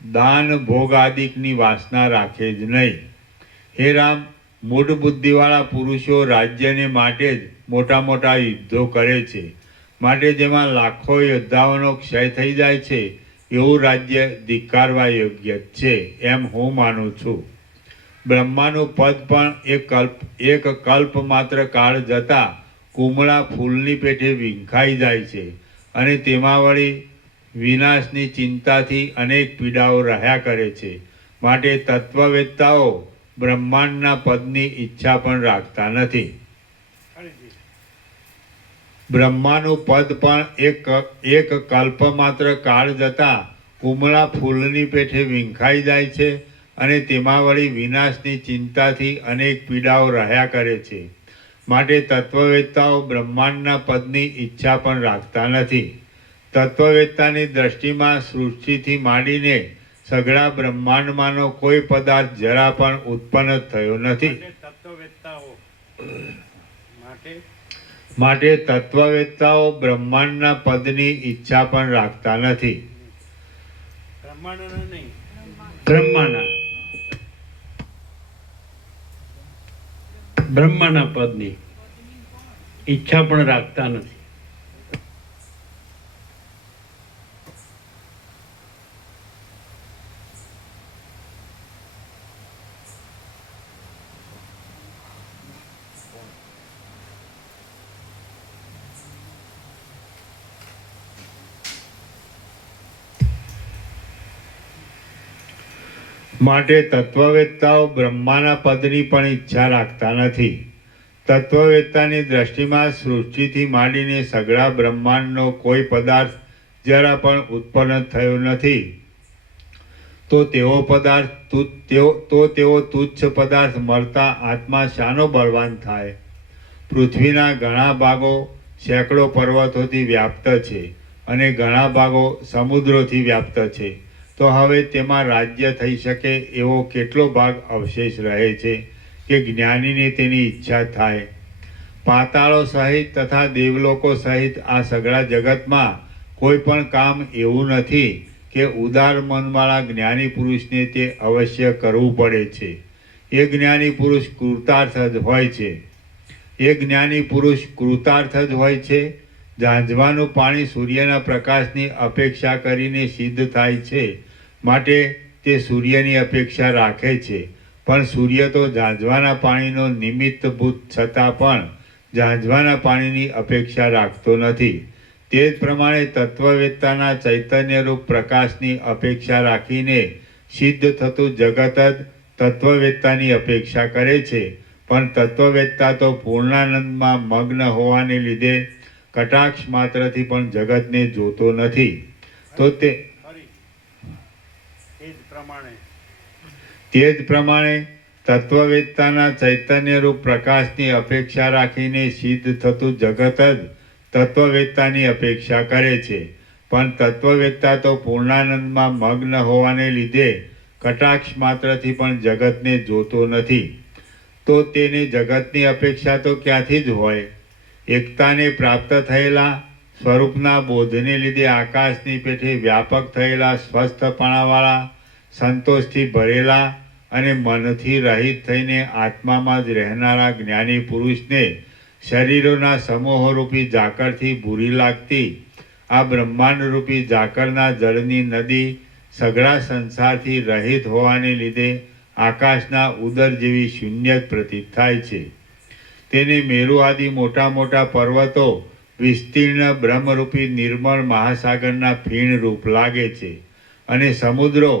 દાન ભોગ આદિકની વાસના રાખે જ નહીં. હે રામ, મૂઢ બુદ્ધિવાળા પુરુષો રાજ્યને માટે જ મોટા મોટા યુદ્ધો કરે છે. માટે જેમાં લાખો યોદ્ધાઓનો ક્ષય થઈ જાય છે એવું રાજ્ય ધિક્કારવા યોગ્ય છે, એમ હું માનું છું. બ્રહ્માનું પદ પણ એક કલ્પ માત્ર કાળ જતાં કુમળા ફૂલની પેઠે વિંખાઈ જાય છે, અને તેમાં વળી વિનાશની ચિંતાથી અનેક પીડાઓ રહ્યા કરે છે. માટે તત્વવેત્તાઓ બ્રહ્માંડના પદની ઈચ્છા પણ રાખતા નથી. બ્રહ્માનું પદ પણ એક કલ્પ માત્ર કાળ જતાં કુમળા ફૂલની પેઠે વિંખાઈ જાય છે, અને તેમાં વળી વિનાશની ચિંતાથી અનેક પીડાઓ રહ્યા કરે છે. માટે તત્વવેત્તાઓ બ્રહ્માંડના પદની ઈચ્છા પણ રાખતા નથી. તત્વવેત્તાની દ્રષ્ટિમાં સૃષ્ટિથી માંડીને સઘળા બ્રહ્માંડમાંનો કોઈ પદાર્થ જરા પણ ઉત્પન્ન થયો નથી. માટે તત્વવેત્તાઓ બ્રહ્માંડના પદની ઈચ્છા પણ રાખતા નથી. બ્રહ્માના પદની ઈચ્છા પણ રાખતા નથી. માટે તત્વવેત્તાઓ બ્રહ્માના પદની પણ ઈચ્છા રાખતા નથી. તત્વવેત્તાની દ્રષ્ટિમાં સૃષ્ટિથી માંડીને સઘળા બ્રહ્માંડનો કોઈ પદાર્થ જરા પણ ઉત્પન્ન થયો નથી. તો તેઓ તુચ્છ પદાર્થ મળતા આત્મા શાનો બળવાન થાય? પૃથ્વીના ઘણા ભાગો સેંકડો પર્વતોથી વ્યાપ્ત છે, અને ઘણા ભાગો સમુદ્રોથી વ્યાપ્ત છે. તો હવે તેમાં રાજ્ય થઈ શકે એવો કેટલો ભાગ અવશેષ રહે છે કે જ્ઞાનીને તેની ઈચ્છા થાય? પાતાળો સહિત તથા દેવલોકો સહિત આ સઘળા જગતમાં કોઈ પણ કામ એવું નથી કે ઉદાર મનવાળા જ્ઞાની પુરુષને તે અવશ્ય કરવું પડે છે. એ જ્ઞાની પુરુષ કૃતાર્થ જ હોય છે. ઝાંઝવાનું પાણી સૂર્યના પ્રકાશની અપેક્ષા કરીને સિદ્ધ થાય છે, માટે તે સૂર્યની અપેક્ષા રાખે છે. પણ સૂર્ય તો ઝાંઝવાના પાણીનો નિમિત્તભૂત છતાં પણ ઝાંઝવાના પાણીની અપેક્ષા રાખતો નથી. તે જ પ્રમાણે તત્વવેત્તાના ચૈતન્યરૂપ પ્રકાશની અપેક્ષા રાખીને સિદ્ધ થતું જગત જ તત્વવેત્તાની અપેક્ષા કરે છે. પણ તત્વવેત્તા તો પૂર્ણાનંદમાં મગ્ન હોવાને લીધે કટાક્ષ માત્રથી પણ જગતને જોતો નથી. તો તે જ પ્રમાણે તત્વવેત્તાના ચૈતન્યરૂપ પ્રકાશની અપેક્ષા રાખીને સિદ્ધ થતું જગત જ તત્વવેત્તાની અપેક્ષા કરે છે. પણ તત્વવેત્તા તો પૂર્ણાનંદમાં મગ્ન હોવાને લીધે કટાક્ષ માત્રથી પણ જગતને જોતો નથી. તો તેને જગતની અપેક્ષા તો ક્યાંથી જ હોય? એકતાને પ્રાપ્ત થયેલા સ્વરૂપના બોધને લીધે આકાશની પેઠે વ્યાપક થયેલા સ્વસ્થપણાવાળા, સંતોષથી ભરેલા અને મનથી રહિત થઈને આત્મામાં જ રહેનારા જ્ઞાની પુરુષને શરીરોના સમૂહરૂપી ઝાકળથી ભૂરી લાગતી આ બ્રહ્માંડરૂપી ઝાકળના જળની નદી સઘળા સંસારથી રહિત હોવાને લીધે આકાશના ઉદર જેવી શૂન્ય જ પ્રતીત થાય છે. તેને મેરુ આદિ મોટા મોટા પર્વતો વિસ્તીર્ણ બ્રહ્મરૂપી નિર્મળ મહાસાગરના ફીણ રૂપ લાગે છે અને સમુદ્રો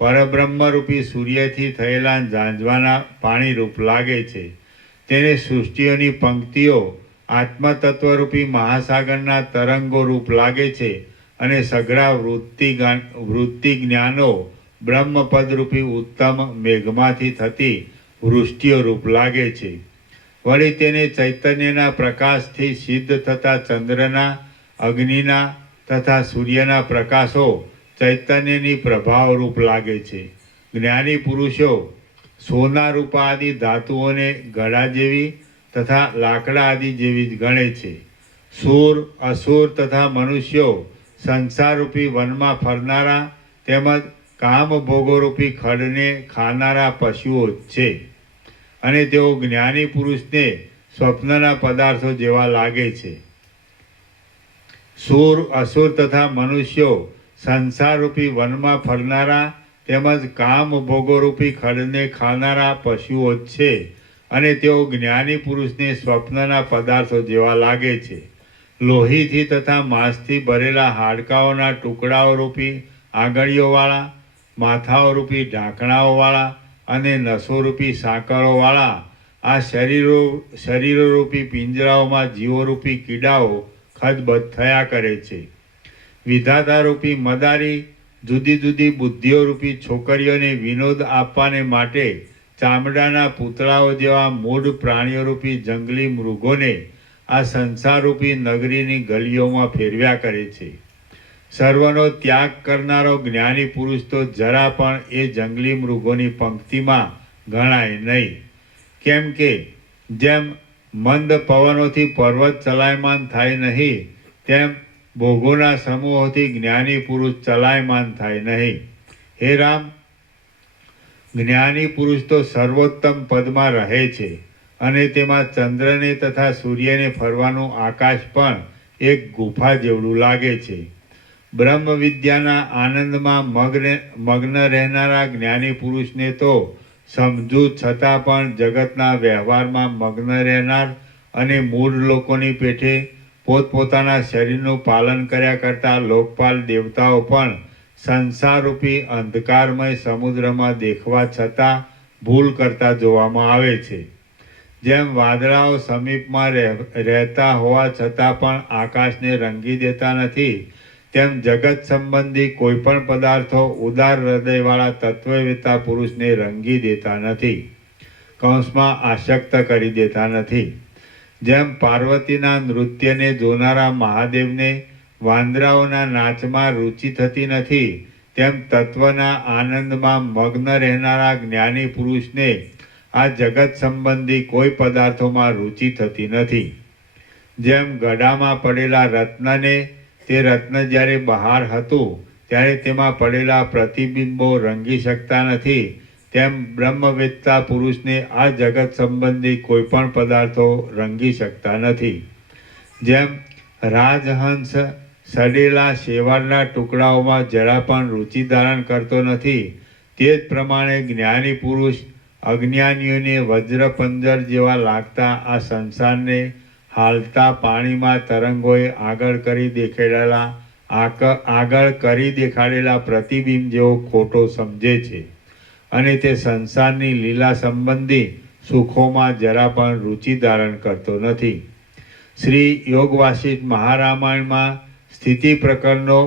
પરબ્રહ્મરૂપી સૂર્યથી થયેલા ઝાંઝવાના પાણી રૂપ લાગે છે. તેને સૃષ્ટિઓની પંક્તિઓ આત્મતત્વરૂપી મહાસાગરના તરંગો રૂપ લાગે છે અને સઘળા વૃત્તિ જ્ઞાનો બ્રહ્મપદરૂપી ઉત્તમ મેઘમાંથી થતી વૃષ્ટિઓ રૂપ લાગે છે. વળી તેને ચૈતન્યના પ્રકાશથી સિદ્ધ થતા ચંદ્રના, અગ્નિના તથા સૂર્યના પ્રકાશો ચૈતન્યની પ્રભાવ રૂપ લાગે છે. જ્ઞાની પુરુષો સોના રૂપા આદિ ધાતુઓને ઘડા જેવી તથા લાકડા આદિ જેવી જ ગણે છે. સૂર, અસુર તથા મનુષ્યો સંસારરૂપી વનમાં ફરનારા તેમજ કામભોગોરૂપી ખડને ખાનારા પશુઓ જ છે અને તેઓ જ્ઞાની પુરુષને સ્વપ્નના પદાર્થો જેવા લાગે છે. સૂર, અસુર તથા મનુષ્યો સંસારરૂપી વનમાં ફરનારા તેમજ કામભોગોરૂપી ખડને ખાનારા પશુઓ જ છે અને તેઓ જ્ઞાની પુરુષને સ્વપ્નના પદાર્થો જેવા લાગે છે. લોહીથી તથા માંસથી ભરેલા હાડકાઓના ટુકડાઓરૂપી આંગળીઓવાળા, માથાઓરૂપી ઢાંકણાઓવાળા અને નસોરૂપી સાંકળોવાળા આ શરીરોરૂપી પિંજરાઓમાં જીવોરૂપી કીડાઓ ખદબદ થયા કરે છે. વિધાતારૂપી મદારી જુદી જુદી બુદ્ધિઓરૂપી છોકરીઓને વિનોદ આપવાને માટે ચામડાના પૂતળાઓ જેવા મૂળ પ્રાણીઓરૂપી જંગલી મૃગોને આ સંસારરૂપી નગરીની ગલીઓમાં ફેરવ્યા કરે છે. સર્વનો ત્યાગ કરનારો જ્ઞાની પુરુષ તો જરા પણ એ જંગલી મૃગોની પંક્તિમાં ગણાય નહીં. કેમ કે જેમ મંદ પવનોથી પર્વત ચલાયમાન થાય નહીં તેમ ભોગોના સમૂહોથી જ્ઞાની પુરુષ ચલાયમાન થાય નહીં. હે રામ, જ્ઞાની પુરુષ તો સર્વોત્તમ પદમાં રહે છે અને તેમાં ચંદ્રને તથા સૂર્યને ફરવાનું આકાશ પણ એક ગુફા જેવડું લાગે છે. બ્રહ્મ વિદ્યાના આનંદમાં મગ્ન રહેનારા જ્ઞાની પુરુષને તો સમજુ છતાં પણ જગતના વ્યવહારમાં મગ્ન રહેનાર અને મૂળ લોકોની પેઠે પોતપોતાના શરીરનું પાલન કર્યા કરતા લોકપાલ દેવતાઓ પણ સંસારરૂપી અંધકારમય સમુદ્રમાં દેખવા છતાં ભૂલ કરતા જોવામાં આવે છે. જેમ વાદળાઓ સમીપમાં રહેતા હોવા છતાં પણ આકાશને રંગી દેતા નથી, તેમ જગત સંબંધી કોઈ પણ પદાર્થો ઉદાર હૃદયવાળા તત્વવેત્તા પુરુષને રંગી દેતા નથી, કૌંસમાં આસક્ત કરી દેતા નથી. જેમ પાર્વતીના નૃત્યને જોનારા મહાદેવને વાંદરાઓના નાચમાં રુચિ થતી નથી, તેમ તત્વના આનંદમાં મગ્ન રહેનારા જ્ઞાની પુરુષને આ જગત સંબંધી કોઈ પદાર્થોમાં રુચિ થતી નથી. જેમ ગડામાં પડેલા રત્નને તે રત્ન જ્યારે બહાર હતું ત્યારે તેમાં પડેલા પ્રતિબિંબો રંગી શકતા નથી, તેમ બ્રહ્મવેત્તા પુરુષને આ જગત સંબંધી કોઈ પણ પદાર્થો રંગી શકતા નથી. જેમ રાજહંસ સડેલા શેવાળના ટુકડાઓમાં જરા પણ રુચિ ધારણ કરતો નથી, તે જ પ્રમાણે જ્ઞાની પુરુષ અજ્ઞાનીઓને વજ્રપંજર જેવા લાગતા આ સંસારને હાલતા પાણીમાં તરંગોએ આગળ કરી દેખાડેલા પ્રતિબિંબ જેવો ખોટો સમજે છે અને તે સંસારની લીલા સંબંધી સુખોમાં જરા પણ રુચિ ધારણ કરતો નથી. શ્રી યોગ વાસિષ્ઠ મહારામાયણમાં સ્થિતિ પ્રકરણનો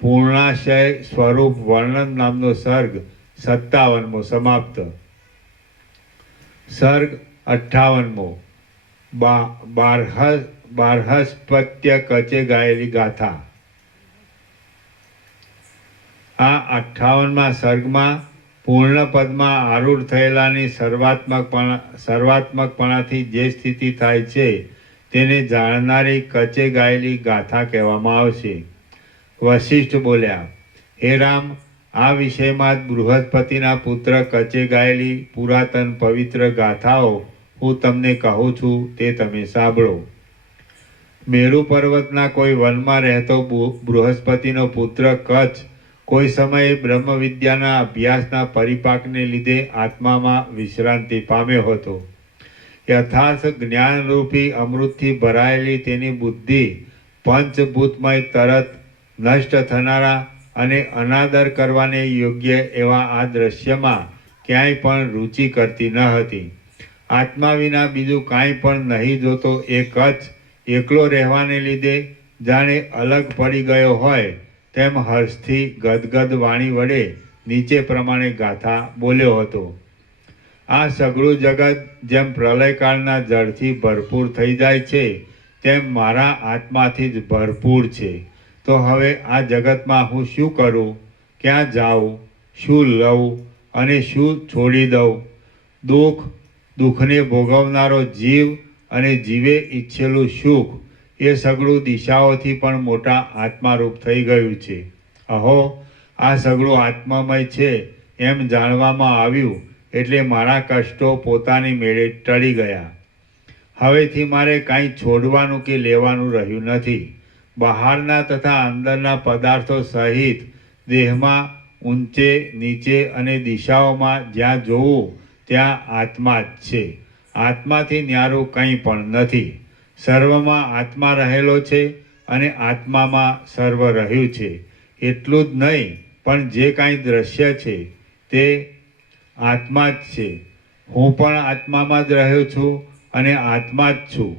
પૂર્ણાશય સ્વરૂપ વર્ણન નામનો સર્ગ 57મો સમાપ્ત. સર્ગ 58મો બારહસ્પત્ય કચે ગાયેલી ગાથા. આ 58મા સર્ગમાં પૂર્ણ પદમાં આરૂઢ થયેલાની સર્વાત્મકપણાથી જે સ્થિતિ થાય છે તેને જાણનારી કચે ગાયેલી ગાથા કહેવામાં આવશે. વશિષ્ઠ બોલ્યા, હે રામ, આ વિષયમાં જ બૃહસ્પતિના પુત્ર કચે ગાયેલી પુરાતન પવિત્ર ગાથાઓ હું તમને કહું છું તે તમે સાંભળો. મેરુ પર્વતના કોઈ વનમાં રહેતો બૃહસ્પતિનો પુત્ર કચ્છ કોઈ સમયે બ્રહ્મ વિદ્યાના અભ્યાસના પરિપાકને લીધે આત્મામાં વિશ્રાંતિ પામ્યો હતો. યથાર્થ જ્ઞાનરૂપી અમૃતથી ભરાયેલી તેની બુદ્ધિ પંચભૂતમય તરત નષ્ટ થનારા અને અનાદર કરવાને યોગ્ય એવા આ દ્રશ્યમાં ક્યાંય પણ રુચિ કરતી ન હતી. આત્મા વિના બીજું કાંઈ પણ નહીં જોતો એ કચ્છ એકલો રહેવાને લીધે જાણે અલગ પડી ગયો હોય તેમ હર્ષથી ગદગદ વાણી વડે નીચે પ્રમાણે ગાથા બોલ્યો હતો. આ સઘળું જગત જેમ પ્રલયકાળના જળથી ભરપૂર થઈ જાય છે તેમ મારા આત્માથી જ ભરપૂર છે. તો હવે આ જગતમાં હું શું કરું, ક્યાં જાઉં, શું લઉં અને શું છોડી દઉં? દુઃખને ભોગવનારો જીવ અને જીવે ઈચ્છેલું સુખ એ સઘળું દિશાઓથી પણ મોટા આત્મારૂપ થઈ ગયું છે. અહો, આ સઘળું આત્મામય છે એમ જાણવામાં આવ્યું એટલે મારા કષ્ટો પોતાની મેળે ટળી ગયા. હવેથી મારે કાંઈ છોડવાનું કે લેવાનું રહ્યું નથી. બહારના તથા અંદરના પદાર્થો સહિત દેહમાં ઊંચે નીચે અને દિશાઓમાં જ્યાં જોવું ત્યાં આત્મા જ છે. આત્માથી ન્યારું કંઈ પણ નથી. સર્વમાં આત્મા રહેલો છે અને આત્મામાં સર્વ રહ્યું છે. એટલું જ નહીં, પણ જે કાંઈ દ્રશ્ય છે તે આત્મા જ છે. હું પણ આત્મામાં જ રહ્યો છું અને આત્મા જ છું.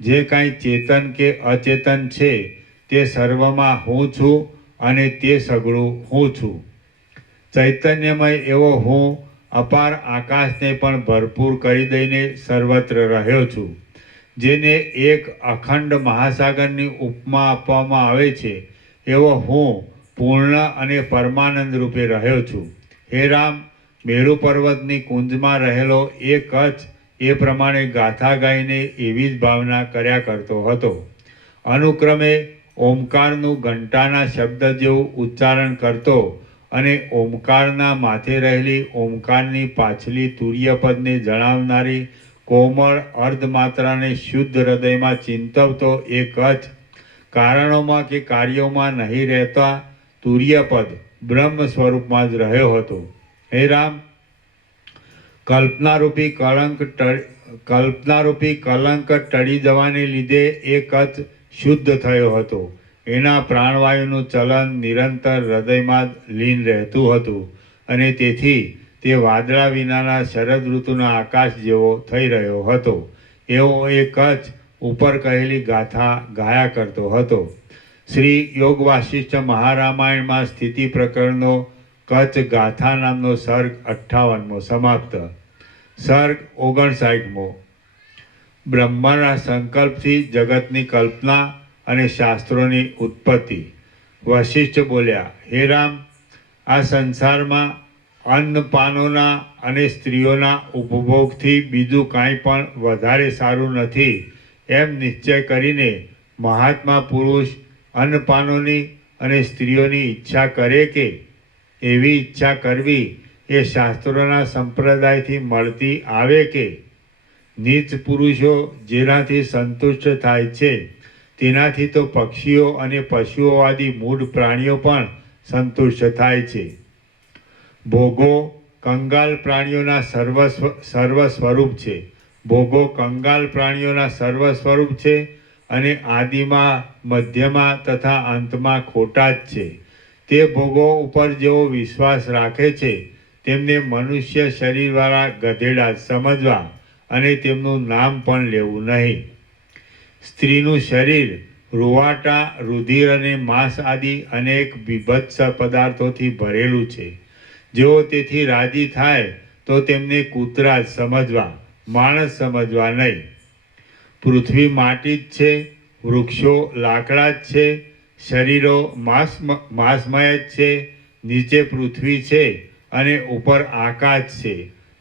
જે કાંઈ ચેતન કે અચેતન છે તે સર્વમાં હું છું અને તે સઘળું હું છું. ચૈતન્યમય એવો હું અપાર આકાશને પણ ભરપૂર કરી દઈને સર્વત્ર રહ્યો છું. જેને એક અખંડ મહાસાગરની ઉપમા આપવામાં આવે છે એવો હું પૂર્ણ અને પરમાનંદ રૂપે રહ્યો છું. હે રામ, મેરુ પર્વતની કુંજમાં રહેલો એ કચ્છ એ પ્રમાણે ગાથા ગાઈને એવી જ ભાવના કર્યા કરતો હતો. અનુક્રમે ઓમકારનું ઘંટાના શબ્દ જેવું ઉચ્ચારણ કરતો અને ઓમકારના માથે રહેલી ઓમકારની પાછલી તુર્યપદને જણાવનારી કોમળ અર્ધમાત્રાને શુદ્ધ હૃદયમાં ચિંતવતો એ કચ્છ કારણોમાં કે કાર્યોમાં નહીં રહેતા તુર્યપદ બ્રહ્મ સ્વરૂપમાં જ રહ્યો હતો. હે રામ, કલ્પનારૂપી કલંક ટળી જવાને લીધે એ કચ્છ શુદ્ધ થયો હતો. એના પ્રાણવાયુનું ચલન નિરંતર હૃદયમાં જ લીન રહેતું હતું અને તેથી તે વાદળા વિનાના શરદ ઋતુના આકાશ જેવો થઈ રહ્યો હતો. એવો એ કચ્છ ઉપર કહેલી ગાથા ગાયા કરતો હતો. શ્રી યોગ વાસિષ્ઠ મહારામાયણમાં સ્થિતિ પ્રકરણનો કચ્છ ગાથા નામનો સર્ગ 58મો સમાપ્ત. સર્ગ 59મો બ્રહ્મના સંકલ્પથી જગતની કલ્પના અને શાસ્ત્રોની ઉત્પત્તિ. વશિષ્ઠ બોલ્યા, હે રામ, આ સંસારમાં અન્નપાનોના અને સ્ત્રીઓના ઉપભોગથી બીજું કાંઈ પણ વધારે સારું નથી એમ નિશ્ચય કરીને મહાત્મા પુરુષ અન્નપાનોની અને સ્ત્રીઓની ઈચ્છા કરે કે એવી ઈચ્છા કરવી એ શાસ્ત્રોના સંપ્રદાયથી મળતી આવે કે? નીચ પુરુષો જેનાથી સંતુષ્ટ થાય છે તેનાથી તો પક્ષીઓ અને પશુઓ આદિ મૂળ પ્રાણીઓ પણ સંતુષ્ટ થાય છે. ભોગો કંગાલ પ્રાણીઓના સર્વ સ્વરૂપ છે. ભોગો કંગાલ પ્રાણીઓના સર્વ સ્વરૂપ છે અને આદિમાં, મધ્યમાં તથા અંતમાં ખોટા જ છે. તે ભોગો ઉપર જેવો વિશ્વાસ રાખે છે તેમને મનુષ્ય શરીરવાળા ગધેડા સમજવા અને તેમનું નામ પણ લેવું નહીં. સ્ત્રીનું શરીર રૂવાટા, રુધિર અને માંસ આદિ અનેક બીભત્સ પદાર્થોથી ભરેલું છે. જેઓ તેથી રાજી થાય તો તેમને કૂતરા જ સમજવા, માણસ સમજવા નહીં. પૃથ્વી માટી જ છે, વૃક્ષો લાકડા જ છે, શરીરો માંસમય જ છે. નીચે પૃથ્વી છે અને ઉપર આકાશ છે.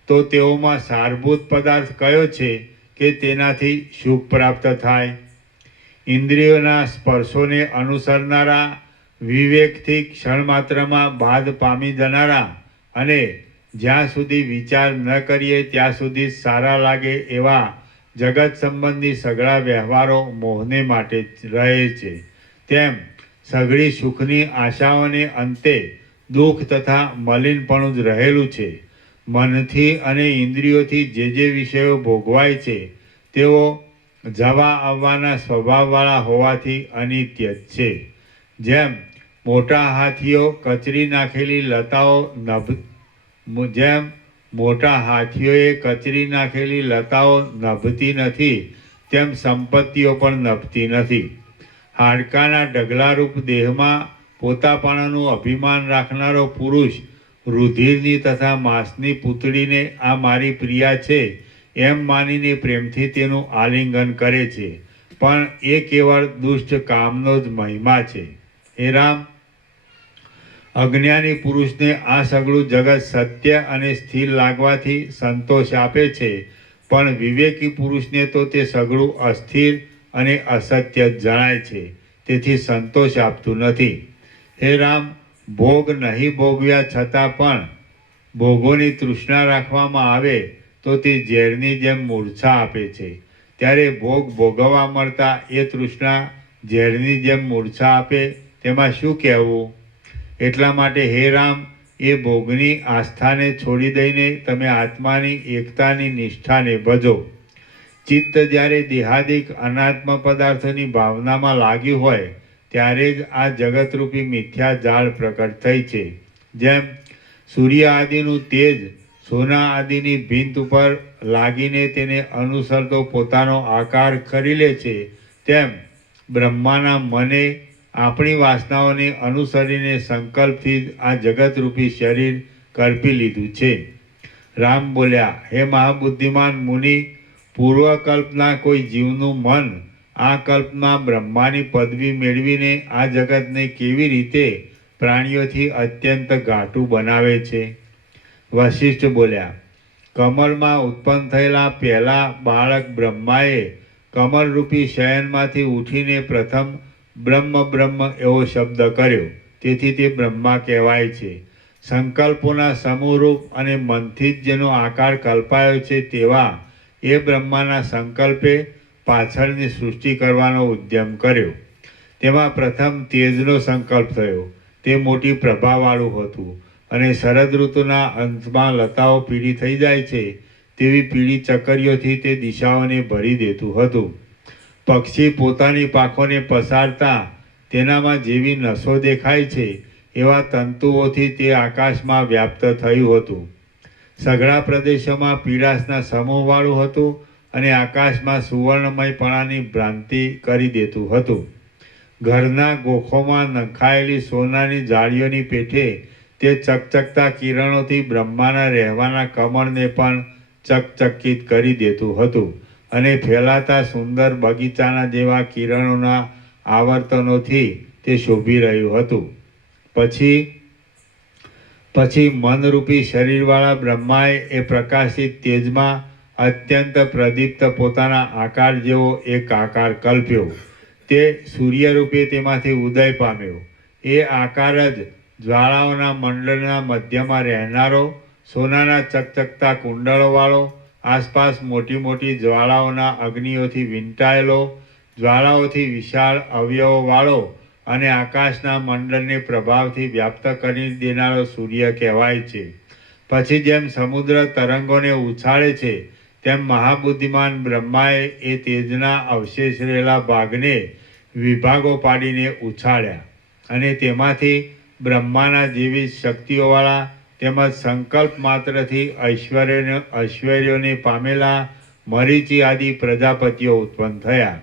તો તેઓમાં સારભૂત પદાર્થ કયો છે કે તેનાથી સુખ પ્રાપ્ત થાય? ઇન્દ્રિયોના સ્પર્શોને અનુસરનારા, વિવેકથી ક્ષણમાત્રમાં બાદ પામી જનારા અને જ્યાં સુધી વિચાર ન કરીએ ત્યાં સુધી સારા લાગે એવા જગત સંબંધી સઘળા વ્યવહારો મોહને માટે રહે છે. તેમ સઘળી સુખની આશાઓને અંતે દુઃખ તથા મલિનપણું જ રહેલું છે. મનથી અને ઇન્દ્રિયોથી જે વિષયો ભોગવાય છે તેઓ જવા આવવાના સ્વભાવવાળા હોવાથી અનિત્ય જ છે. જેમ મોટા હાથીઓ કચરી નાખેલી લતાઓ નભતી નથી, તેમ સંપત્તિઓ પણ નભતી નથી. હાડકાના ઢગલારૂપ દેહમાં પોતાપણાનું અભિમાન રાખનારો પુરુષ રુધિરની તથા માંસની પૂતળીને આ મારી પ્રિયા છે એમ માનીને પ્રેમથી તેનું આલિંગન કરે છે, પણ એ કેવળ દુષ્ટ કામનો જ મહિમા છે. હે રામ, અજ્ઞાની પુરુષને આ સઘળું જગત સત્ય અને સ્થિર લાગવાથી સંતોષ આપે છે, પણ વિવેકી પુરુષને તો તે સઘળું અસ્થિર અને અસત્ય જ જણાય છે, તેથી સંતોષ આપતું નથી. હે રામ, ભોગ નહીં ભોગવ્યા છતાં પણ ભોગોની તૃષ્ણા રાખવામાં આવે તો તે ઝેરની જેમ મૂર્છા આપે છે. ત્યારે ભોગ ભોગવવા મળતા એ તૃષ્ણા ઝેરની જેમ મૂર્છા આપે તેમાં શું કહેવું? એટલા માટે હે રામ, એ ભોગની આસ્થાને છોડી દઈને તમે આત્માની એકતાની નિષ્ઠાને ભજો. ચિત્ત જ્યારે દેહાદિક અનાત્મ પદાર્થોની ભાવનામાં લાગ્યું હોય ત્યારે જ આ જગતરૂપી મિથ્યા જાળ પ્રકટ થઈ છે. જેમ સૂર્ય આદિનું તેજ સોના આદિની ભીંત ઉપર લાગીને તેને અનુસરતો પોતાનો આકાર કરી લે છે, તેમ બ્રહ્માના મને આપણી વાસનાઓને અનુસરીને સંકલ્પથી જ આ જગતરૂપી શરીર કલ્પી લીધું છે. રામ બોલ્યા, હે મહાબુદ્ધિમાન મુનિ, પૂર્વકલ્પના કોઈ જીવનું મન આ કલ્પમાં બ્રહ્માની પદવી મેળવીને આ જગતને કેવી રીતે પ્રાણીઓથી અત્યંત ઘાટું બનાવે છે? વશિષ્ઠ બોલ્યા, કમળમાં ઉત્પન્ન થયેલા પહેલા બાળક બ્રહ્માએ કમળરૂપી શયનમાંથી ઉઠીને પ્રથમ બ્રહ્મ બ્રહ્મ એવો શબ્દ કર્યો, તેથી તે બ્રહ્મા કહેવાય છે. સંકલ્પોના સમૂહરૂપ અને મનથી જ જેનો આકાર કલ્પાયો છે તેવા એ બ્રહ્માના સંકલ્પે પાછળની સૃષ્ટિ કરવાનો ઉદ્યમ કર્યો. તેમાં પ્રથમ તેજનો સંકલ્પ થયો. તે મોટી પ્રભાવાળું હતું અને શરદ ઋતુના અંતમાં લતાઓ પીળી થઈ જાય છે તેવી પીળી ચકરીઓથી તે દિશાઓને ભરી દેતું હતું. પક્ષી પોતાની પાંખોને પસારતા તેનામાં જેવી નસો દેખાય છે એવા તંતુઓથી તે આકાશમાં વ્યાપ્ત થયું હતું. સઘળા પ્રદેશોમાં પીળાશના સમૂહવાળું હતું અને આકાશમાં સુવર્ણમયપણાની ભ્રાંતિ કરી દેતું હતું. ઘરના ગોખોમાં નંખાયેલી સોનાની જાળીઓની પેઠે તે ચકચકતા કિરણોથી બ્રહ્માના રહેવાના કમળને પણ ચકચકિત કરી દેતું હતું અને ફેલાતા સુંદર બગીચાના જેવા કિરણોના આવર્તનોથી તે શોભી રહ્યું હતું. પછી મનરૂપી શરીરવાળા બ્રહ્માએ એ પ્રકાશિત તેજમાં અત્યંત પ્રદીપ્ત પોતાના આકાર જેવો એક આકાર કલ્પ્યો. તે સૂર્યરૂપે તેમાંથી ઉદય પામ્યો. એ આકાર જ જ્વાળાઓના મંડળના મધ્યમાં રહેનારો, સોનાના ચકચકતા કુંડળોવાળો, આસપાસ મોટી મોટી જ્વાળાઓના અગ્નિઓથી વીંટાયેલો, જ્વાળાઓથી વિશાળ અવયવોવાળો અને આકાશના મંડળને પ્રભાવથી વ્યાપ્ત કરી દેનારો સૂર્ય કહેવાય છે. પછી જેમ સમુદ્ર તરંગોને ઉછાળે છે તેમ મહાબુદ્ધિમાન બ્રહ્માએ એ તેજના અવશેષ રહેલા ભાગને વિભાગો પાડીને ઉછાળ્યા અને તેમાંથી બ્રહ્માના જેવી શક્તિઓવાળા તેમજ સંકલ્પ માત્રથી ઐશ્વર્યોને પામેલા મરીચી આદિ પ્રજાપતિઓ ઉત્પન્ન થયા.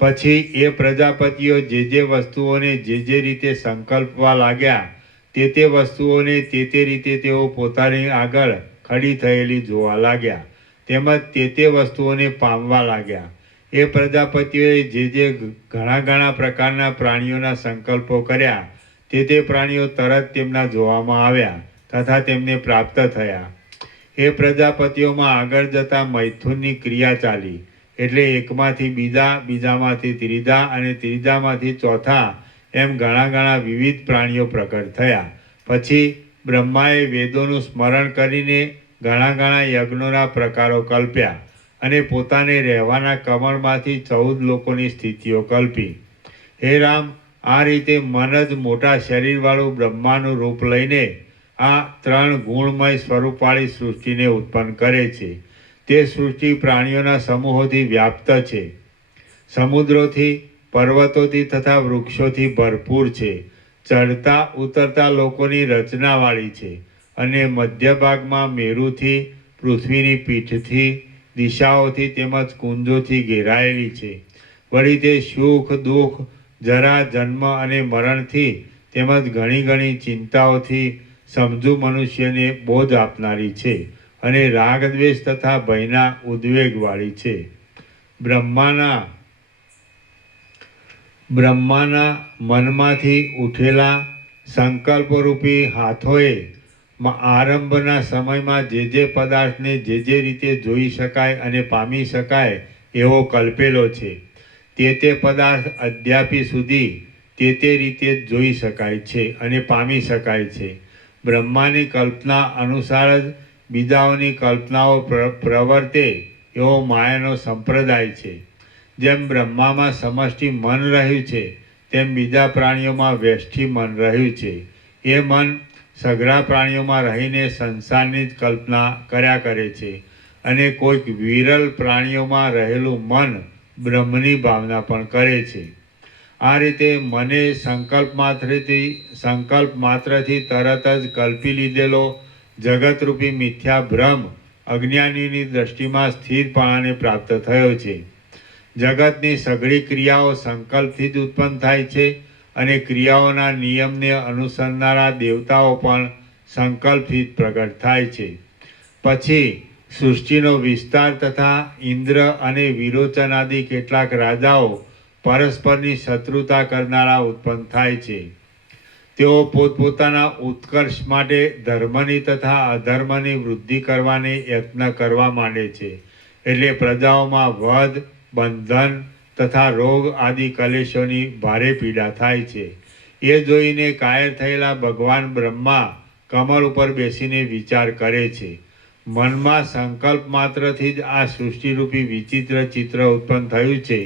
પછી એ પ્રજાપતિઓ જે વસ્તુઓને જે રીતે સંકલ્પવા લાગ્યા તે વસ્તુઓને તે રીતે તેઓ પોતાની આગળ ખડી થયેલી જોવા લાગ્યા, તેમજ તે વસ્તુઓને પામવા લાગ્યા. એ પ્રજાપતિઓએ જે ઘણા પ્રકારના પ્રાણીઓના સંકલ્પો કર્યા તે પ્રાણીઓ તરત તેમના જોવામાં આવ્યા તથા તેમને પ્રાપ્ત થયા. એ પ્રજાપતિઓમાં આગળ જતા મૈથુનની ક્રિયા ચાલી, એટલે એકમાંથી બીજા, બીજામાંથી ત્રીજા અને ત્રીજામાંથી ચોથા એમ ઘણા વિવિધ પ્રાણીઓ પ્રકટ થયા. પછી બ્રહ્માએ વેદોનું સ્મરણ કરીને ઘણા યજ્ઞોના પ્રકારો કલ્પ્યા અને પોતાને રહેવાના કમળમાંથી 14 લોકોની સ્થિતિઓ કલ્પી. હે રામ, આ રીતે મન જ મોટા શરીરવાળું બ્રહ્માનું રૂપ લઈને આ 3 ગુણમય સ્વરૂપવાળી સૃષ્ટિને ઉત્પન્ન કરે છે. તે સૃષ્ટિ પ્રાણીઓના સમૂહોથી વ્યાપ્ત છે, સમુદ્રોથી, પર્વતોથી તથા વૃક્ષોથી ભરપૂર છે, ચડતા ઉતરતા લોકોની રચનાવાળી છે અને મધ્ય ભાગમાં મેરુથી, પૃથ્વીની પીઠથી, દિશાઓથી તેમજ કુંજોથી ઘેરાયેલી છે. વળી તે સુખ, દુઃખ, જરા, જન્મ અને મરણથી તેમજ ઘણી ચિંતાઓથી સમજુ મનુષ્યને બોધ આપનારી છે અને રાગ, દ્વેષ તથા ભયના ઉદ્વેગવાળી છે. બ્રહ્માના મનમાંથી ઉઠેલા સંકલ્પરૂપી હાથોએ આરંભના સમયમાં જે પદાર્થને જે રીતે જોઈ શકાય અને પામી શકાય એવો કલ્પેલો છે. તે પદાર્થ અદ્યાપી સુધી તે રીતે જ જોઈ શકાય છે અને પામી શકાય છે. બ્રહ્માની કલ્પના અનુસાર જ બીજાઓની કલ્પનાઓ પ્રવર્તે એવો માયાનો સંપ્રદાય છે. જેમ બ્રહ્મામાં સમષ્ટિ મન રહ્યું છે તેમ બીજા પ્રાણીઓમાં વ્યષ્ટિ મન રહ્યું છે. એ મન સઘળા પ્રાણીઓમાં રહીને સંસારની જ કલ્પના કર્યા કરે છે અને કોઈક વિરલ પ્રાણીઓમાં રહેલું મન બ્રહ્મની ભાવના પણ કરે છે. આ રીતે મને સંકલ્પ માત્રથી તરત જ કલ્પી લીધેલો જગતરૂપી મિથ્યા ભ્રમ અજ્ઞાનીની દ્રષ્ટિમાં સ્થિરપણાને પ્રાપ્ત થયો છે. જગતની સઘળી ક્રિયાઓ સંકલ્પથી જ ઉત્પન્ન થાય છે અને ક્રિયાઓના નિયમને અનુસરનારા દેવતાઓ પણ સંકલ્પથી જ પ્રગટ થાય છે. પછી સૃષ્ટિનો વિસ્તાર તથા ઇન્દ્ર અને વિરોચન આદિ કેટલાક રાજાઓ પરસ્પરની શત્રુતા કરનારા ઉત્પન્ન થાય છે. તેઓ પોતપોતાના ઉત્કર્ષ માટે ધર્મની તથા અધર્મની વૃદ્ધિ કરવાને યત્ન કરવા માંડે છે. એટલે પ્રજાઓમાં વધ, બંધન તથા રોગ આદિ કલેશોની ભારે પીડા થાય છે. એ જોઈને કાયર થયેલા ભગવાન બ્રહ્મા કમળ ઉપર બેસીને વિચાર કરે છે. મનમાં સંકલ્પ માત્રથી જ આ સૃષ્ટિરૂપી વિચિત્ર ચિત્ર ઉત્પન્ન થયું છે.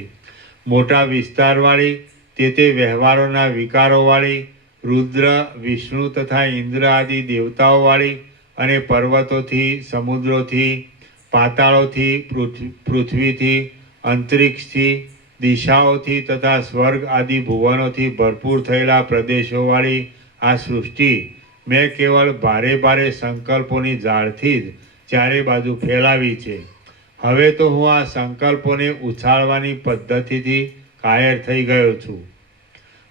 મોટા વિસ્તારવાળી, તે વ્યવહારોના વિકારોવાળી, રુદ્ર, વિષ્ણુ તથા ઇન્દ્ર આદિ દેવતાઓવાળી અને પર્વતોથી, સમુદ્રોથી, પાતાળોથી, પૃથ્વીથી, અંતરિક્ષથી, દિશાઓથી તથા સ્વર્ગ આદિ ભુવનોથી ભરપૂર થયેલા પ્રદેશોવાળી આ સૃષ્ટિ મેં કેવળ ભારે સંકલ્પોની ઝાડથી જ ચારે બાજુ ફેલાવી છે. હવે તો હું આ સંકલ્પોને ઉછાળવાની પદ્ધતિથી કાયર થઈ ગયો છું.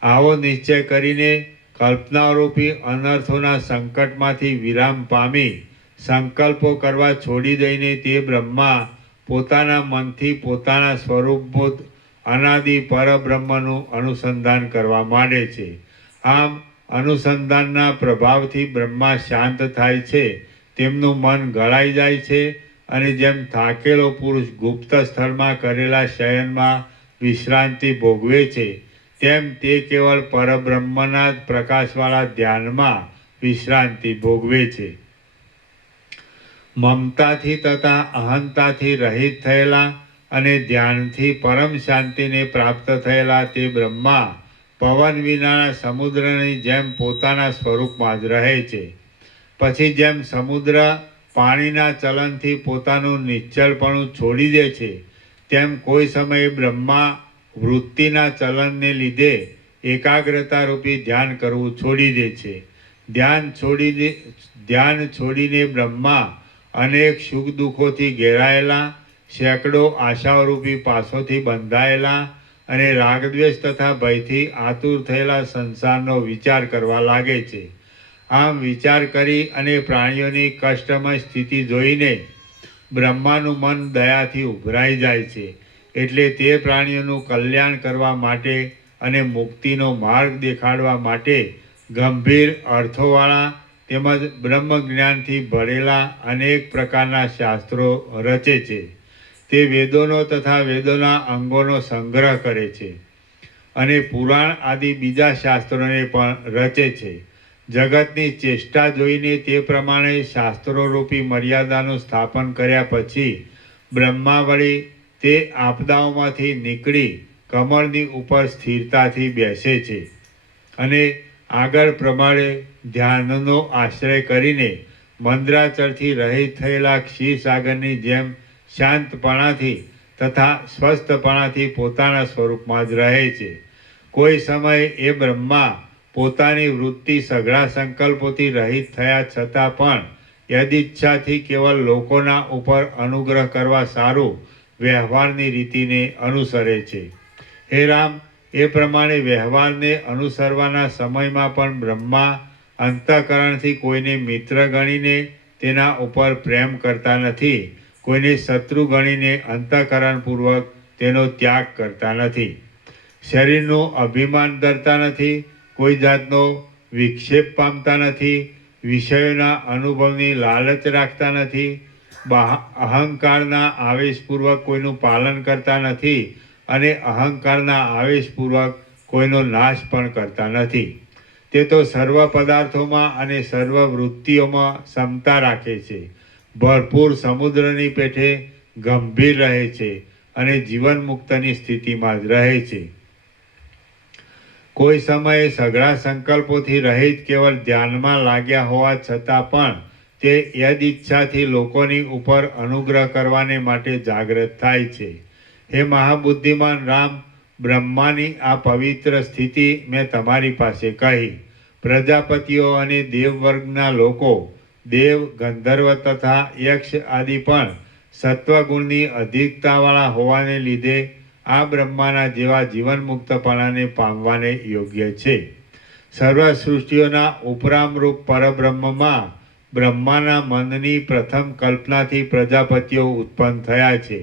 આવો નિશ્ચય કરીને કલ્પનારૂપી અનર્થોના સંકટમાંથી વિરામ પામી સંકલ્પો કરવા છોડી દઈને તે બ્રહ્મા પોતાના મનથી પોતાના સ્વરૂપભૂત અનાદિ પરબ્રહ્મનું અનુસંધાન કરવા માંડે છે. આમ અનુસંધાનના પ્રભાવથી બ્રહ્મા શાંત થાય છે. તેમનું મન ગળાઈ જાય છે અને જેમ થાકેલો પુરુષ ગુપ્ત સ્થળમાં કરેલા શયનમાં વિશ્રાંતિ ભોગવે છે તેમ તે કેવળ પરબ્રહ્મના જ પ્રકાશવાળા ધ્યાનમાં વિશ્રાંતિ ભોગવે છે. મમતાથી તથા અહંતાથી રહિત થયેલા અને ધ્યાનથી પરમ શાંતિને પ્રાપ્ત થયેલા તે બ્રહ્મા પવન વિનાના સમુદ્રની જેમ પોતાના સ્વરૂપમાં જ રહે છે. પછી જેમ સમુદ્ર પાણીના ચલનથી પોતાનું નિશ્ચળપણું છોડી દે છે તેમ કોઈ સમયે બ્રહ્મા વૃત્તિના ચલનને લીધે એકાગ્રતારૂપી ધ્યાન કરવું છોડી દે છે. ધ્યાન છોડીને બ્રહ્મા અનેક સુખ દુઃખોથી ઘેરાયેલા સેંકડો આશાઓરૂપી પાસોથી બંધાયેલા અને રાગદ્વેષ તથા ભયથી આતુર થયેલા સંસારનો વિચાર કરવા લાગે છે. આમ વિચાર કરી અને પ્રાણીઓની કષ્ટમય સ્થિતિ જોઈને બ્રહ્માનું મન દયાથી ઉભરાઈ જાય છે. એટલે તે પ્રાણીઓનું કલ્યાણ કરવા માટે અને મુક્તિનો માર્ગ દેખાડવા માટે ગંભીર અર્થોવાળા તેમજ બ્રહ્મ જ્ઞાનથી ભરેલા અનેક પ્રકારના શાસ્ત્રો રચે છે. તે વેદોનો તથા વેદોના અંગોનો સંગ્રહ કરે છે અને પુરાણ આદિ બીજા શાસ્ત્રોને પણ રચે છે. જગતની ચેષ્ટા જોઈને તે પ્રમાણે શાસ્ત્રોરૂપી મર્યાદાનું સ્થાપન કર્યા પછી બ્રહ્મા વળી તે આપદાઓમાંથી નીકળી કમળની ઉપર સ્થિરતાથી બેસે છે અને આગળ પ્રમાણે ધ્યાનનો આશ્રય કરીને મંદ્રાચરથી રહિત થયેલા ક્ષીરસાગરની જેમ શાંતપણાથી તથા સ્વસ્થપણાથી પોતાના સ્વરૂપમાં જ રહે છે. કોઈ સમયે એ બ્રહ્મા પોતાની વૃત્તિ સઘળા સંકલ્પોથી રહિત થયા છતાં પણ યદિચ્છાથી કેવળ લોકોના ઉપર અનુગ્રહ કરવા સારું વ્યવહારની રીતિને અનુસરે છે. હે રામ, એ પ્રમાણે વ્યવહારને અનુસરવાના સમયમાં પણ બ્રહ્મા અંતઃકરણથી કોઈને મિત્ર ગણીને તેના ઉપર પ્રેમ કરતા નથી, કોઈને શત્રુ ગણીને અંતઃકરણપૂર્વક તેનો ત્યાગ કરતા નથી. શરીરનું અભિમાન ધરતા નથી, કોઈ જાતનો વિક્ષેપ પામતા નથી, વિષયોના અનુભવની લાલચ રાખતા નથી, અહંકારના આવેશપૂર્વક કોઈનું પાલન કરતા નથી અને અહંકારના આવેશપૂર્વક કોઈનો નાશ પણ કરતા નથી. તે તો સર્વ પદાર્થોમાં અને સર્વ વૃત્તિઓમાં સમતા રાખે છે, ભરપૂર સમુદ્રની પેઠે ગંભીર રહે છે અને જીવન મુક્તની સ્થિતિમાં જ રહે છે. કોઈ સમયે સઘળા સંકલ્પોથી રહિત કેવળ ધ્યાનમાં લાગ્યા હોવા છતાં પણ તે યદિચ્છાથી લોકોની ઉપર અનુગ્રહ કરવાને માટે જાગૃત થાય છે. હે મહાબુદ્ધિમાન રામ, બ્રહ્માની આ પવિત્ર સ્થિતિ મેં તમારી પાસે કહી. પ્રજાપતિઓ અને દેવવર્ગના લોકો, દેવ, ગંધર્વ તથા યક્ષ આદિ પણ સત્વગુણની અધિકતાવાળા હોવાને લીધે આ બ્રહ્માના જેવા જીવન મુક્તપણાને પામવાને યોગ્ય છે. સર્વ સૃષ્ટિઓના ઉપરામરૂપ પરબ્રહ્મમાં બ્રહ્માના મનની પ્રથમ કલ્પનાથી પ્રજાપતિઓ ઉત્પન્ન થયા છે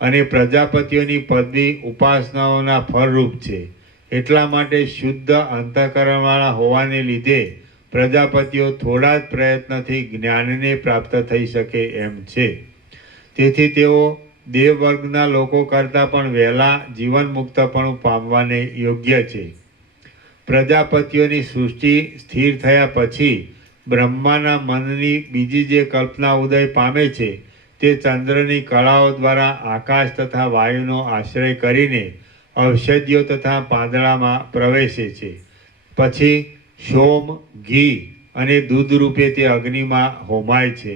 અને પ્રજાપતિઓની પદવી ઉપાસનાઓના ફળરૂપ છે. એટલા માટે શુદ્ધ અંતઃકરણવાળા હોવાને લીધે પ્રજાપતિઓ થોડા જ પ્રયત્નથી જ્ઞાનને પ્રાપ્ત થઈ શકે એમ છે. તેથી તેઓ દેવવર્ગના લોકો કરતાં પણ વહેલા જીવન મુક્તપણું પામવાને યોગ્ય છે. પ્રજાપતિઓની સૃષ્ટિ સ્થિર થયા પછી બ્રહ્માના મનની બીજી જે કલ્પના ઉદય પામે છે તે ચંદ્રની કળાઓ દ્વારા આકાશ તથા વાયુનો આશ્રય કરીને ઔષધિઓ તથા પાંદડામાં પ્રવેશે છે. પછી સોમ, ઘી અને દૂધ રૂપે તે અગ્નિમાં હોમાય છે,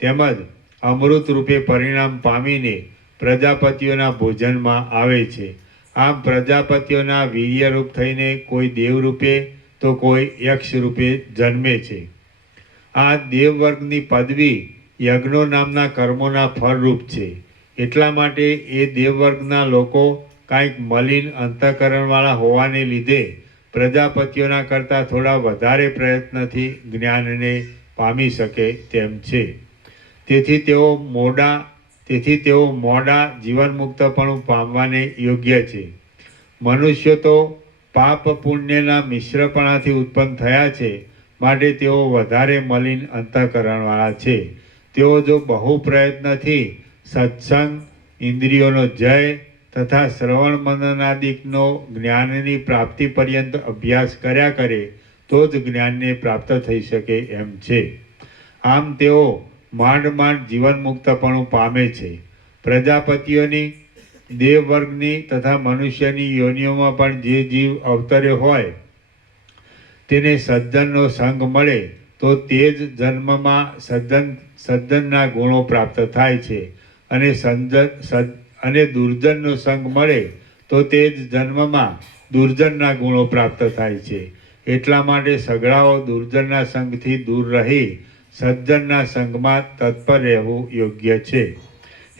તેમજ અમૃત રૂપે પરિણામ પામીને પ્રજાપતિઓના ભોજનમાં આવે છે. આમ પ્રજાપતિઓના વીર્યરૂપ થઈને કોઈ દેવરૂપે તો કોઈ યક્ષ રૂપે જન્મે છે. આ દેવવર્ગની પદવી યજ્ઞો નામના કર્મોના ફળરૂપ છે. એટલા માટે એ દેવવર્ગના લોકો કાંઈક મલિન અંતઃકરણવાળા હોવાને લીધે પ્રજાપતિઓના કરતાં થોડા વધારે પ્રયત્નથી જ્ઞાનને પામી શકે તેમ છે. તેથી તેઓ મોડા જીવન મુક્તપણું પામવાને યોગ્ય છે. મનુષ્યો તો પાપ પુણ્યના મિશ્રપણાથી ઉત્પન્ન થયા છે, માટે તેઓ વધારે મલિન અંતઃકરણવાળા છે. તેઓ જો બહુ પ્રયત્નથી સત્સંગ, ઇન્દ્રિયોનો જય તથા શ્રવણ મનનાદિકનો જ્ઞાનની પ્રાપ્તિ પર્યંત અભ્યાસ કર્યા કરે તો જ જ્ઞાનને પ્રાપ્ત થઈ શકે એમ છે. આમ તેઓ માંડ જીવન મુક્તપણું પામે છે. પ્રજાપતિઓની, દેવવર્ગની તથા મનુષ્યની યોનિઓમાં પણ જે જીવ અવતર્યો હોય તેને સજ્જનનો સંગ મળે તો તે જ જન્મમાં સજ્જનના ગુણો પ્રાપ્ત થાય છે અને દુર્જનનો સંગ મળે તો તે જ જન્મમાં દુર્જનના ગુણો પ્રાપ્ત થાય છે. એટલા માટે સઘળાઓ દુર્જનના સંગથી દૂર રહી સજ્જનના સંગમાં તત્પર રહેવું યોગ્ય છે.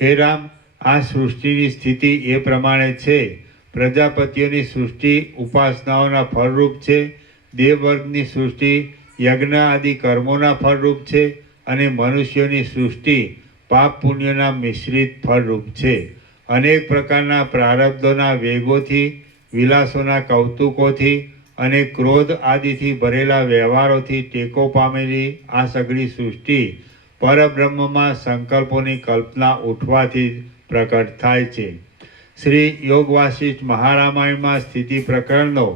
હે રામ, આ સૃષ્ટિની સ્થિતિ એ પ્રમાણે છે. પ્રજાપતિઓની સૃષ્ટિ ઉપાસનાઓના ફળરૂપ છે, દેવવર્ગની સૃષ્ટિ યજ્ઞ આદિ કર્મોના ફળરૂપ છે, અને મનુષ્યોની સૃષ્ટિ પાપ પુણ્યના મિશ્રિત ફળરૂપ છે. અનેક પ્રકારના પ્રારબ્ધોના વેગોથી, વિલાસોના કૌતુકોથી અને ક્રોધ આદિથી ભરેલા વ્યવહારોથી ટેકો પામેલી આ સઘળી સૃષ્ટિ પરબ્રહ્મમાં સંકલ્પોની કલ્પના ઉઠવાથી પ્રકટ થાય છે. શ્રી યોગ વાસિષ્ઠ મહારામાયણમાં સ્થિતિ પ્રકરણનો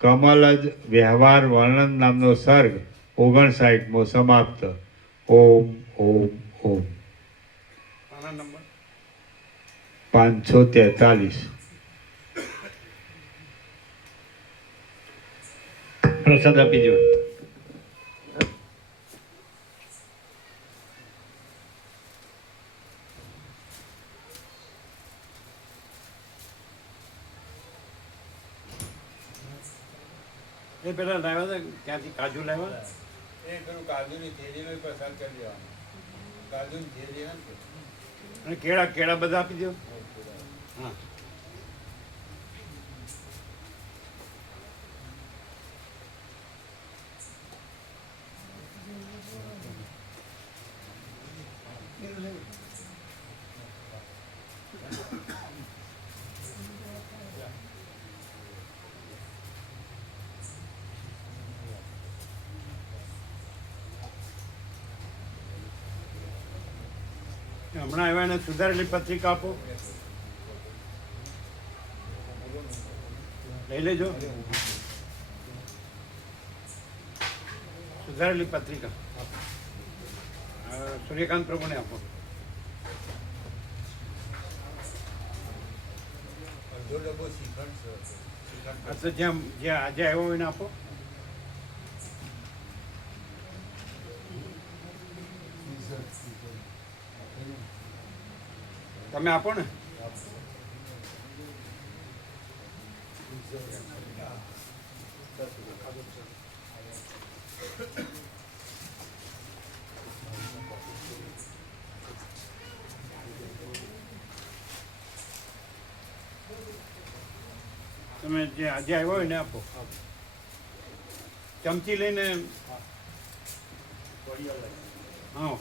કમલજ વ્યવહાર વર્ણન નામનો સર્ગ 59મો સમાપ્ત. ઓમ ઓમ ઓમ. આના નંબર 543. પ્રસાદ આપી દો. એ પેલા લાવ્યા હતા ક્યાંથી કાજુ લાવ્યા? એ પેલું કાજુની થેલીનો પ્રસાદ કરી દેવાનો. કાજુની થેલી નથી. અને કેળા કેળા બધા આપી દો. હા. હમણાં આવ્યા એને સુધારેલી પત્રિકા આપો, લઈ લેજો. સુધારેલી પત્રિકા સૂર્યકાંત પ્રભુને આપો. અડધો ડબ્બો શ્રીખંડ છે. તો જ્યાં જ્યાં આજે આવ્યો હોય એને આપો. તમે આપો ને. તમે જે આજે આવ્યો હોય ને આપો. ચમચી લઈને હા.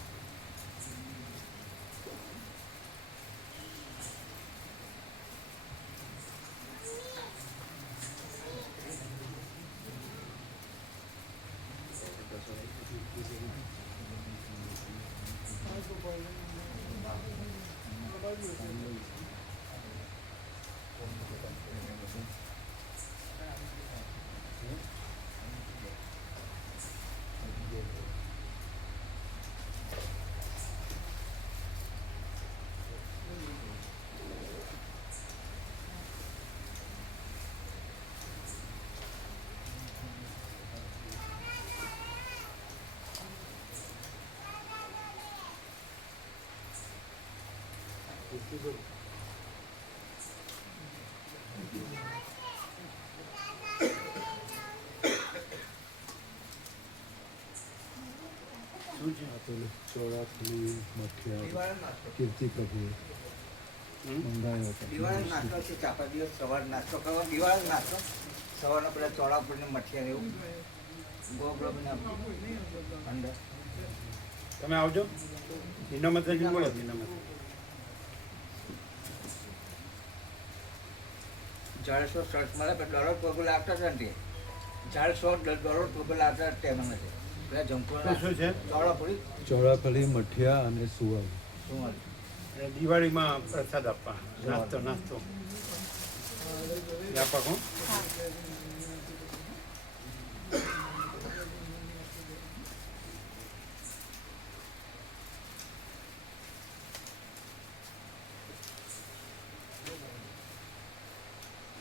ચોળાફળી મઠિયા કીર્તિ પ્રભુ મંગાયો હતો. દિવાળી નાસ્તો છે, ચાપા દિવસ સવાર નાસ્તો કરવા દિવાળી નાસ્તો સવારના પેલા ચોળાફળીને મઠિયા એવું ગોળ અંદર. તમે આવજો. હિના માતાજી બોલો. હિના માતા જાડસો શર્ટ મળે પણ દરોડ પગું લાગતા હતા ને જાડસો દરોડ પગું લાગતા તે મને છે પેલા જંપો શું છે? ચોળાફળી ચોળાફળી મઠિયા અને સુવર. શું એ દિવાળીમાં પ્રસાદ આપવા. નાસ્તો નાસ્તો વ્યાપક હું.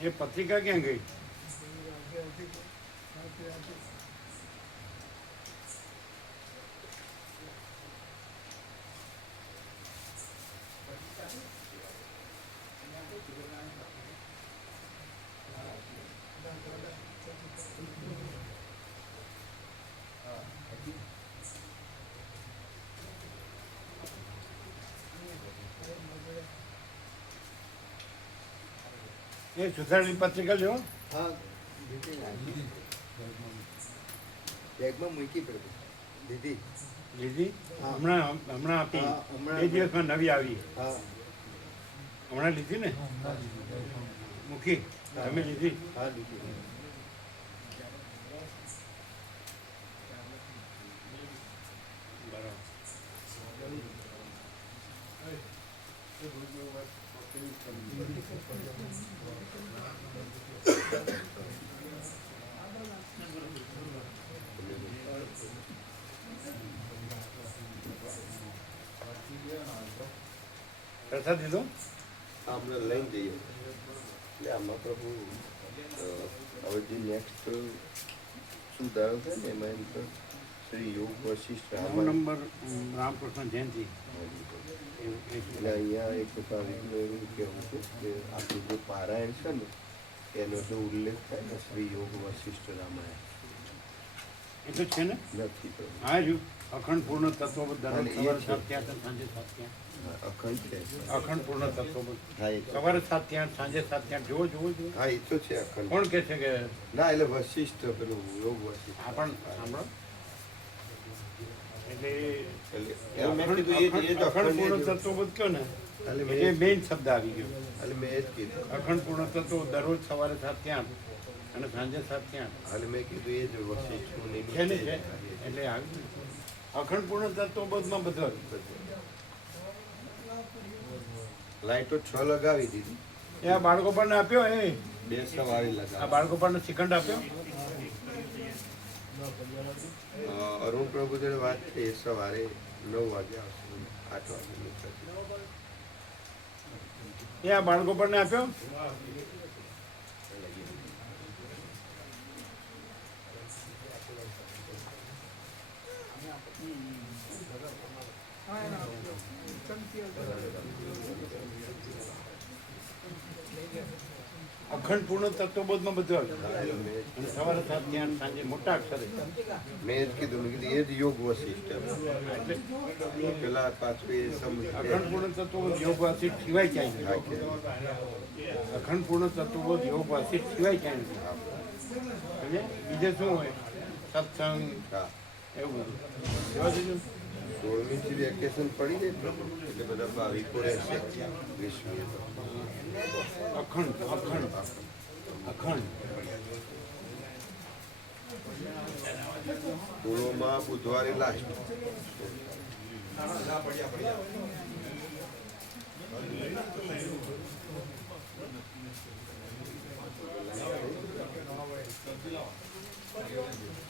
એ પત્રિકા ક્યાં ગઈ? એ સુધારેલી પત્રિકા લ્યો. હા બેગમાં મૂકી પ્રભુ દીદી. લીધી હમણાં આપી. હા, હમણાં. બે દિવસમાં નવી આવી. હા હમણાં લીધી ને મૂકી તમે લીધી. હા દીદી. પ્રસાદ લીધો. આપણે લઈને જઈએ એટલે આમાં પ્રભુ હવે જે નેક્સ્ટ સુધારો છે ને એમાં એમ તો શ્રી યોગ વશિષ્ઠ નવો નંબર રામકૃષ્ણ જયંતિ. એટલે અહીંયા એક તારીખનું એવું કહેવું છે કે આપણું જે પારાયણ છે ને એનો જો ઉલ્લેખ થાય ને શ્રી યોગ વશિષ્ઠ રામાયણ એ તો છે ને. નથી તો હા ju અખંડ પૂર્ણ તત્વ અને એ દરરોજ છે. સવારે 7 ત્યાં સાંજે 7 ત્યાં. અખંડ છે અખંડ પૂર્ણ તત્વ હા એ તો. સવારે 7 ત્યાં સાંજે 7 ત્યાં. જુઓ જુઓ જુઓ. હા એ તો છે અખંડ. કોણ કહે છે કે ના એટલે વશિષ્ઠ પેલું યોગ વશિષ્ઠ આ પણ સાંભળો એટલે એટલે એ મેં કીધું એ જ અખંડ અખંડ પૂર્ણ એ જ. તત્વ બોધ કયો ને એટલે એટલે મેં મેઇન શબ્દ આવી ગયો. એટલે મેં એ જ કીધું અખંડ પૂર્ણ તત્વ દરરોજ સવારે 7 ત્યાં અને સાંજે 7 ત્યાં. એટલે મેં કીધું એ જ વશિષ્ઠનું નિમિત્ત છે ને એ જ. છે એટલે આવી ગયું. અખંડ પૂર્ણ તત્વ બોધમાં બધો લાઈટો 6 લગાવી દીધી એ આ બાળકો પણ આપ્યો. એ 2 સવારે આ લગાવી બાળકો પણ શ્રીખંડ આપ્યો. અરુણ પ્રભુ જોડે વાત થઈ એ સવારે 9 વાગે આવશે 8 વાગે નીકળશે. એ આ બાળકો પણ આપ્યો. અખંડ પૂર્ણ તત્વબોધમાં બધું આવ્યું. અને સવારે 7 ત્યાં સાંજે મોટા અક્ષરે. મેં જ કીધું મેં કીધું એ જ યોગ વશિષ્ઠ એટલે પેલા પાછું એ અખંડ પૂર્ણ તત્વબોધ યોગવાસિત સિવાય ક્યાંય નથી. અખંડ પૂર્ણ તત્વબોધ યોગવાસિત સિવાય ક્યાંય નથી. સમજ્યા? બીજે શું હોય સત્સંગ હા એવું બધું જોવા દીધું. 16મી વેકેશન પડી જાય પ્રભુ એટલે બધા ભાવિકો રહેશે 20મી અખંડ અખંડ અખંડ પૂર્વમાં બુધવારે લાસ્ટ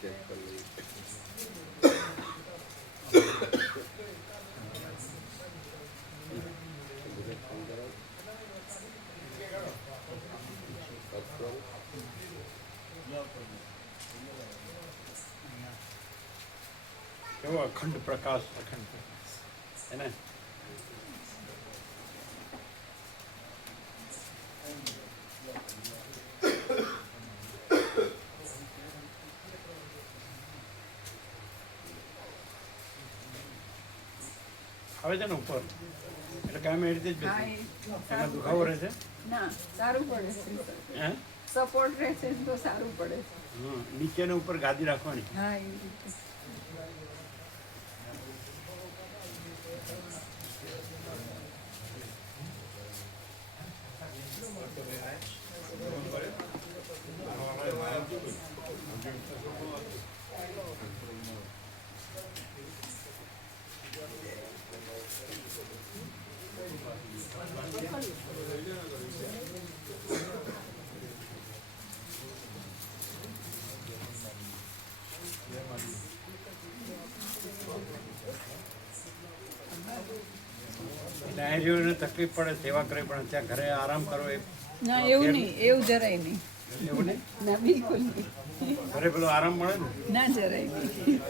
ચેક કરી લઈએ. એવો અખંડ પ્રકાશ. અખંડ પ્રકાશ એને આવે છે ને ઉપર એટલે કાયમ એ રીતે જ હા, બેસે. એ એમાં સારું દુખાવો પડે. રહે છે. ના સારું પડે છે. હે સપોર્ટ રહેશે ને તો સારું પડે છે. હમ. નીચે ને ઉપર ગાદી રાખવાની. હા એ રીતે એટલે અહીં જોઈને તકલીફ પડે સેવા કરવી પડે ત્યાં ઘરે આરામ કરો એ ના એવું નહીં, એવું જરાય નહીં. એવું નહીં. ના બિલકુલ નહીં. ઘરે પેલો આરામ મળે ને. ના જરાય નહીં.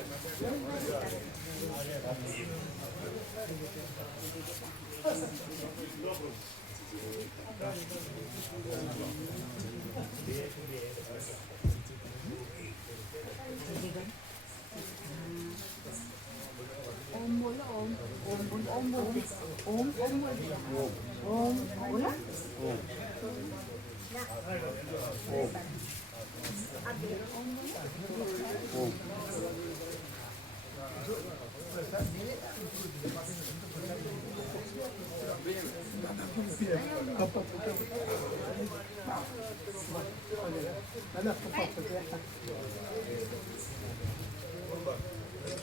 ઓમ બોલો ઓમ ઓમ બોલો ઓમ બોલો ઓમ ઓમ બોલો ઓમ બોલો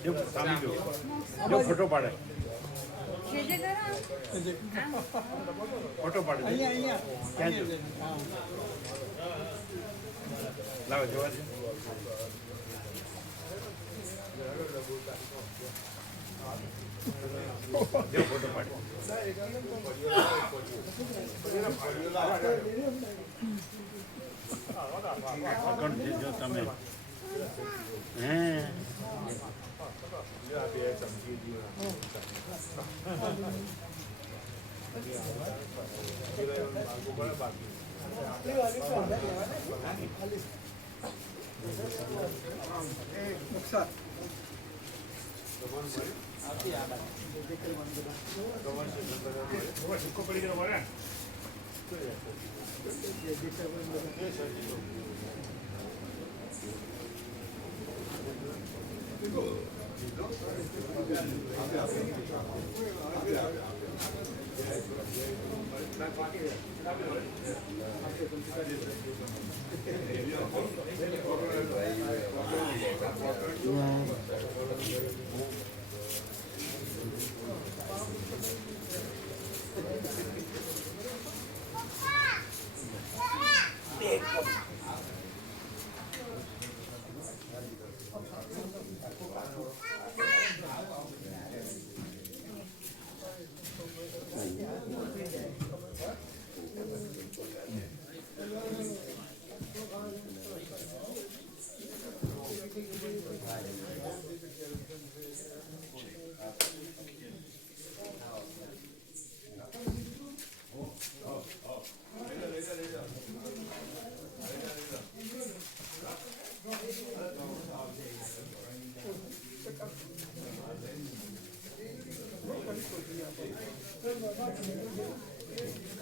જો સામે જો ફોટો પાડે ફોટો પાડે ક્યાં જો લાવો જોવા દે જો ફોટો પાડે જો તમે હે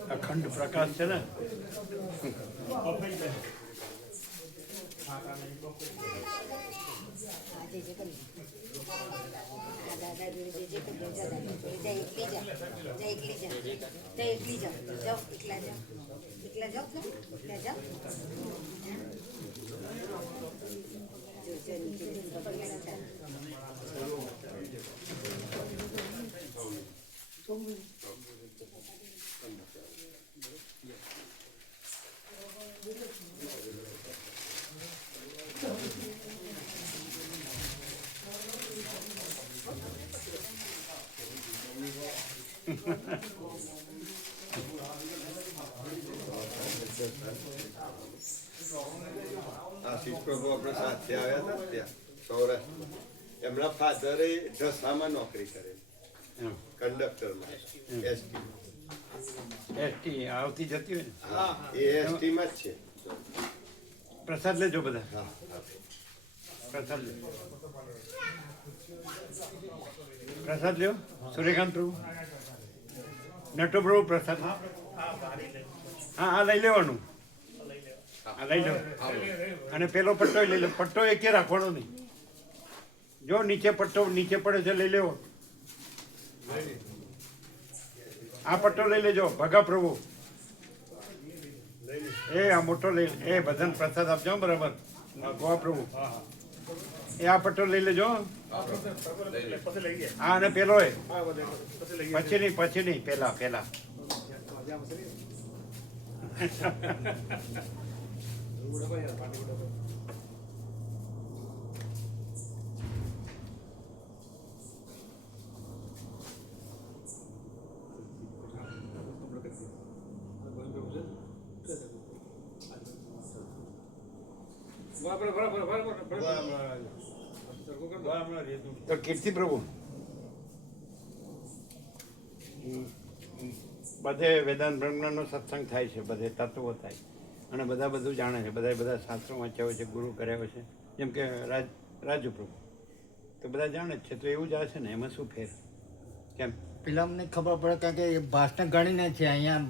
અખંડ પ્રકાશ છે ને આશીષ પ્રભુ આપણે સાથે આવ્યા હતા ત્યાં સૌરાષ્ટ્રમાં એમના ફાધરે ઢસામાં નોકરી કરેલી કંડક્ટરમાં એસટી આવતી જતી હોય ને હા એ એસટીમાં જ છે પ્રસાદ લેજો બધા હા હા પ્રસાદ લે પ્રસાદ લ્યો સૂર્યકાંત પ્રભુ નટો પ્રભુ પ્રસાદ હા હા લઈ લેવાનું આ લઈ લો અને પેલો પટ્ટો લઈ લો પટ્ટો એકે રાખવાનો નહીં જો નીચે પટ્ટો નીચે પડે છે લઈ લેવો આ પટ્ટો લઈ લેજો ભગા પ્રભુ એ આ મોટો લઈ એ બધાને પ્રસાદ આપજો બરાબર ગોવા પ્રભુ એ આ પટ્ટો લઈ લેજો હા અને પેલો એ પછી નહીં પેલા તો કીર્તિ પ્રભુ બધે વેદાંત બ્રહ્મનો સત્સંગ થાય છે, બધે તત્વો થાય અને બધા બધું જાણે છે, બધા શાસ્ત્રો વાંચ્યા હોય છે, ગુરુ કર્યા હોય છે, જેમ કે રાજુ પ્રભુ તો બધા જાણે જ છે. તો એવું જ આ છે ને, એમાં શું ફેર? કેમ પેલા અમને ખબર પડે કારણ કે ભાષણ ગણીને છે, અહીંયા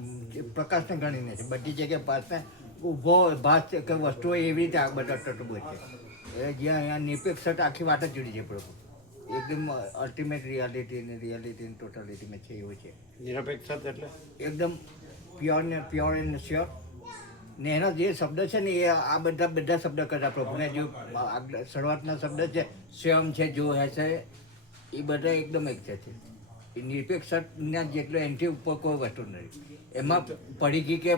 પ્રકાશને ગણીને છે, બધી જગ્યાએ ભાષણ ઊભો ભાસ કે વસ્તુઓ એવી રીતે આ બધા તત્વો છે એ જ્યાં અહીંયા નિરપેક્ષતા આખી વાત જ જુદી છે પ્રભુ એકદમ અલ્ટિમેટ રિયાલિટી અને રિયાલિટી ટોટાલિટીમાં છે એવું છે નિરપેક્ષતા એટલે એકદમ પ્યોર એન્ડ શ્યોર ને એનો જે શબ્દ છે ને એ આ બધા શબ્દ કરતા પ્રભુને જો શરૂઆતના શબ્દ છે સ્વયં છે જો હશે એ બધા એકદમ એક છે એ નિરપેક્ષના જેટલો એનથી ઉપર કોઈ વસ્તુ નથી એમાં પડી ગઈ કે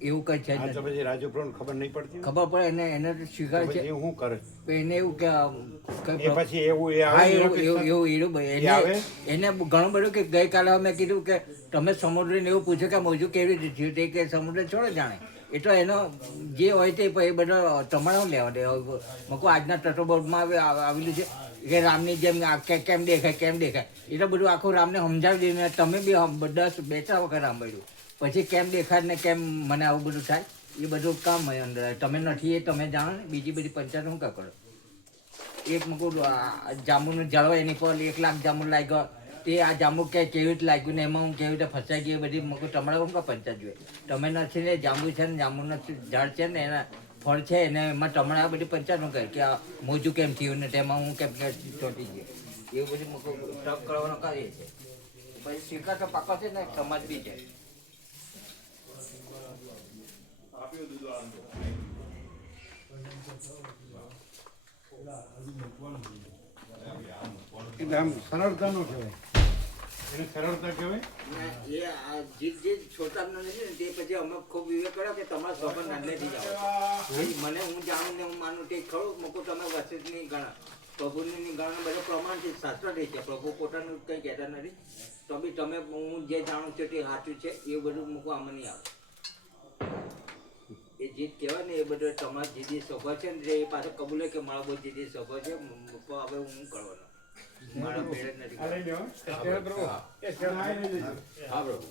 એવું કંઈ છે જ આ તો નથી. પછી રાજુપ્રભુને ખબર નહીં પડતી ખબર પડે એને સ્વીકાર પછી છે એ શું કરે તો એને એવું કે એ પછી એવું એ હા આવે એવું નિરપેક્ષતા? એવું એવું એ એને આવે? એને ઘણું બધું કે ગઈકાલે મેં કીધું કે તમે સમુદ્રને એવું પૂછ્યું કે મોજું કેવી રીતે થયું તે કે સમુદ્ર છોડે જાણે એ તો એનો જે હોય તે એ બધો તમારે લેવા દે મકો આજના તત્વબોધમાં આવેલું છે કે રામની જેમ કેમ દેખાય એ તો બધું આખું રામને સમજાવી દઈને તમે બી 10-2 વખત સાંભળ્યું પછી કેમ દેખાય ને કેમ મને આવું બધું થાય એ બધું કામ હોય અંદર તમે નથી એ તમે જાણો ને બીજી બધી પંચાયત શું કા કરો એક મૂકું જાંબુનું ઝાડવા એની પર 1 લાખ જાંબુ લાગ્યો તે આ જાંબુ કેવી રીતે લાગ્યું ને એમાં હું કેવી રીતે ફસાઈ ગઈ એ બધી મૂકું તમારે શું કા પંચાયત જોઈએ તમે નથી ને જાંબુ છે ને જાંબુનું ઝાડ છે ને એના ફળ છે ને એમાં તમારે આ બધી પંચાયત શું કહે કે આ મોજું કેમ થયું ને તેમાં હું કેમ ચોટી ગઈ એવું બધું મૂકું ટક કરવાનો કરીએ છીએ પછી સ્વીકાર તો પાકો છે ને સમાજ બી છે એટલે આમ સરળતાનો કહેવાય એને સરળતા કહેવાય એ આ જે છોટાનો નથી ને તે પછી અમે ખૂબ વિવેક કર્યો કે તમારા સ્વભાવ નાનલેથી જાઓ મને હું જાણું ને હું માનું તે ખરું મૂકું તમે વસિષ્ઠની ગણા પ્રભુની ગણા બધો પ્રમાણથી શાસ્ત્ર રહી છે પ્રભુ પોતાનું કંઈ કહેતા નથી તો બી તમે હું જે જાણું છું તે સાચું છે એવું બધું મૂકું આમાં નહીં આવે એ જીત કહેવાય ને એ બધો તમારા જીદી સ્વભાવ છે ને એ પાછો કબૂલે કે મારો બહુ જીદી સ્વભાવ છે મૂકો હવે હું કરવાનો મારા પેડ જ નથી કરવાનો. હા પ્રભુ